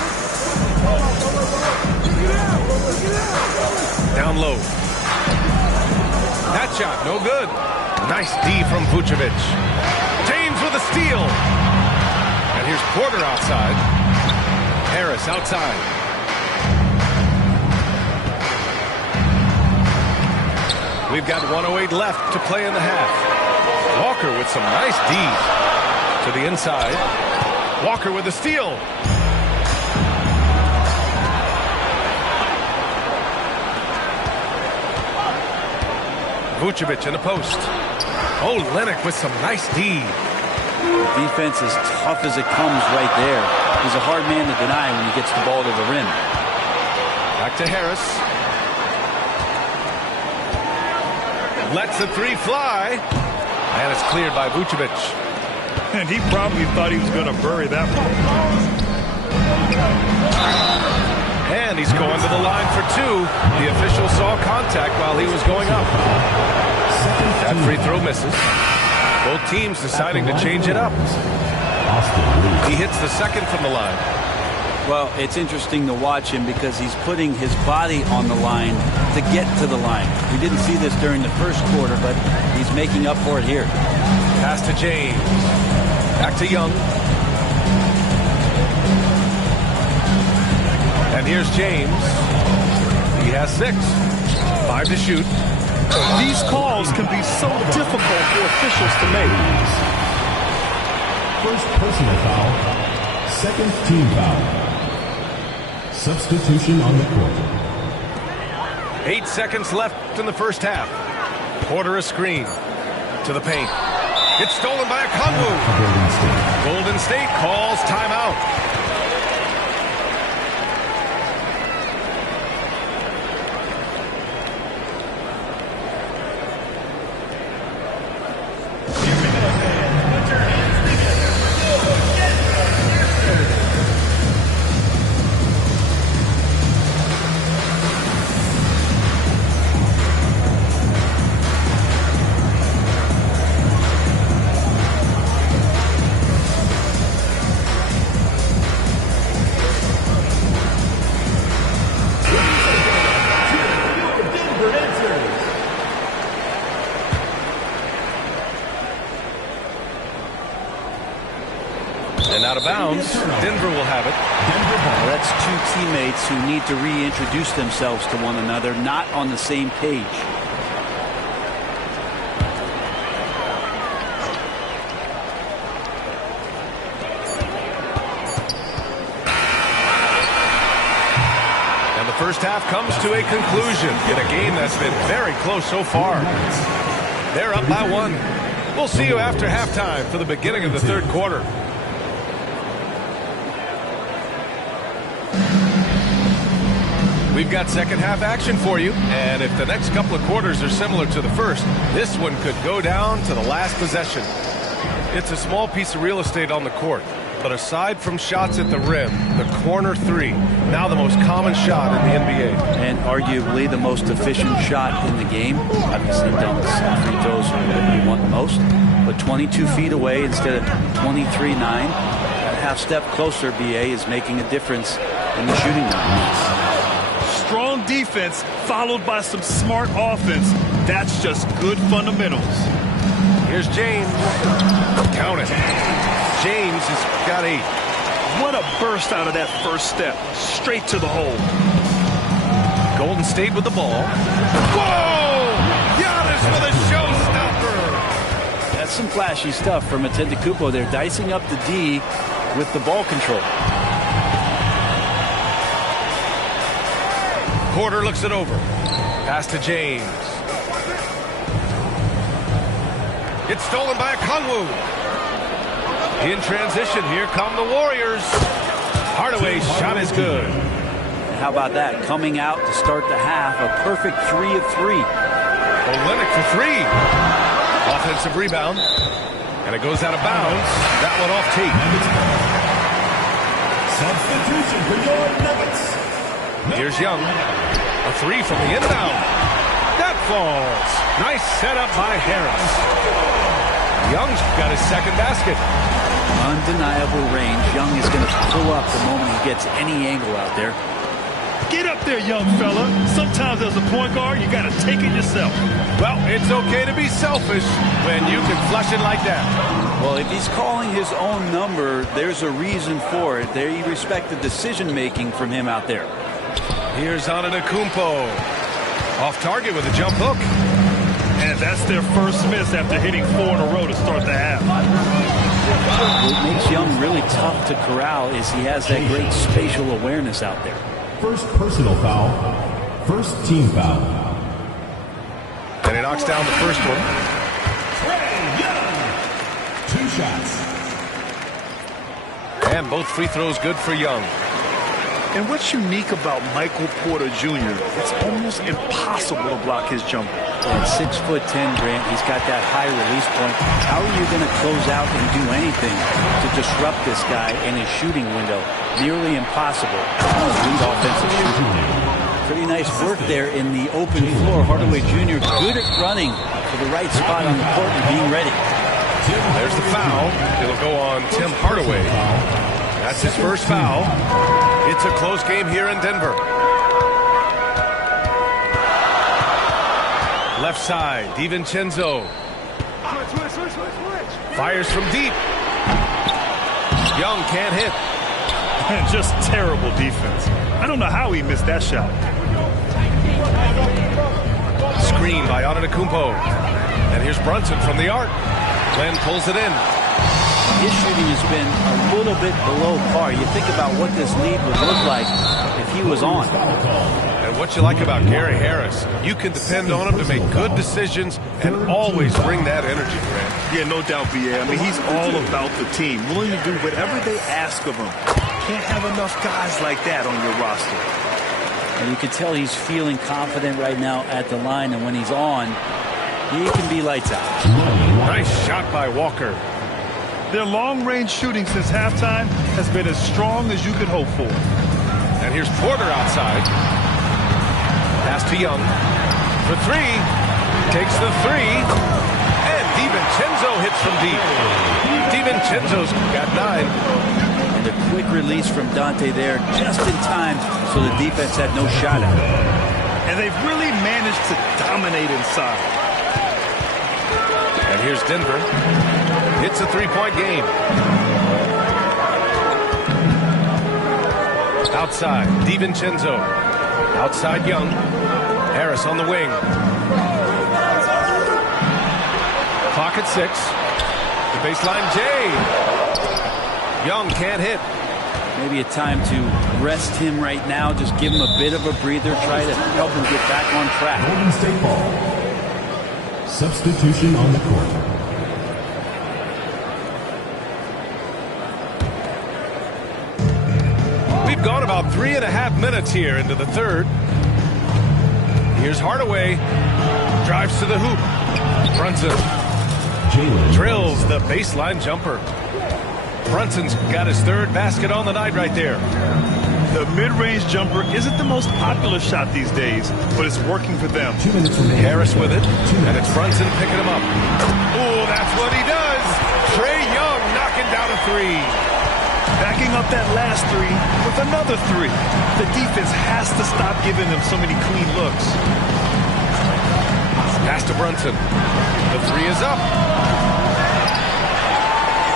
Down low. That shot, no good. Nice D from Vucevic. James with a steal. And here's Porter outside. Harris outside. We've got 1:08 left to play in the half. Walker with some nice D to the inside. Walker with the steal. Vucevic in the post. Olynyk with some nice D. The defense is tough as it comes right there. He's a hard man to deny when he gets the ball to the rim. Back to Harris. Lets the 3 fly. And it's cleared by Vucevic. And he probably thought he was going to bury that one. And he's going to the line for 2. The official saw contact while he was going up. That free throw misses. Both teams deciding to change it up. He hits the second from the line. Well, it's interesting to watch him because he's putting his body on the line to get to the line. We didn't see this during the first quarter, but he's making up for it here. Pass to James. Back to Young. And here's James. He has 6. 5 to shoot. These calls can be so difficult for officials to make. First personal foul. Second team foul. Substitution on the court. 8 seconds left in the first half. Porter a screen to the paint. It's stolen by Okongwu. Golden State calls timeout. of bounds. Denver will have it. Well, that's two teammates who need to reintroduce themselves to one another, not on the same page. And the first half comes to a conclusion in a game that's been very close so far. They're up by 1. We'll see you after halftime for the beginning of the third quarter. We've got second half action for you, and if the next couple of quarters are similar to the first, this one could go down to the last possession. It's a small piece of real estate on the court, but aside from shots at the rim, the corner three, now the most common shot in the NBA. And arguably the most efficient shot in the game. Obviously dunks, free throws are what you want the most, but 22 feet away instead of 23-9. That half step closer, BA, is making a difference in the shooting numbers. Strong defense followed by some smart offense. That's just good fundamentals. Here's James. Count it. James has got 8. What a burst out of that first step. Straight to the hole. Golden State with the ball. Whoa! Giannis with a showstopper. That's some flashy stuff from Antetokounmpo. They're dicing up the D with the ball control. Porter looks it over. Pass to James. It's stolen by Okongwu. In transition, here come the Warriors. Hardaway's shot is good. How about that? Coming out to start the half, a perfect 3 of 3. Olynyk for 3. Offensive rebound. And it goes out of bounds. That one off Tate. Substitution for your Nuggets. Here's Young. A 3 from the inbound. That falls. Nice setup by Harris. Young's got his second basket. Undeniable range. Young is going to pull up the moment he gets any angle out there. Get up there, young fella. Sometimes as a point guard, you got to take it yourself. Well, it's okay to be selfish when you can flush it like that. Well, if he's calling his own number, there's a reason for it. They respect the decision-making from him out there. Here's Antetokounmpo. Off target with a jump hook. And that's their first miss after hitting 4 in a row to start the half. What makes Young really tough to corral is he has that great spatial awareness out there. First personal foul. First team foul. And he knocks down the first one. 2 shots. And both free throws good for Young. And what's unique about Michael Porter Jr., it's almost impossible to block his jumper. At 6'10", Grant, he's got that high release point. How are you going to close out and do anything to disrupt this guy in his shooting window? Nearly impossible. Elite offensive shooting. Pretty nice work there in the open floor. Hardaway Jr. good at running to the right spot on the court and being ready. There's the foul. It'll go on Tim Hardaway. That's his first foul. It's a close game here in Denver. Left side, DiVincenzo. Fires from deep. Young can't hit. Just terrible defense. I don't know how he missed that shot. Screen by Antetokounmpo. And here's Brunson from the arc. Glenn pulls it in. His shooting has been a little bit below par. You think about what this lead would look like if he was on. And what you like about Gary Harris, you can depend on him to make good decisions and always bring that energy, Grant. Yeah, no doubt, BA. I mean, he's all about the team, willing to do whatever they ask of him. Can't have enough guys like that on your roster. And you can tell he's feeling confident right now at the line, and when he's on, he can be lights out. Nice shot by Walker. Their long-range shooting since halftime has been as strong as you could hope for. And here's Porter outside. Pass to Young. For 3. Takes the 3. And DiVincenzo hits from deep. DiVincenzo's got 9. And a quick release from Dante there just in time so the defense had no shot at it. And they've really managed to dominate inside. And here's Denver. It's a 3-point game. Outside, DiVincenzo. Outside, Young. Harris on the wing. Clock at 6. The baseline, Jay. Young can't hit. Maybe a time to rest him right now. Just give him a bit of a breather. Try to help him get back on track. Golden State ball. Substitution on the court. We've gone about 3.5 minutes here into the third. Here's Hardaway. Drives to the hoop. Brunson drills the baseline jumper. Brunson's got his third basket on the night right there. The mid-range jumper isn't the most popular shot these days, but it's working for them. Harris with it, and it's Brunson picking him up. Oh, that's what he does. Trae Young knocking down a three. Backing up that last three with another three. The defense has to stop giving them so many clean looks. Pass to Brunson. The three is up.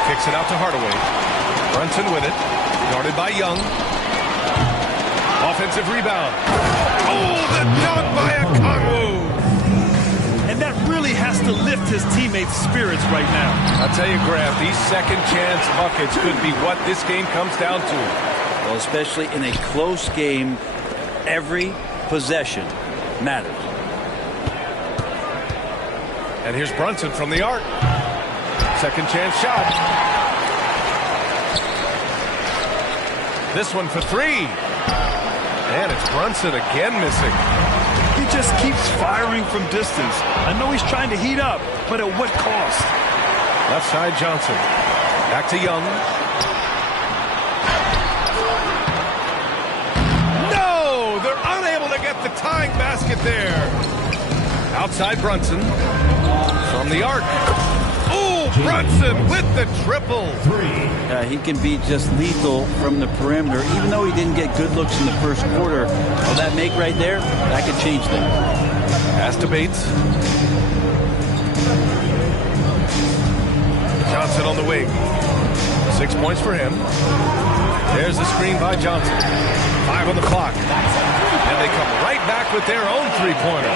Kicks it out to Hardaway. Brunson with it. Guarded by Young. Offensive rebound. Oh, the dunk by Okongwu. And that really has to lift his teammates' spirits right now. I'll tell you, Graham, these second chance buckets could be what this game comes down to. Well, especially in a close game, every possession matters. And here's Brunson from the arc. Second chance shot. This one for three. And it's Brunson again missing. He just keeps firing from distance. I know he's trying to heat up, but at what cost? Left side Johnson. Back to Young. No! They're unable to get the tying basket there. Outside Brunson. From the arc. Oh, Brunson with the triple. He can be just lethal from the perimeter, even though he didn't get good looks in the first quarter. Well, that make right there, that could change things. Pass to Bates. Johnson on the wing. 6 points for him. There's the screen by Johnson. 5 on the clock. And they come right back with their own three-pointer.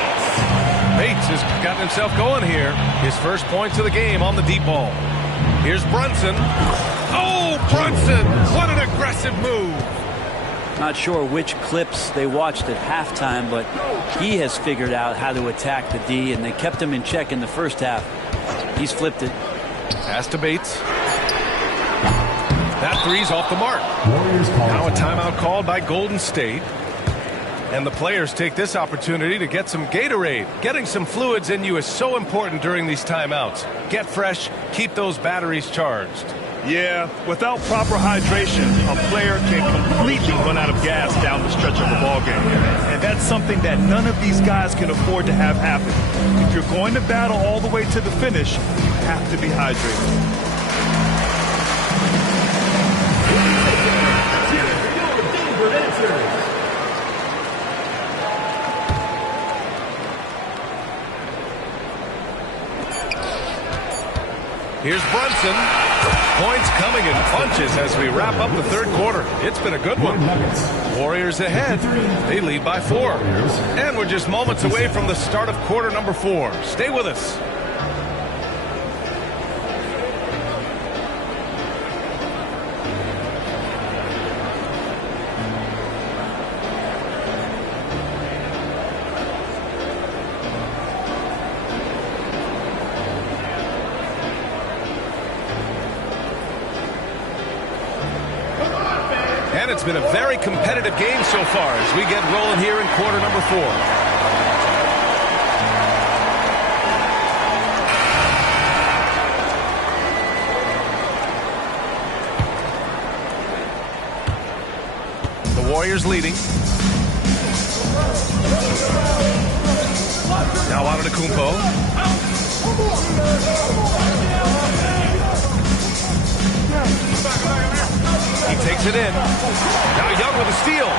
Bates has gotten himself going here. His first points of the game on the deep ball. Here's Brunson. Oh, Brunson! What an aggressive move. Not sure which clips they watched at halftime, but he has figured out how to attack the D, and they kept him in check in the first half. He's flipped it. Pass to Bates. That three's off the mark. Now a timeout called by Golden State. And the players take this opportunity to get some Gatorade. Getting some fluids in you is so important during these timeouts. Get fresh, keep those batteries charged. Yeah, without proper hydration, a player can completely run out of gas down the stretch of a ball game. And that's something that none of these guys can afford to have happen. If you're going to battle all the way to the finish, you have to be hydrated. Here's Brunson. Points coming in bunches as we wrap up the third quarter. It's been a good one. Warriors ahead. They lead by 4. And we're just moments away from the start of quarter number 4. Stay with us. And it's been a very competitive game so far as we get rolling here in quarter number 4. The Warriors leading. Now out of the Kumpo. He takes it in. Now Young with a steal.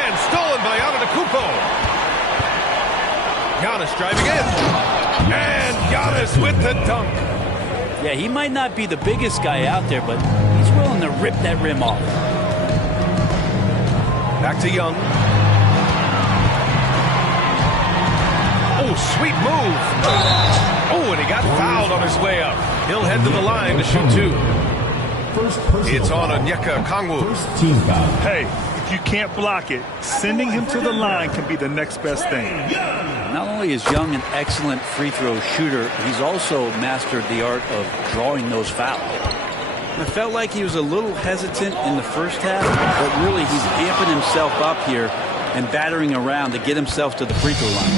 And stolen by Antetokounmpo. Giannis driving in. And Giannis with the dunk. Yeah, he might not be the biggest guy out there, but he's willing to rip that rim off. Back to Young. Oh, sweet move. Oh, and he got fouled on his way up. He'll head to the line to shoot 2. It's on Onyeka Kongwu. Hey, if you can't block it, sending him to the line can be the next best thing. Not only is Young an excellent free throw shooter, he's also mastered the art of drawing those fouls. I felt like he was a little hesitant in the first half, but really he's amping himself up here and battering around to get himself to the free throw line.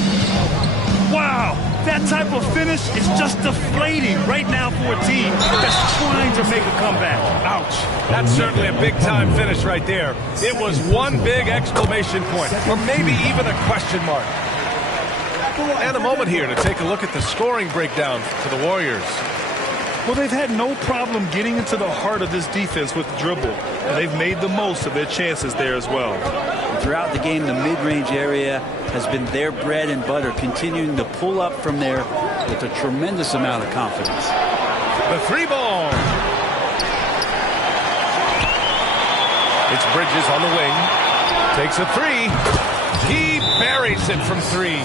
Wow, that type of finish is just deflating right now for a team that's trying to make a comeback. Ouch. That's certainly a big-time finish right there. It was one big exclamation point, or maybe even a question mark. And a moment here to take a look at the scoring breakdown for the Warriors. Well, they've had no problem getting into the heart of this defense with the dribble, and they've made the most of their chances there as well. Throughout the game, the mid-range area has been their bread and butter, continuing to pull up from there with a tremendous amount of confidence. The 3-ball. It's Bridges on the wing. Takes a 3. He buries it from 3.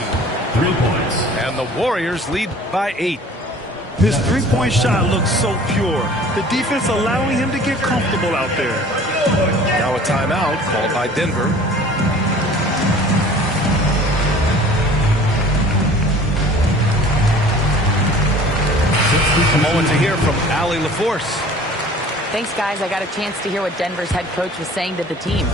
3 points. And the Warriors lead by 8. His three-point shot looks so pure. The defense allowing him to get comfortable out there. Now a timeout called by Denver. A moment to hear from Allie LaForce. Thanks, guys. I got a chance to hear what Denver's head coach was saying to the team.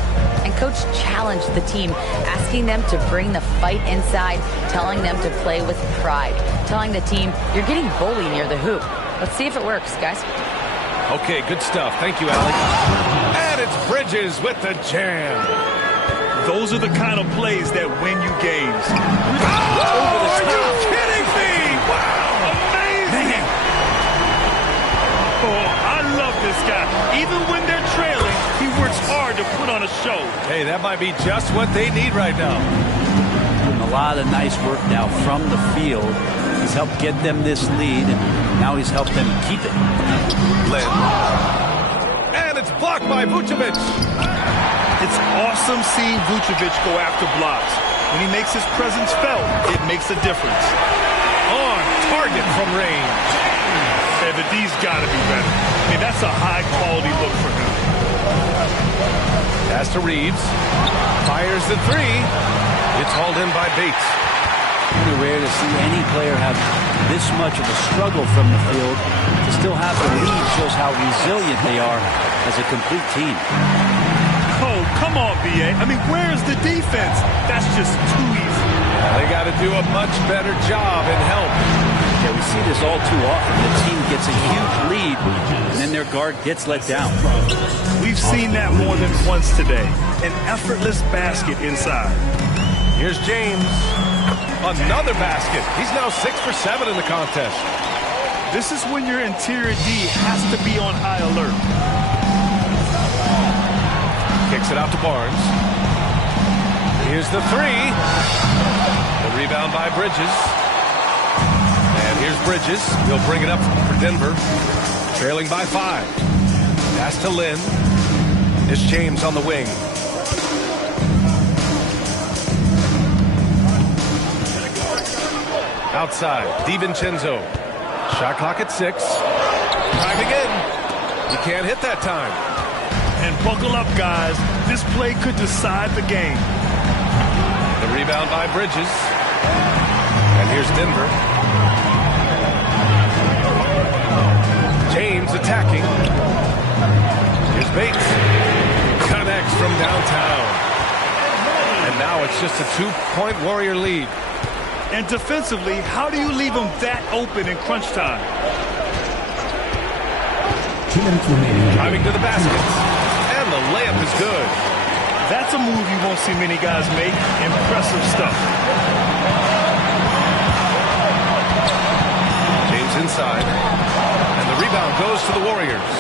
And coach challenged the team, asking them to bring the fight inside, telling them to play with pride, telling the team, you're getting bullied near the hoop. Let's see if it works, guys. Okay, good stuff. Thank you, Allie. And it's Bridges with the jam. Those are the kind of plays that win you games. Oh, are you kidding me? Wow, amazing. Oh, I love this guy. Even when they're trailing, he works hard to put on a show. Hey, that might be just what they need right now. And a lot of nice work now from the field. He's helped get them this lead, and now he's helped them keep it. Lynn. And it's blocked by Vucevic. It's awesome seeing Vucevic go after blocks. When he makes his presence felt, it makes a difference. On target from range. Hey, but D's got to be better. I mean, that's a high-quality look for him. Pass to Reeves. Fires the 3. It's hauled in by Bates. It's rare to see any player have this much of a struggle from the field. To still have the lead shows how resilient they are as a complete team. Oh, come on, B.A. I mean, where's the defense? That's just too easy. They got to do a much better job in help. Yeah, we see this all too often. The team gets a huge lead, and then their guard gets let down. We've seen that more than once today. An effortless basket inside. Here's James. Another basket. He's now 6 for 7 in the contest. This is when your interior D has to be on high alert. Kicks it out to Barnes. Here's the 3. The rebound by Bridges. And here's Bridges. He'll bring it up for Denver. Trailing by 5. Pass to Lynn. It's James on the wing. Outside, DiVincenzo. Shot clock at 6. Driving in. You can't hit that time. And buckle up, guys. This play could decide the game. The rebound by Bridges. And here's Denver. James attacking. Here's Bates. Connects from downtown. And now it's just a 2-point Warrior lead. And defensively, how do you leave them that open in crunch time? 2 minutes remaining. Driving to the basket. And the layup is good. That's a move you won't see many guys make. Impressive stuff. James inside. And the rebound goes to the Warriors.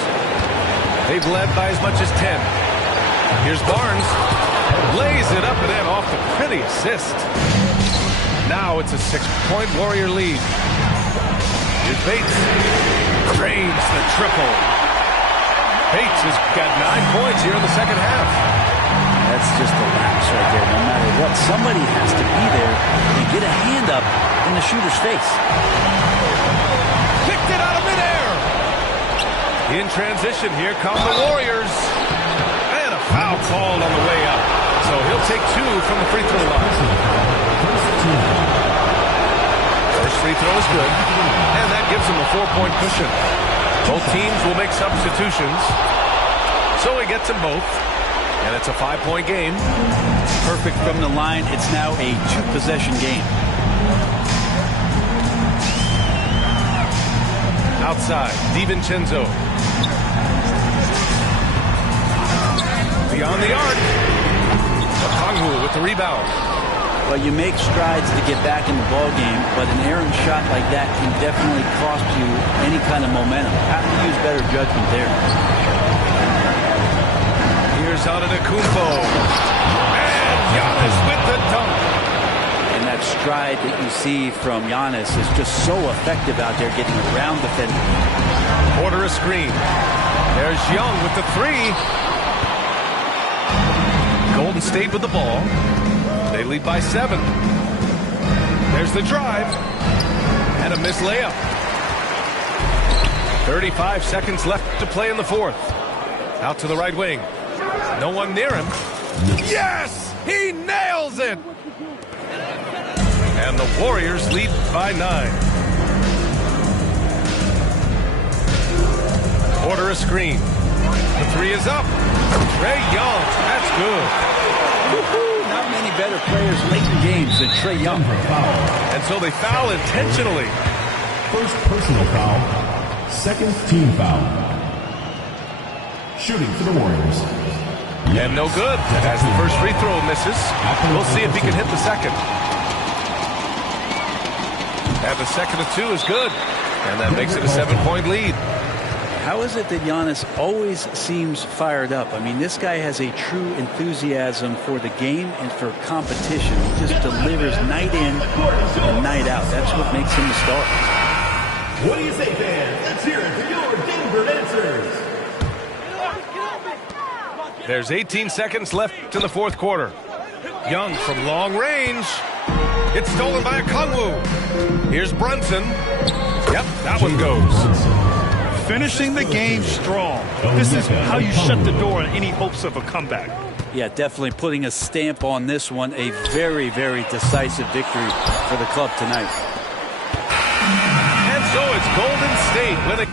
They've led by as much as 10. Here's Barnes. Lays it up and in off the pretty assist. Now it's a 6-point Warrior lead. Here's Bates. Drains the triple. Bates has got 9 points here in the second half. That's just a lapse right there. No matter what, somebody has to be there and get a hand up in the shooter's face. Kicked it out of midair. In transition, here come the Warriors. And a foul called on the way up. So he'll take 2 from the free throw line. First free throw is good. And that gives him a 4-point cushion. Both teams will make substitutions. So he gets them both. And it's a 5-point game. Perfect from the line. It's now a 2-possession game. Outside, DiVincenzo. Beyond the arc. Okongwu with the rebound. Well, you make strides to get back in the ball game, but an errant shot like that can definitely cost you any kind of momentum. Have to use better judgment there. Here's Antetokounmpo. And Giannis with the dunk. And that stride that you see from Giannis is just so effective out there getting around defenders. Order a screen. There's Young with the 3. Golden State with the ball. They lead by 7. There's the drive. And a missed layup. 35 seconds left to play in the fourth. Out to the right wing. No one near him. Yes! He nails it! And the Warriors lead by 9. Order a screen. The 3 is up. Trae Young. That's good. Not many better players late in games than Trae Young. And so they foul intentionally. First personal foul. Second team foul. Shooting for the Warriors. And no good. As the first free throw misses. We'll see if he can hit the second. And the second of 2 is good. And that makes it a 7-point lead. How is it that Giannis always seems fired up? I mean, this guy has a true enthusiasm for the game and for competition. He just delivers night in and night out. That's what makes him the star. What do you say, fans? Let's hear it for your Denver Dancers. There's 18 seconds left in the fourth quarter. Young from long range. It's stolen by Okongwu. Here's Brunson. Yep, that one goes. Finishing the game strong. This is how you shut the door on any hopes of a comeback. Yeah, definitely putting a stamp on this one. A very, very decisive victory for the club tonight. And so it's Golden State with a